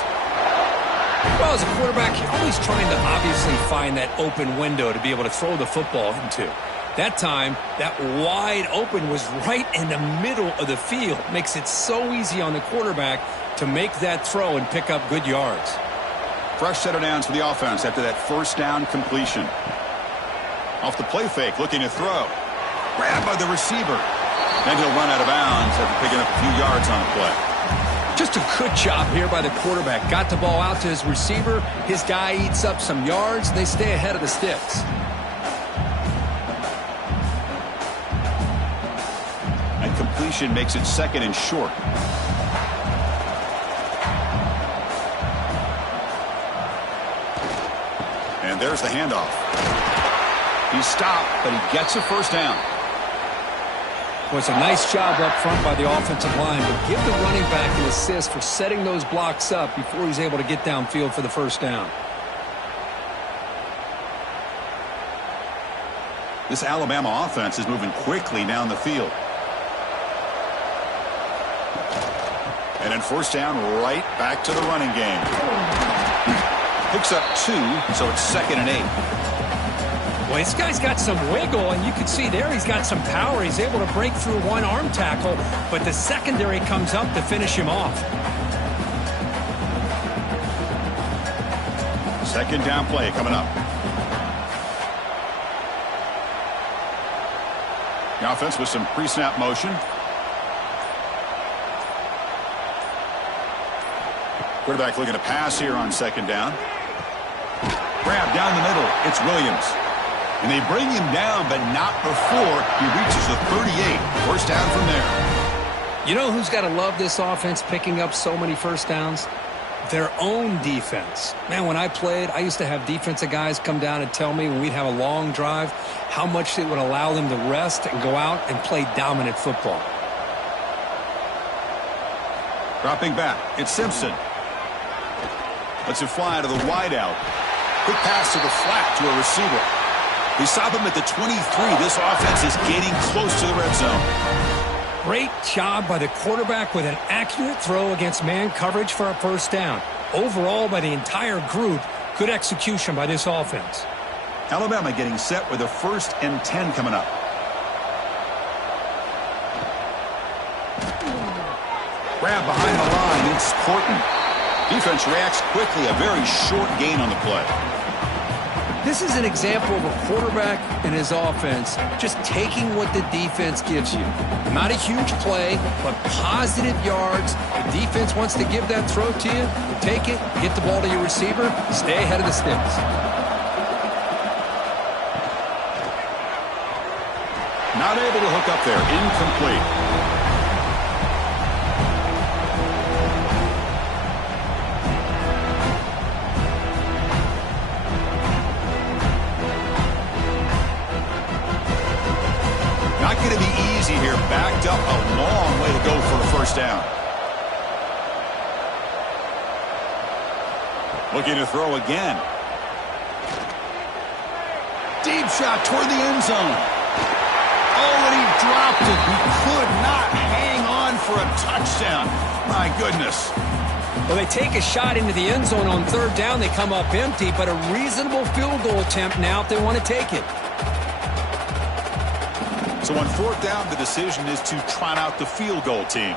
Well, as a quarterback, you're always trying to obviously find that open window to be able to throw the football into. That time, that wide open was right in the middle of the field. Makes it so easy on the quarterback to make that throw and pick up good yards. Fresh set of downs for the offense after that first down completion. Off the play fake, looking to throw. Grabbed by the receiver. Then he'll run out of bounds after picking up a few yards on the play. Just a good job here by the quarterback. Got the ball out to his receiver. His guy eats up some yards. They stay ahead of the sticks. And completion makes it 2nd and short. And there's the handoff. He's stopped, but he gets a first down. Well, it's a nice job up front by the offensive line, but give the running back an assist for setting those blocks up before he's able to get downfield for the first down. This Alabama offense is moving quickly down the field. And then first down, right back to the running game. Picks up 2, so it's 2nd and 8. Well, this guy's got some wiggle, and you can see there he's got some power. He's able to break through one arm tackle, but the secondary comes up to finish him off. Second down play coming up. The offense with some pre-snap motion. Quarterback looking to pass here on second down. Grab down the middle. It's Williams. And they bring him down, but not before he reaches the 38. First down from there. You know who's got to love this offense picking up so many first downs? Their own defense. Man, when I played, I used to have defensive guys come down and tell me when we'd have a long drive how much it would allow them to rest and go out and play dominant football. Dropping back, it's Simpson. Lets it fly to the wideout. Quick pass to the flat to a receiver. They stop him at the 23. This offense is getting close to the red zone. Great job by the quarterback with an accurate throw against man coverage for a first down. Overall, by the entire group, good execution by this offense. Alabama getting set with a 1st and 10 coming up. Grab behind the line. It's Porton. Defense reacts quickly. A very short gain on the play. This is an example of a quarterback and his offense just taking what the defense gives you. Not a huge play, but positive yards. The defense wants to give that throw to you. You take it, get the ball to your receiver, stay ahead of the sticks. Not able to hook up there. Incomplete. Not going to be easy here. Backed up a long way to go for a first down. Looking to throw again. Deep shot toward the end zone. Oh, and he dropped it. He could not hang on for a touchdown. My goodness. Well, they take a shot into the end zone on third down. They come up empty, but a reasonable field goal attempt now if they want to take it. So on fourth down, the decision is to trot out the field goal team.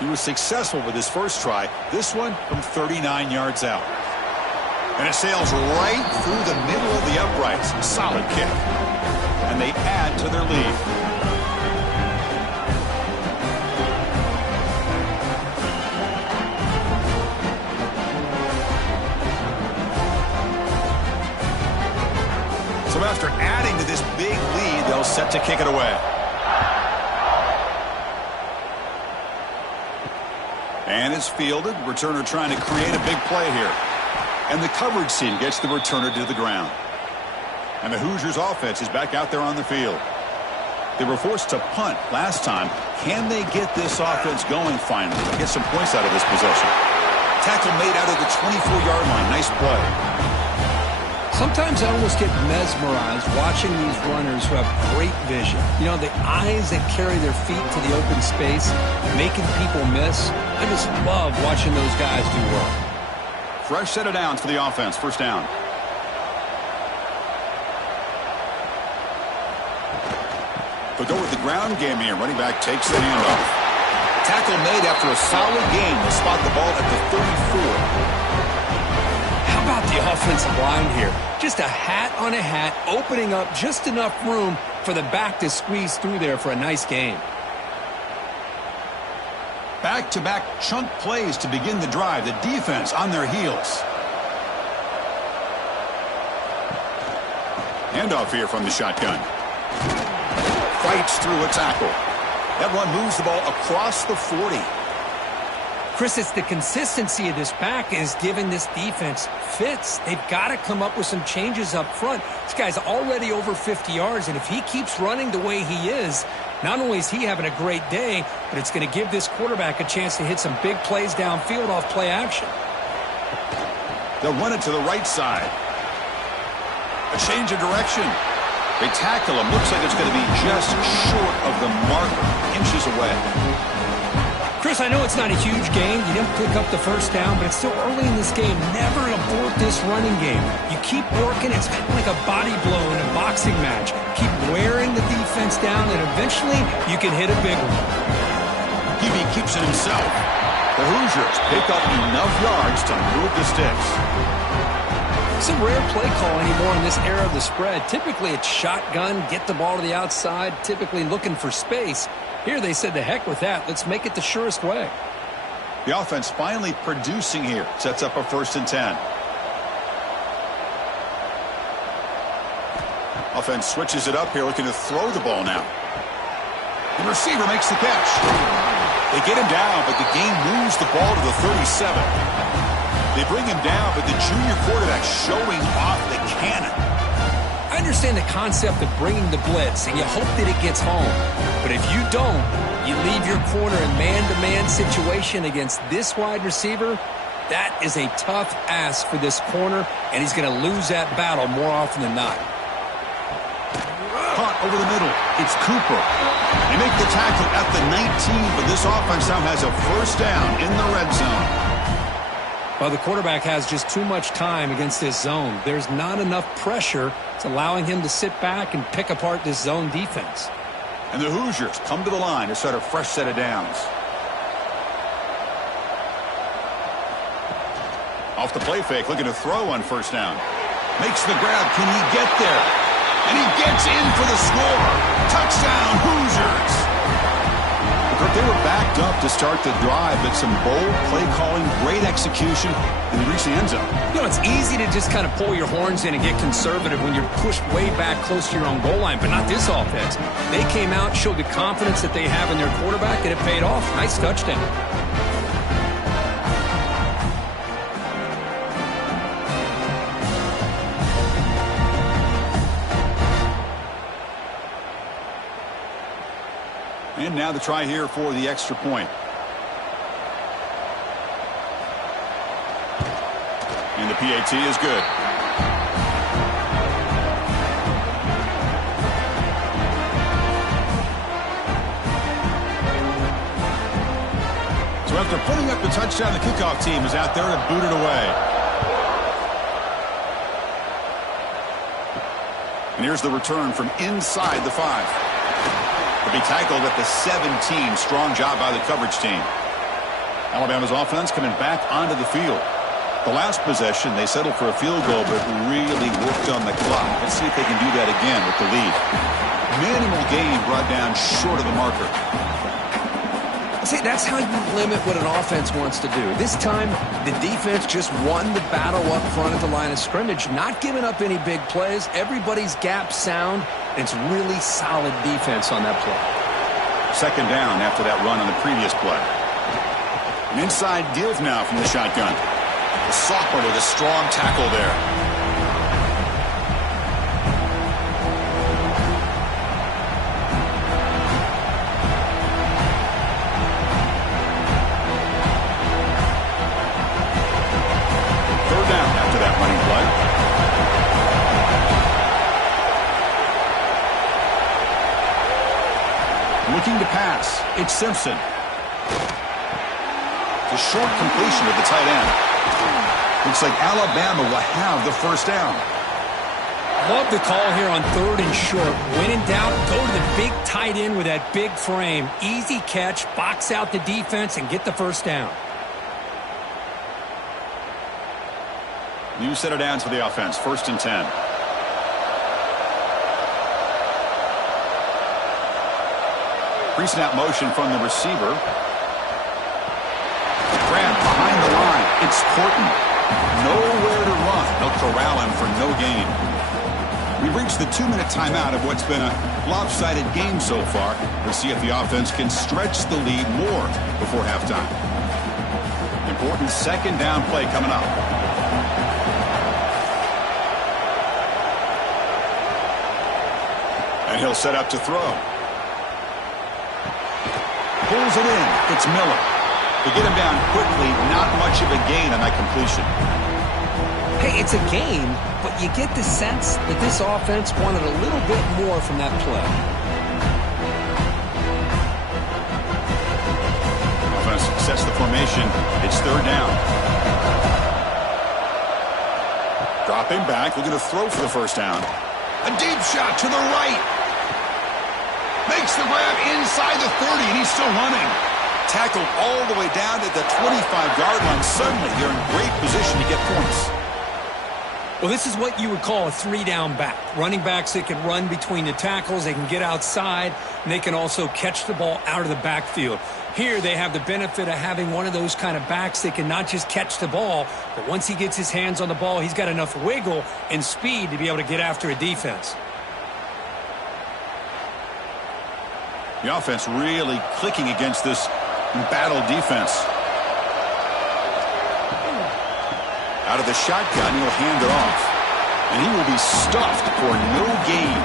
He was successful with his first try. This one from 39 yards out. And it sails right through the middle of the uprights. Solid kick. And they add to their lead. So after adding to this big lead, they'll set to kick it away. And it's fielded. Returner trying to create a big play here. And the coverage team gets the returner to the ground. And the Hoosiers offense is back out there on the field. They were forced to punt last time. Can they get this offense going finally? Get some points out of this possession. Tackle made out of the 24-yard line. Nice play. Sometimes I almost get mesmerized watching these runners who have great vision. You know, the eyes that carry their feet to the open space, making people miss. I just love watching those guys do well. Fresh set of downs for the offense. First down. They'll go with the ground game here. Running back takes the handoff. Tackle made after a solid gain. They'll spot the ball at the 34. How about the offensive line here? Just a hat on a hat, opening up just enough room for the back to squeeze through there for a nice gain. Back-to-back chunk plays to begin the drive. The defense on their heels. Handoff here from the shotgun. Fights through a tackle. That run moves the ball across the 40. Chris, it's the consistency of this back is giving this defense fits. They've got to come up with some changes up front. This guy's already over 50 yards, and if he keeps running the way he is, not only is he having a great day, but it's going to give this quarterback a chance to hit some big plays downfield off play action. They'll run it to the right side. A change of direction. They tackle him. Looks like it's going to be just short of the marker, inches away. Chris, I know it's not a huge gain. You didn't pick up the first down, but it's still early in this game. Never abort this running game. You keep working. It's kind of like a body blow in a boxing match. Keep wearing the defense down, and eventually you can hit a big one. Gibby keeps it himself. The Hoosiers pick up enough yards to move the sticks. It's a rare play call anymore in this era of the spread. Typically it's shotgun, get the ball to the outside, typically looking for space. Here they said, the heck with that. Let's make it the surest way. The offense finally producing here. Sets up a 1st and 10. Offense switches it up here, looking to throw the ball now. The receiver makes the catch. They get him down, but the game moves the ball to the 37. They bring him down, but the junior quarterback showing off the cannon. I understand the concept of bringing the blitz, and you hope that it gets home. But if you don't, you leave your corner in man-to-man situation against this wide receiver. That is a tough ask for this corner, and he's going to lose that battle more often than not. Caught over the middle. It's Cooper. They make the tackle at the 19, but this offense now has a 1st down in the red zone. Well, the quarterback has just too much time against this zone. There's not enough pressure. It's allowing him to sit back and pick apart this zone defense. And the Hoosiers come to the line to start a fresh set of downs. Off the play fake, looking to throw on 1st down. Makes the grab. Can he get there? And he gets in for the score. Touchdown, Hoosiers. They were backed up to start the drive, but some bold play calling, great execution, and they reached the end zone. You know, it's easy to just kind of pull your horns in and get conservative when you're pushed way back close to your own goal line, but not this offense. They came out, showed the confidence that they have in their quarterback, and it paid off. Nice touchdown. And now the try here for the extra point. And the PAT is good. So after putting up the touchdown, the kickoff team is out there to boot it away. And here's the return from inside the 5. They'll be tackled at the 17. Strong job by the coverage team. Alabama's offense coming back onto the field. The last possession, they settled for a field goal, but really worked on the clock. Let's see if they can do that again with the lead. Minimal gain brought down short of the marker. See, that's how you limit what an offense wants to do. This time, the defense just won the battle up front at the line of scrimmage, not giving up any big plays. Everybody's gap sound. It's really solid defense on that play. 2nd down after that run on the previous play. An inside give now from the shotgun. The sophomore with a strong tackle there. Looking to pass. It's Simpson. It's a short completion with the tight end. Looks like Alabama will have the 1st down. Love the call here on 3rd and short. When in doubt, go to the big tight end with that big frame. Easy catch, box out the defense, and get the 1st down. New set of downs for the offense. 1st and 10. Pre-snap motion from the receiver. Grab behind the line. It's Horton. Nowhere to run. They'll corral him for no gain. We've reached the 2-minute timeout of what's been a lopsided game so far. We'll see if the offense can stretch the lead more before halftime. Important 2nd down play coming up. And he'll set up to throw. Pulls it in. It's Miller. They get him down quickly. Not much of a gain on that completion. Hey, it's a game, but you get the sense that this offense wanted a little bit more from that play. Offense sets the formation. It's third down. Dropping back, looking to throw for the first down. A deep shot to the right. Makes the grab inside the 30, and he's still running. Tackled all the way down to the 25-yard line. Suddenly, they're in great position to get points. Well, this is what you would call a three-down back. Running backs that can run between the tackles, they can get outside, and they can also catch the ball out of the backfield. Here, they have the benefit of having one of those kind of backs that can not just catch the ball, but once he gets his hands on the ball, he's got enough wiggle and speed to be able to get after a defense. The offense really clicking against this embattled defense. Out of the shotgun, he'll hand it off. And he will be stuffed for no gain.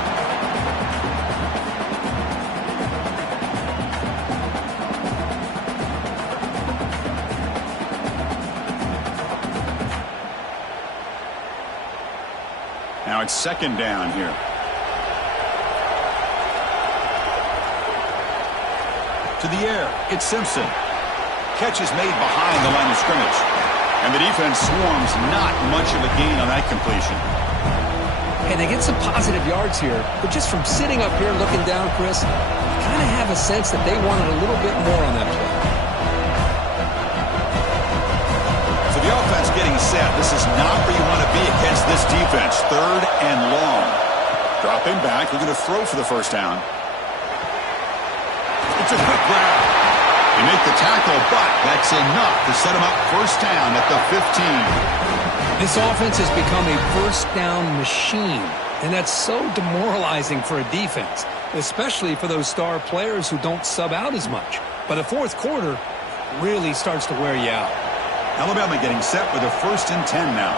Now it's second down here. To the air, it's Simpson. Catch is made behind the line of scrimmage. And the defense swarms, not much of a gain on that completion. Hey, they get some positive yards here, but just from sitting up here looking down, Chris, you kind of have a sense that they wanted a little bit more on that play. So the offense getting set. This is not where you want to be against this defense. Third and long. Dropping back, looking to throw for the first down. It's a quick grab. They make the tackle, but that's enough to set him up first down at the 15. This offense has become a first down machine, and that's so demoralizing for a defense, especially for those star players who don't sub out as much. By the fourth quarter, it really starts to wear you out. Alabama getting set with a 1st and 10 now.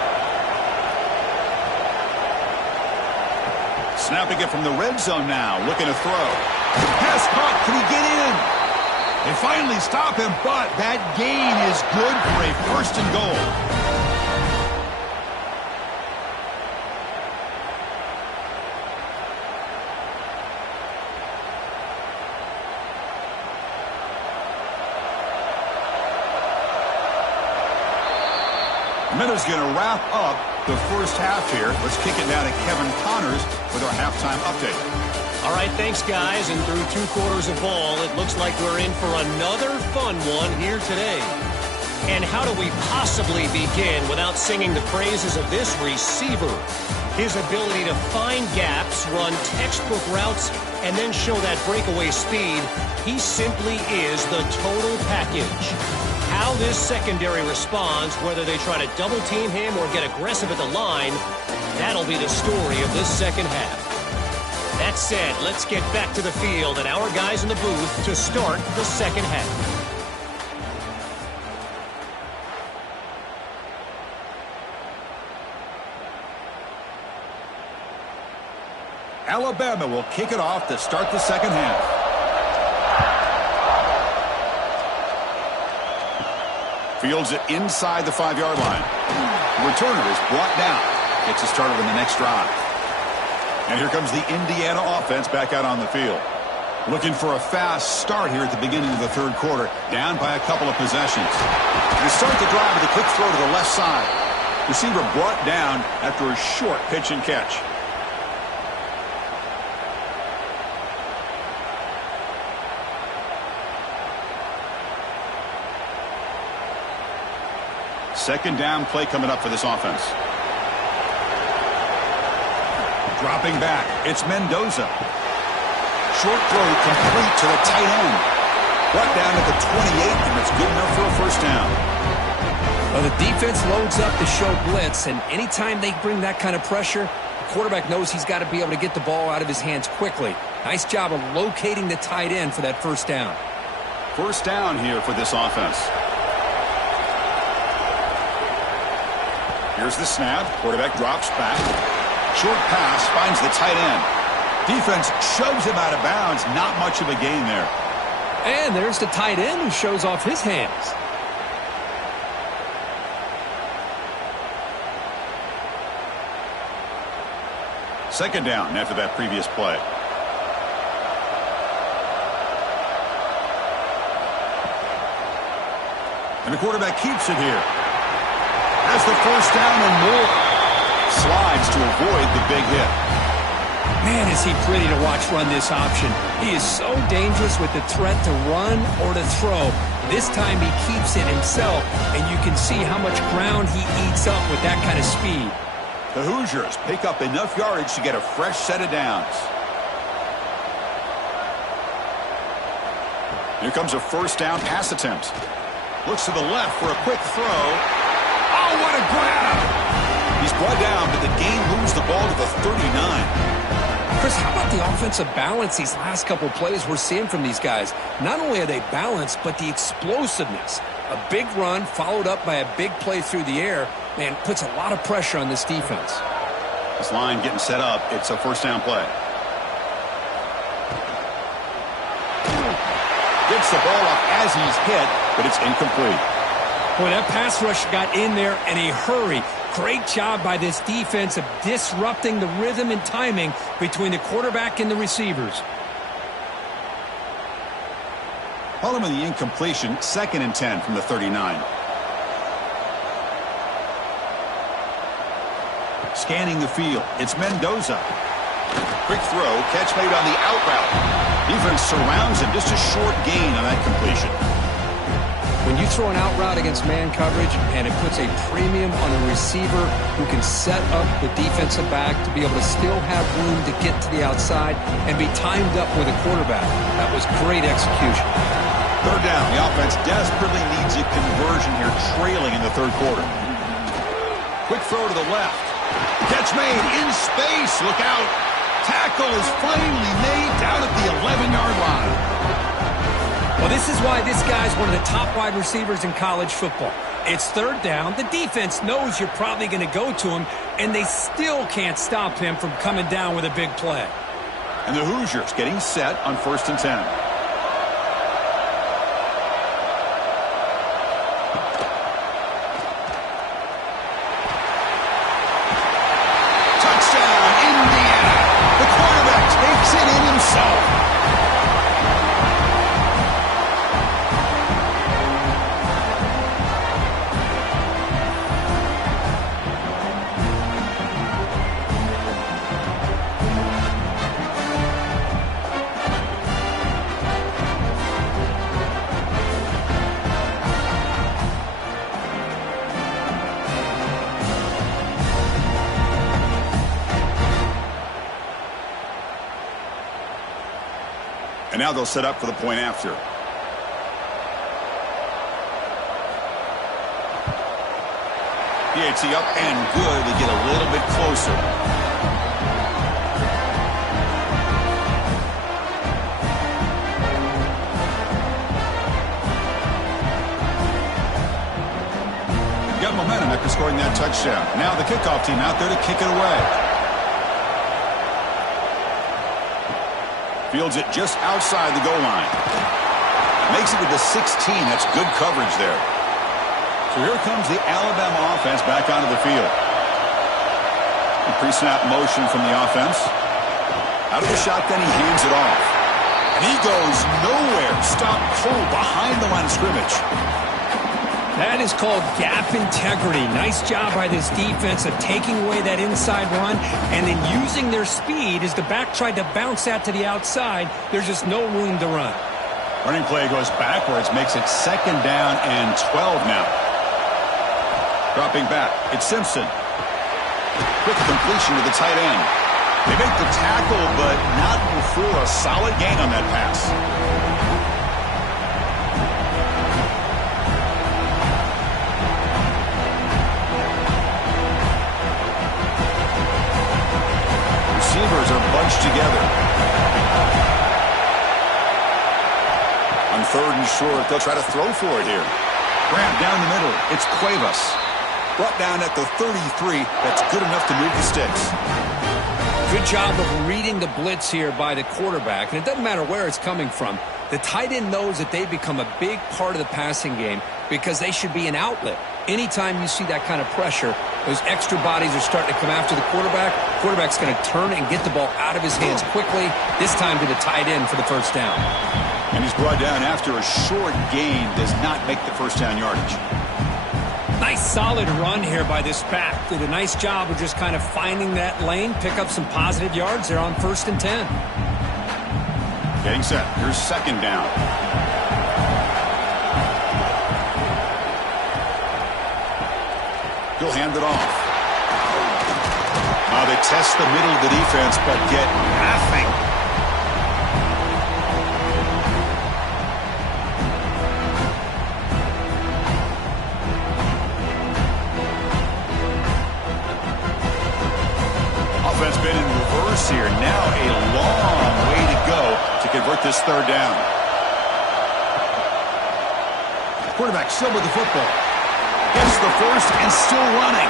Snapping it from the red zone now, looking to throw. Pass caught, can he get in? They finally stop him, but that gain is good for a 1st and goal. Minutes going to wrap up the first half here. Let's kick it down to Kevin Connors with our halftime update. All right, thanks, guys. And through 2 quarters of ball, it looks like we're in for another fun one here today. And how do we possibly begin without singing the praises of this receiver? His ability to find gaps, run textbook routes, and then show that breakaway speed. He simply is the total package. How this secondary responds, whether they try to double team him or get aggressive at the line, that'll be the story of this second half. That said, let's get back to the field and our guys in the booth to start the second half. Alabama will kick it off to start the second half. Fields it inside the 5-yard line. The returner is brought down. Gets it started on the next drive. And here comes the Indiana offense back out on the field. Looking for a fast start here at the beginning of the third quarter. Down by a couple of possessions. They start the drive with a quick throw to the left side. Receiver brought down after a short pitch and catch. Second down play coming up for this offense. Dropping back, it's Mendoza. Short throw complete to the tight end. Brought down at the 28, and it's good enough for a first down. Well, the defense loads up to show blitz, and anytime they bring that kind of pressure, the quarterback knows he's got to be able to get the ball out of his hands quickly. Nice job of locating the tight end for that first down. First down here for this offense. Here's the snap. Quarterback drops back. Short pass finds the tight end. Defense shoves him out of bounds. Not much of a gain there. And there's the tight end who shows off his hands. Second down after that previous play. And the quarterback keeps it here. Has the first down and more. Slides to avoid the big hit. Man, is he pretty to watch run this option. He is so dangerous with the threat to run or to throw. This time he keeps it himself, and you can see how much ground he eats up with that kind of speed. The Hoosiers pick up enough yardage to get a fresh set of downs. Here comes a first down pass attempt. Looks to the left for a quick throw. Oh, what a grab! He's brought down, but the gain moves the ball to the 39. Chris, how about the offensive balance these last couple plays we're seeing from these guys? Not only are they balanced, but the explosiveness. A big run followed up by a big play through the air, man, puts a lot of pressure on this defense. This line getting set up. It's a first down play. Gets the ball up as he's hit, but it's incomplete. Boy, that pass rush got in there in a hurry. Great job by this defense of disrupting the rhythm and timing between the quarterback and the receivers. Following the incompletion, 2nd and 10 from the 39. Scanning the field, it's Mendoza. Quick throw, catch made on the out route. Defense surrounds him, just a short gain on that completion. When you throw an out route against man coverage, and it puts a premium on a receiver who can set up the defensive back to be able to still have room to get to the outside and be timed up with a quarterback. That was great execution. Third down, the offense desperately needs a conversion here, trailing in the third quarter. Quick throw to the left. Catch made in space. Look out. Tackle is finally made down at the 11-yard line. Well, this is why this guy's one of the top wide receivers in college football. It's third down. The defense knows you're probably going to go to him, and they still can't stop him from coming down with a big play. And the Hoosiers getting set on 1st and 10. Touchdown, Indiana. The quarterback takes it in himself. And now they'll set up for the point after. PAT up and good. They get a little bit closer. Got momentum after scoring that touchdown. Now the kickoff team out there to kick it away. Fields it just outside the goal line. Makes it to the 16. That's good coverage there. So here comes the Alabama offense back onto the field. A pre-snap motion from the offense. Out of the shotgun, he hands it off. And he goes nowhere. Stopped cold behind the line of scrimmage. That is called gap integrity. Nice job by this defense of taking away that inside run and then using their speed as the back tried to bounce that to the outside. There's just no room to run. Running play goes backwards, makes it 2nd down and 12 now. Dropping back, it's Simpson. Quick completion to the tight end. They make the tackle, but not before a solid gain on that pass. Receivers are bunched together. On 3rd and short, they'll try to throw for it here. Grab down the middle. It's Cuevas. Brought down at the 33. That's good enough to move the sticks. Good job of reading the blitz here by the quarterback. And it doesn't matter where it's coming from. The tight end knows that they become a big part of the passing game because they should be an outlet. Anytime you see that kind of pressure, those extra bodies are starting to come after the quarterback. Quarterback's going to turn and get the ball out of his hands quickly, this time to the tight end for the first down. And he's brought down after a short gain, does not make the first down yardage. Nice solid run here by this back. Did a nice job of just kind of finding that lane, pick up some positive yards there on 1st and 10. Getting set. Here's 2nd down. He'll hand it off. They test the middle of the defense, but get nothing. Offense been in reverse here. Now a long way to go to convert this 3rd down. Quarterback still with the football. Gets the first and still running.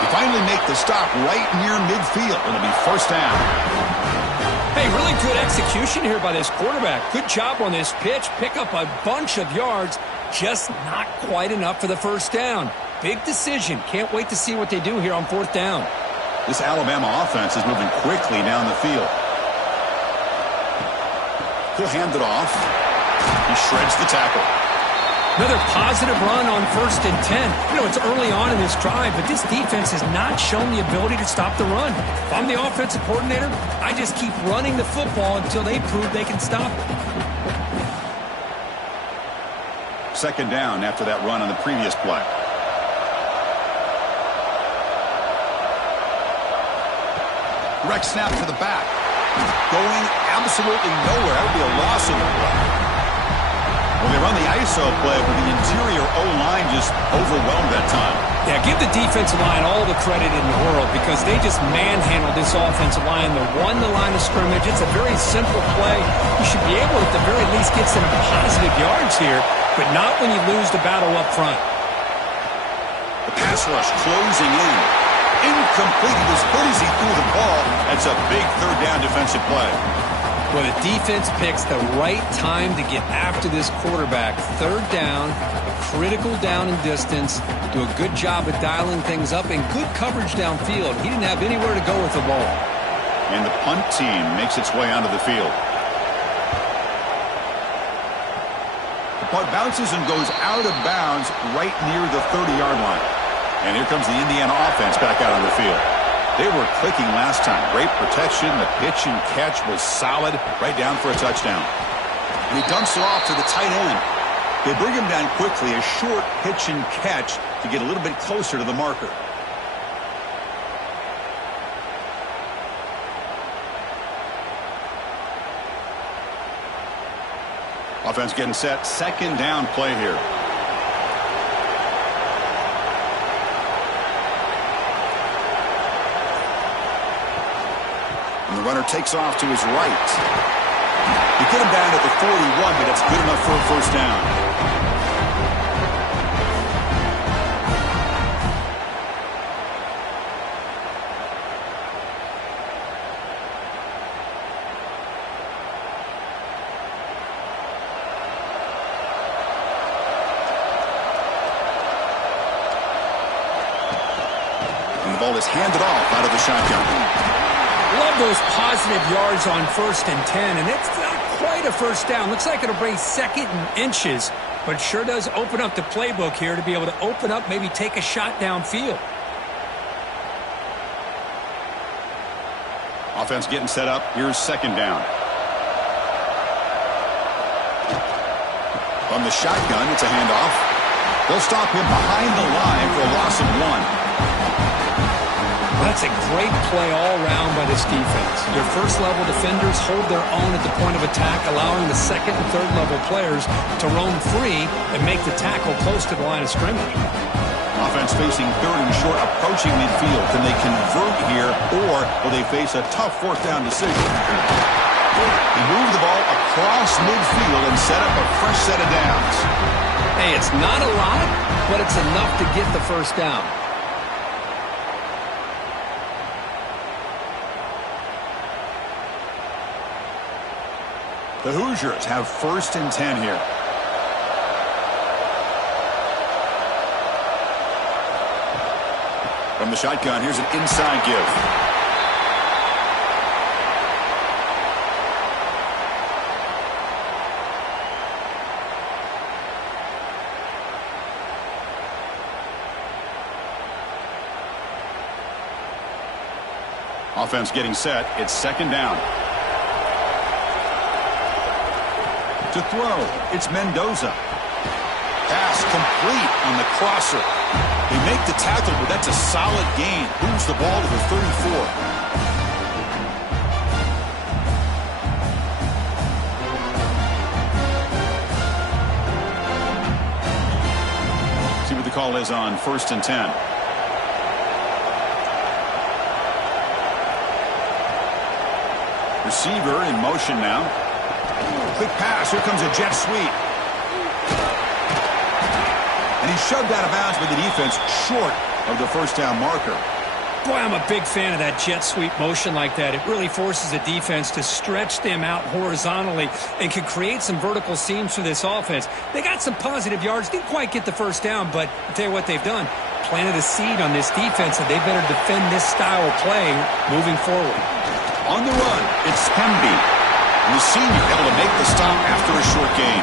He finally make the stop right near midfield. It'll be 1st down. Hey, really good execution here by this quarterback. Good job on this pitch. Pick up a bunch of yards. Just not quite enough for the 1st down. Big decision. Can't wait to see what they do here on 4th down. This Alabama offense is moving quickly down the field. He'll hand it off. He shreds the tackle. Another positive run on 1st and 10. You know, it's early on in this drive, but this defense has not shown the ability to stop the run. If I'm the offensive coordinator, I just keep running the football until they prove they can stop it. 2nd down after that run on the previous play. Direct snap to the back. Going absolutely nowhere. That would be a loss in the play. When they run the ISO play, but the interior O-line just overwhelmed that time. Yeah, give the defensive line all the credit in the world because they just manhandled this offensive line. They won the line of scrimmage. It's a very simple play. You should be able, at the very least, get some positive yards here, but not when you lose the battle up front. The pass rush closing in. Incomplete. As good as he threw the ball, that's a big 3rd down defensive play. Well, the defense picks the right time to get after this quarterback. 3rd down, a critical down in distance. Do a good job of dialing things up and good coverage downfield. He didn't have anywhere to go with the ball. And the punt team makes its way onto the field. The punt bounces and goes out of bounds right near the 30-yard line. And here comes the Indiana offense back out on the field. They were clicking last time. Great protection. The pitch and catch was solid. Right down for a touchdown. And he dumps it off to the tight end. They bring him down quickly. A short pitch and catch to get a little bit closer to the marker. Offense getting set. 2nd down play here. And the runner takes off to his right. He get him down at the 41, but that's good enough for a 1st down. And the ball is handed off out of the shotgun. Love those positive yards on 1st and 10, and it's not quite a 1st down. Looks like it'll bring 2nd and inches, but sure does open up the playbook here to be able to open up, maybe take a shot downfield. Offense getting set up. Here's 2nd down. From the shotgun, it's a handoff. They'll stop him behind the line for a loss of 1. That's a great play all around by this defense. Your 1st-level defenders hold their own at the point of attack, allowing the 2nd and 3rd-level players to roam free and make the tackle close to the line of scrimmage. Offense facing 3rd and short, approaching midfield. Can they convert here, or will they face a tough 4th down decision? They move the ball across midfield and set up a fresh set of downs. Hey, it's not a lot, but it's enough to get the 1st down. The Hoosiers have 1st and 10 here. From the shotgun, here's an inside give. Offense getting set. It's second down. To throw, it's Mendoza. Pass complete on the crosser. They make the tackle, but that's a solid gain. Moves the ball to the 34. See what the call is on 1st and 10. Receiver in motion now. Quick pass. Here comes a jet sweep. And he's shoved out of bounds by the defense short of the first down marker. Boy, I'm a big fan of that jet sweep motion like that. It really forces the defense to stretch them out horizontally and can create some vertical seams for this offense. They got some positive yards. Didn't quite get the first down, but I'll tell you what they've done. Planted a seed on this defense, and they better defend this style of play moving forward. On the run, it's Hemby. And the senior able to make the stop after a short gain.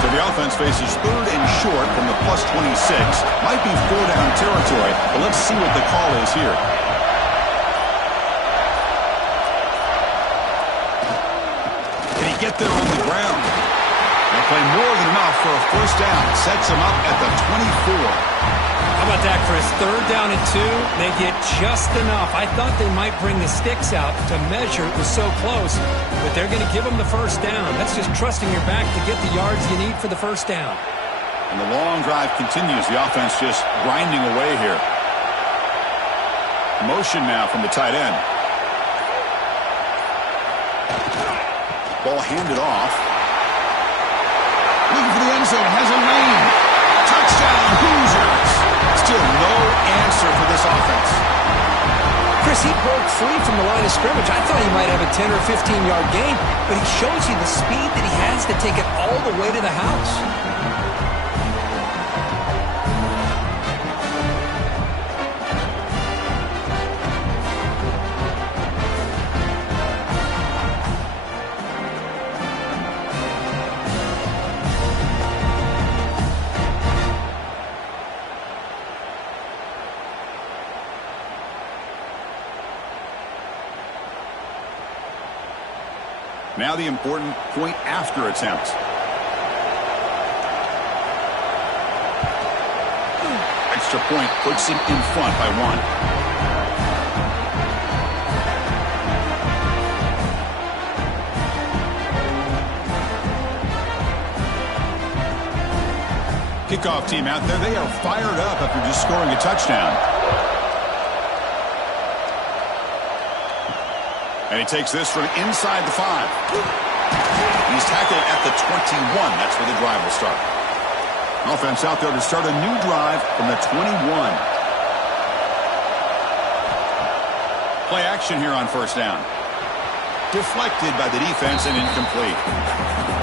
So the offense faces 3rd and short from the +26. Might be 4-down territory, but let's see what the call is here. Get there on the ground. They'll play more than enough for a first down. Sets them up at the 24. How about that, Chris? 3rd down and 2. They get just enough. I thought they might bring the sticks out to measure. It was so close, but they're going to give them the first down. That's just trusting your back to get the yards you need for the first down. And the long drive continues. The offense just grinding away here. Motion now from the tight end. Ball handed off. Looking for the end zone. Has a lane. Touchdown, Hoosiers. Still no answer for this offense. Chris, he broke free from the line of scrimmage. I thought he might have a 10 or 15-yard gain, but he shows you the speed that he has to take it all the way to the house. Now the important point after attempt. Extra point puts him in front by 1. Kickoff team out there. They are fired up after just scoring a touchdown. And he takes this from inside the 5. He's tackled at the 21. That's where the drive will start. Offense out there to start a new drive from the 21. Play action here on first down. Deflected by the defense and incomplete.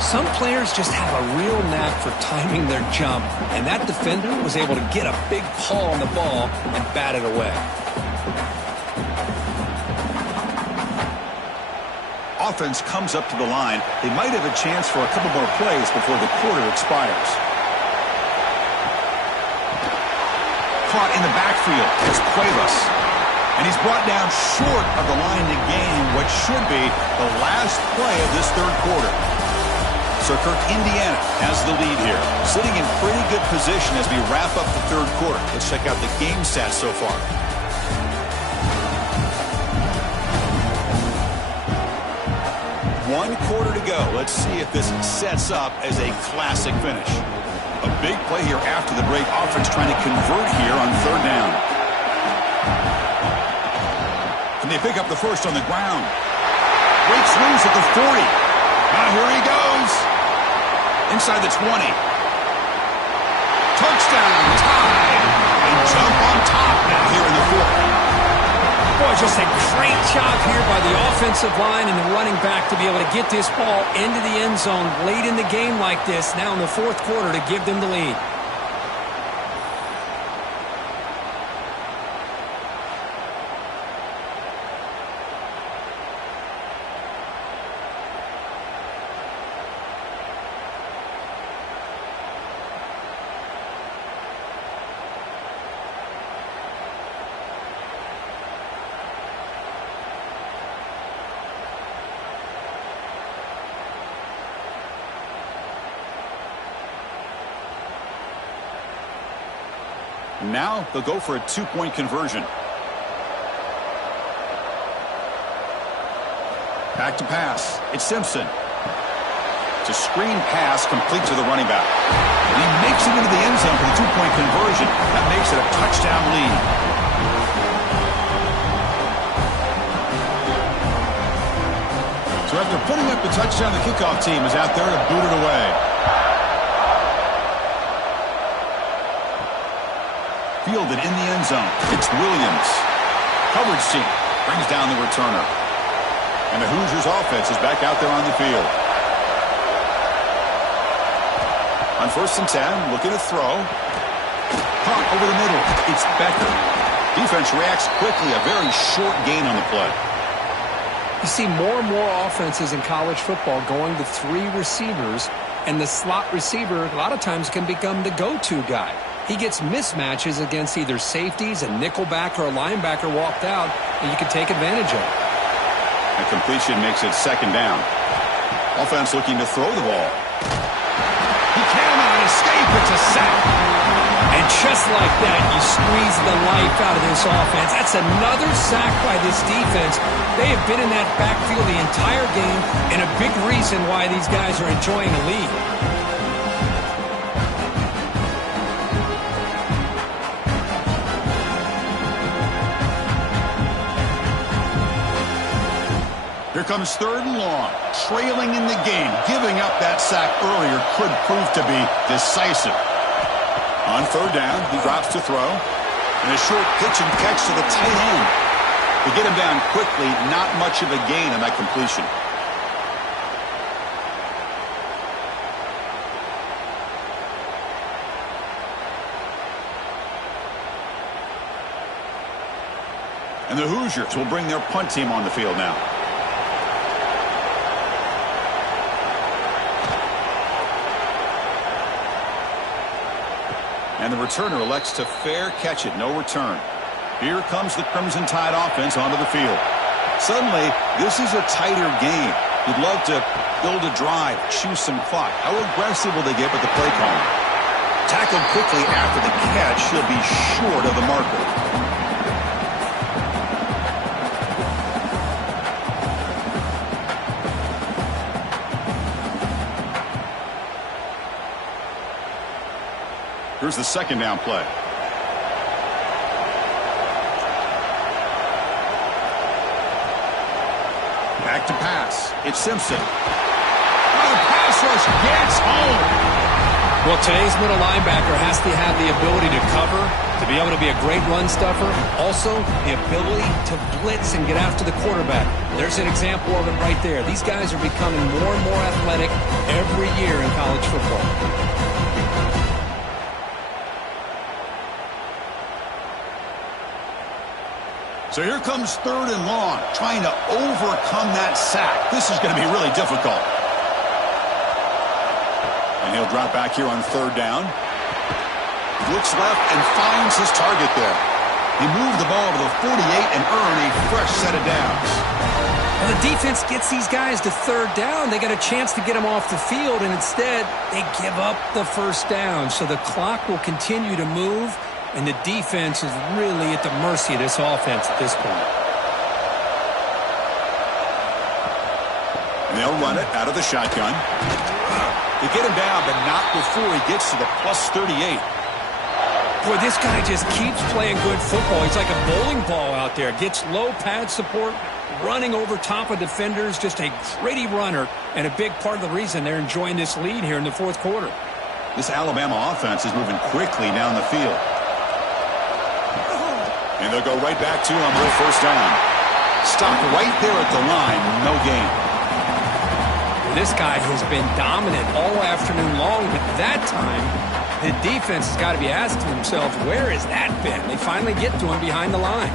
Some players just have a real knack for timing their jump, and that defender was able to get a big paw on the ball and bat it away. Offense comes up to the line. They might have a chance for a couple more plays before the quarter expires. Caught in the backfield. It's Cuevas. And he's brought down short of the line to gain what should be the last play of this third quarter. So Kirk, Indiana has the lead here. Sitting in pretty good position as we wrap up the third quarter. Let's check out the game stats so far. One quarter to go. Let's see if this sets up as a classic finish. A big play here after the break. Offense trying to convert here on third down. Can they pick up the first on the ground? Breaks loose at the 40. Now here he goes. Inside the 20. Touchdown, tie. And jump on top now here in the fourth. Boy, just a great job here by the offensive line and the running back to be able to get this ball into the end zone late in the game like this, now in the fourth quarter, to give them the lead. Now they'll go for a two-point conversion. Back to pass. It's Simpson. It's a screen pass complete to the running back. And he makes it into the end zone for the two-point conversion. That makes it a touchdown lead. So after putting up the touchdown, the kickoff team is out there to boot it away. Fielded in the end zone. It's Williams. Coverage team brings down the returner. And the Hoosiers offense is back out there on the field. On 1st and 10, looking to throw. Caught over the middle. It's Becker. Defense reacts quickly. A very short gain on the play. You see more and more offenses in college football going to 3 receivers, and the slot receiver a lot of times can become the go-to guy. He gets mismatches against either safeties, a nickelback, or a linebacker walked out, and you can take advantage of it. A completion makes it 2nd down. Offense looking to throw the ball. He cannot escape. It's a sack. And just like that, you squeeze the life out of this offense. That's another sack by this defense. They have been in that backfield the entire game, and a big reason why these guys are enjoying a lead. Here comes 3rd and long. Trailing in the game. Giving up that sack earlier could prove to be decisive. On 3rd down, he drops to throw. And a short pitch and catch to the tight end. To get him down quickly, not much of a gain on that completion. And the Hoosiers will bring their punt team on the field now. And the returner elects to fair catch it. No return. Here comes the Crimson Tide offense onto the field. Suddenly, this is a tighter game. You'd love to build a drive, choose some clock. How aggressive will they get with the play calling? Tackled quickly after the catch. He'll be short of the marker. Here's the 2nd down play. Back to pass. It's Simpson. Oh, the pass rush gets home. Well, today's middle linebacker has to have the ability to cover, to be able to be a great run stuffer. Also, the ability to blitz and get after the quarterback. There's an example of it right there. These guys are becoming more and more athletic every year in college football. So here comes 3rd and long, trying to overcome that sack. This is going to be really difficult. And he'll drop back here on 3rd down. Looks left and finds his target there. He moved the ball to the 48 and earned a fresh set of downs. Well, the defense gets these guys to 3rd down. They got a chance to get them off the field, and instead they give up the 1st down. So the clock will continue to move. And the defense is really at the mercy of this offense at this point. And they'll run it out of the shotgun. They get him down, but not before he gets to the plus 38. Boy, this guy just keeps playing good football. He's like a bowling ball out there. Gets low pad support, running over top of defenders. Just a gritty runner, and a big part of the reason they're enjoying this lead here in the 4th quarter. This Alabama offense is moving quickly down the field. And they'll go right back to him on first down. Stop right there at the line. No gain. This guy has been dominant all afternoon long, but that time, the defense has got to be asking themselves, where has that been? They finally get to him behind the line.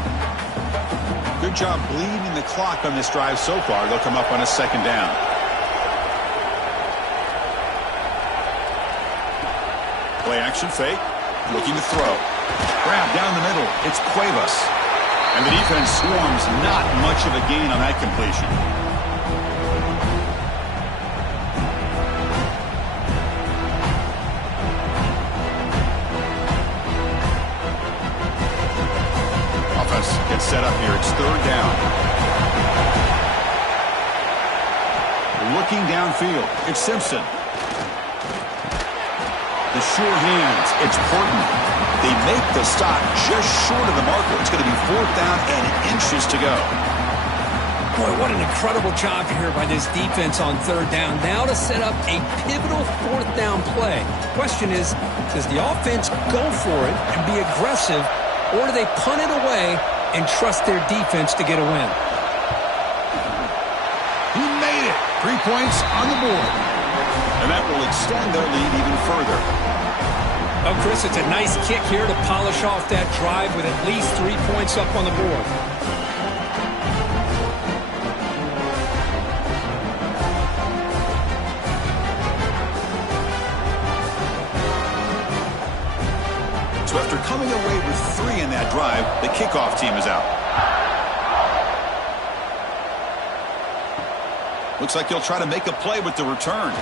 Good job bleeding the clock on this drive so far. They'll come up on a second down. Play action fake. Looking to throw. Grab down the middle. It's Cuevas. And the defense swarms. Not much of a gain on that completion. Offense gets set up here. It's third down. Looking downfield. It's Simpson. The sure hands. It's Portman. They make the stop just short of the marker. It's going to be fourth down and inches to go. Boy, what an incredible job here by this defense on third down. Now to set up a pivotal fourth down play. Question is, does the offense go for it and be aggressive, or do they punt it away and trust their defense to get a win? He made it. 3 points on the board. And that will extend their lead even further. Oh, Chris, it's a nice kick here to polish off that drive with at least 3 points up on the board. So after coming away with 3 in that drive, the kickoff team is out. Looks like he'll try to make a play with the return.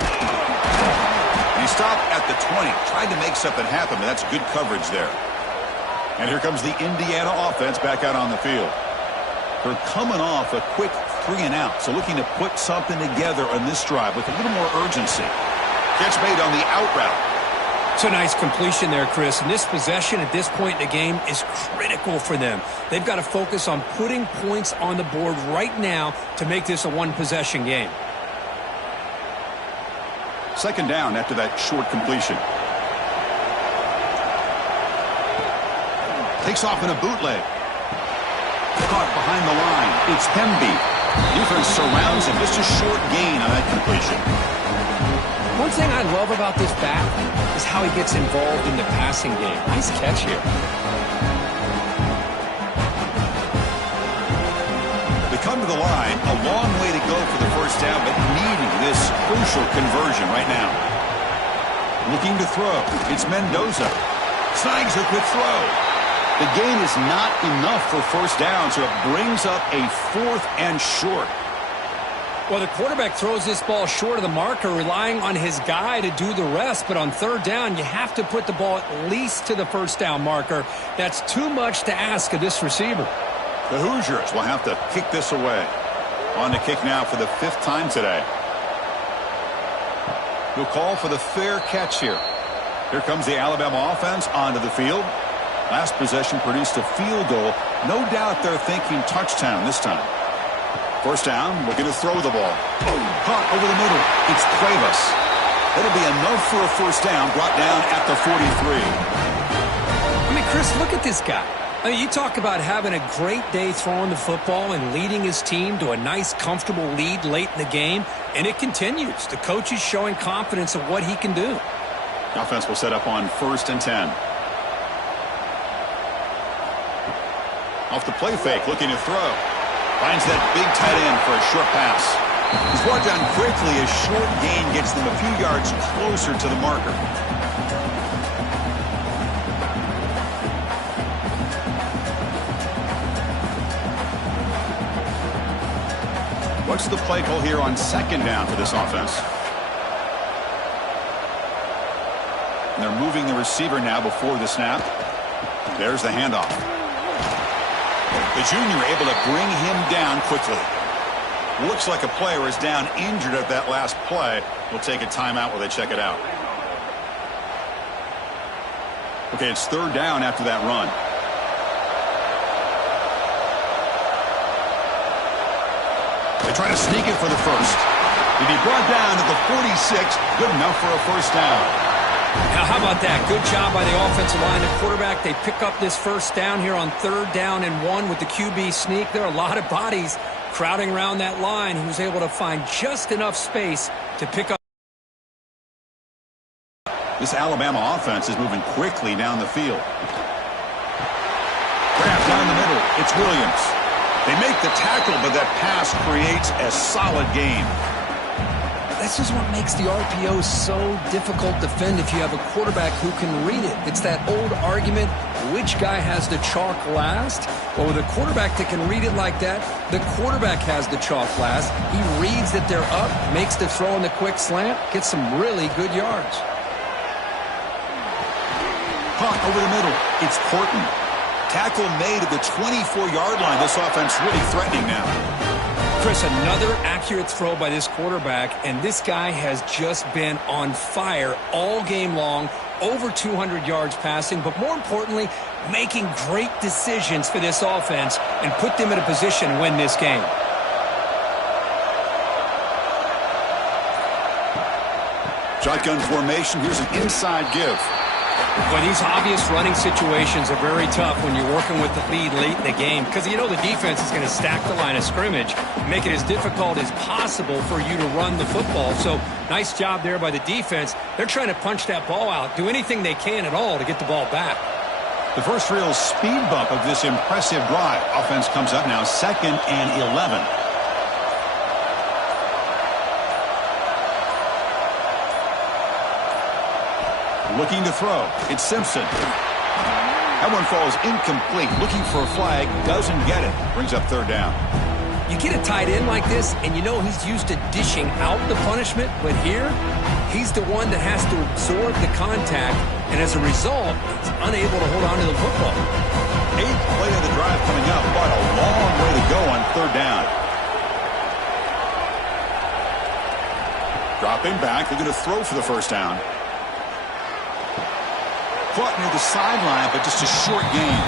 And he stopped at the 20. Tried to make something happen, but that's good coverage there. And here comes the Indiana offense back out on the field. They're coming off a quick 3 and out, so looking to put something together on this drive with a little more urgency. Catch made on the out route. It's a nice completion there, Chris. And this possession at this point in the game is critical for them. They've got to focus on putting points on the board right now to make this a one-possession game. Second down after that short completion. Takes off in a bootleg. Caught behind the line. It's Pemby. Defense surrounds him. Just a short gain on that completion. One thing I love about this back is how he gets involved in the passing game. Nice catch here. They come to the line. A long way to go for the first down, but needing this crucial conversion right now. Looking to throw. It's Mendoza. Snags a quick throw. The gain is not enough for first down, so it brings up a 4th and short. Well, the quarterback throws this ball short of the marker, relying on his guy to do the rest. But on third down, you have to put the ball at least to the first down marker. That's too much to ask of this receiver. The Hoosiers will have to kick this away. On to kick now for the 5th time today. He'll call for the fair catch here. Here comes the Alabama offense onto the field. Last possession produced a field goal. No doubt they're thinking touchdown this time. First down, looking to throw the ball. Caught over the middle. It's Cuevas. That'll be enough for a first down, brought down at the 43. I mean, Chris, look at this guy. I mean, you talk about having a great day throwing the football and leading his team to a nice, comfortable lead late in the game, and it continues. The coach is showing confidence of what he can do. The offense will set up on 1st and 10. Off the play fake, looking to throw. Finds that big tight end for a short pass. He's brought down quickly. A short gain gets them a few yards closer to the marker. What's the play call here on second down for this offense? And they're moving the receiver now before the snap. There's the handoff. The junior able to bring him down quickly. Looks like a player is down injured at that last play. We'll take a timeout while they check it out. Okay, it's third down after that run. They try to sneak it for the first. He'll be brought down to the 46. Good enough for a first down. Now, how about that? Good job by the offensive line. The quarterback, they pick up this first down here on 3rd down and 1 with the QB sneak. There are a lot of bodies crowding around that line. He was able to find just enough space to pick up. This Alabama offense is moving quickly down the field. Grab down the middle. It's Williams. They make the tackle, but that pass creates a solid gain. This is what makes the RPO so difficult to defend if you have a quarterback who can read it. It's that old argument, which guy has the chalk last? Well, with a quarterback that can read it like that, the quarterback has the chalk last. He reads that they're up, makes the throw in the quick slant, gets some really good yards. Caught over the middle. It's Corton. Tackle made at the 24-yard line. This offense really threatening now. Chris, another accurate throw by this quarterback, and this guy has just been on fire all game long, over 200 yards passing, but more importantly, making great decisions for this offense and put them in a position to win this game. Shotgun formation. Here's an inside give. Well, these obvious running situations are very tough when you're working with the lead late in the game because you know the defense is going to stack the line of scrimmage, make it as difficult as possible for you to run the football. So nice job there by the defense. They're trying to punch that ball out, do anything they can at all to get the ball back. The first real speed bump of this impressive drive. Offense comes up now 2nd and 11. Looking to throw. It's Simpson. That one falls incomplete. Looking for a flag. Doesn't get it. Brings up 3rd down. You get a tight end like this, and you know he's used to dishing out the punishment, but here, he's the one that has to absorb the contact, and as a result, he's unable to hold on to the football. 8th play of the drive coming up, but a long way to go on 3rd down. Dropping back. They're going to throw for the first down. Caught near the sideline, but just a short gain.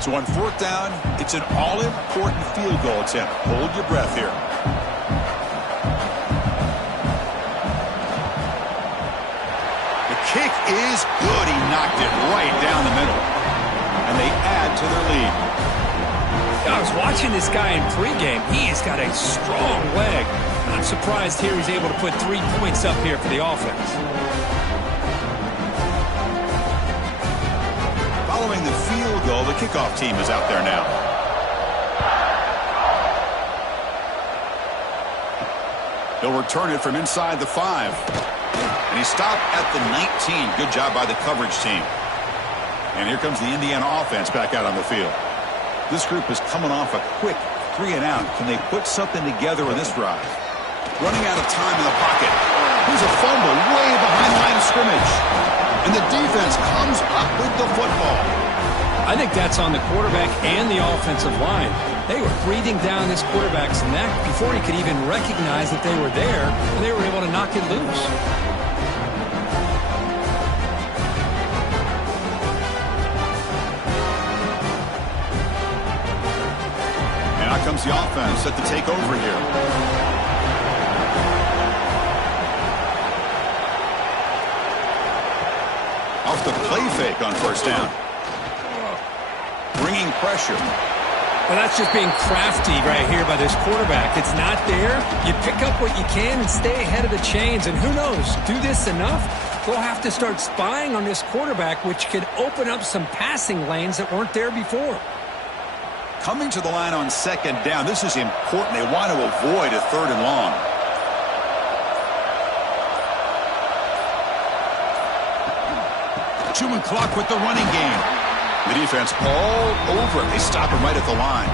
So on 4th down, it's an all-important field goal attempt. Hold your breath here. The kick is good. He knocked it right down the middle. And they add to their lead. I was watching this guy in pregame. He has got a strong leg. I'm surprised here he's able to put 3 points up here for the offense. Following the field goal, the kickoff team is out there now. He'll return it from inside the 5. And he stopped at the 19. Good job by the coverage team. And here comes the Indiana offense back out on the field. This group is coming off a quick 3-and-out. Can they put something together in this drive? Running out of time in the pocket. Here's a fumble way behind the line of scrimmage. And the defense comes up with the football. I think that's on the quarterback and the offensive line. They were breathing down this quarterback's neck before he could even recognize that they were there, and they were able to knock it loose. Comes the offense set to take over here. Off the play fake on 1st down. Bringing pressure. Well, that's just being crafty right here by this quarterback. It's not there. You pick up what you can and stay ahead of the chains. And who knows, do this enough, we'll have to start spying on this quarterback, which could open up some passing lanes that weren't there before. Coming to the line on 2nd down. This is important. They want to avoid a 3rd and long. Chewing clock with the running game. The defense all over it. They stop him right at the line.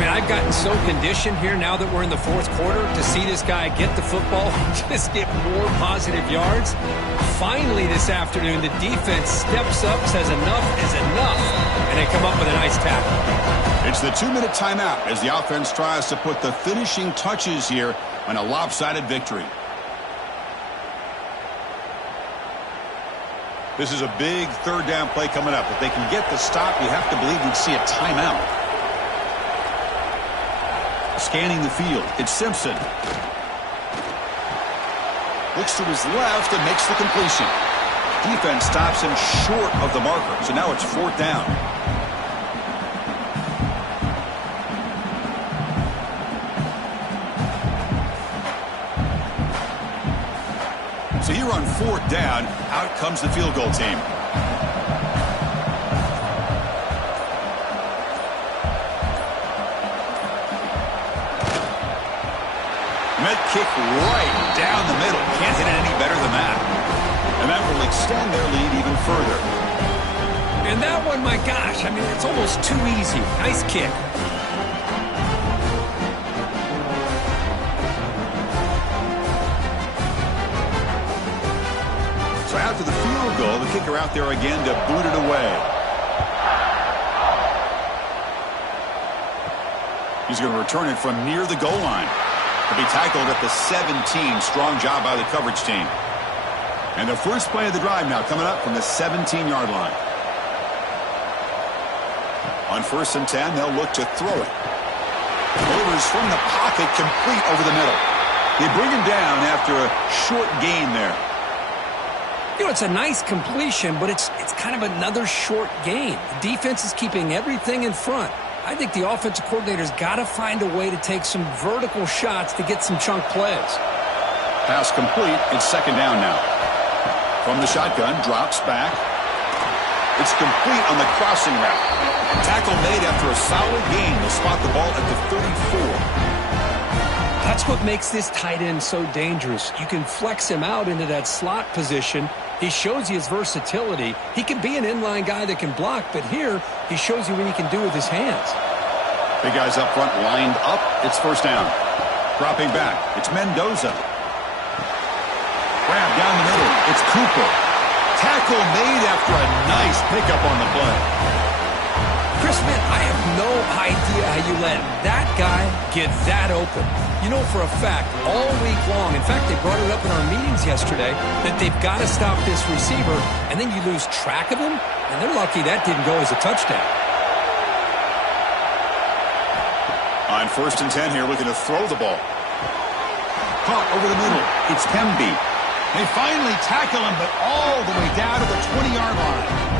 Man, I've gotten so conditioned here now that we're in the 4th quarter to see this guy get the football and just get more positive yards. Finally this afternoon, the defense steps up, says enough is enough, and they come up with a nice tackle. It's the 2-minute timeout as the offense tries to put the finishing touches here on a lopsided victory. This is a big third down play coming up. If they can get the stop, you have to believe we'd see a timeout. Scanning the field, it's Simpson. Looks to his left and makes the completion. Defense stops him short of the marker, so now it's fourth down. So here on fourth down, out comes the field goal team. Met kick right down the middle. Can't hit it any better than that. And that will extend their lead even further. And that one, my gosh, I mean, it's almost too easy. Nice kick. So after the field goal, the kicker out there again to boot it away. He's going to return it from near the goal line. To be tackled at the 17. Strong job by the coverage team. And the first play of the drive now coming up from the 17-yard line. On 1st and 10, they'll look to throw it. Delivers from the pocket, complete over the middle. They bring him down after a short gain there. You know, it's a nice completion, but it's kind of another short gain. The defense is keeping everything in front. I think the offensive coordinator's got to find a way to take some vertical shots to get some chunk plays. Pass complete. It's second down now. From the shotgun, drops back. It's complete on the crossing route. Tackle made after a solid gain. They'll spot the ball at the 34. That's what makes this tight end so dangerous. You can flex him out into that slot position. He shows you his versatility. He can be an inline guy that can block, but here he shows you what he can do with his hands. Big guys up front lined up. It's first down. Dropping back. It's Mendoza. Grab down the middle. It's Cooper. Tackle made after a nice pickup on the play. Chris, man, I have no idea how you let that guy get that open. You know for a fact, all week long, in fact, they brought it up in our meetings yesterday, that they've got to stop this receiver, and then you lose track of him, and they're lucky that didn't go as a touchdown. On 1st and 10 here, looking to throw the ball. Caught over the middle. It's Pemby. They finally tackle him, but all the way down to the 20-yard line.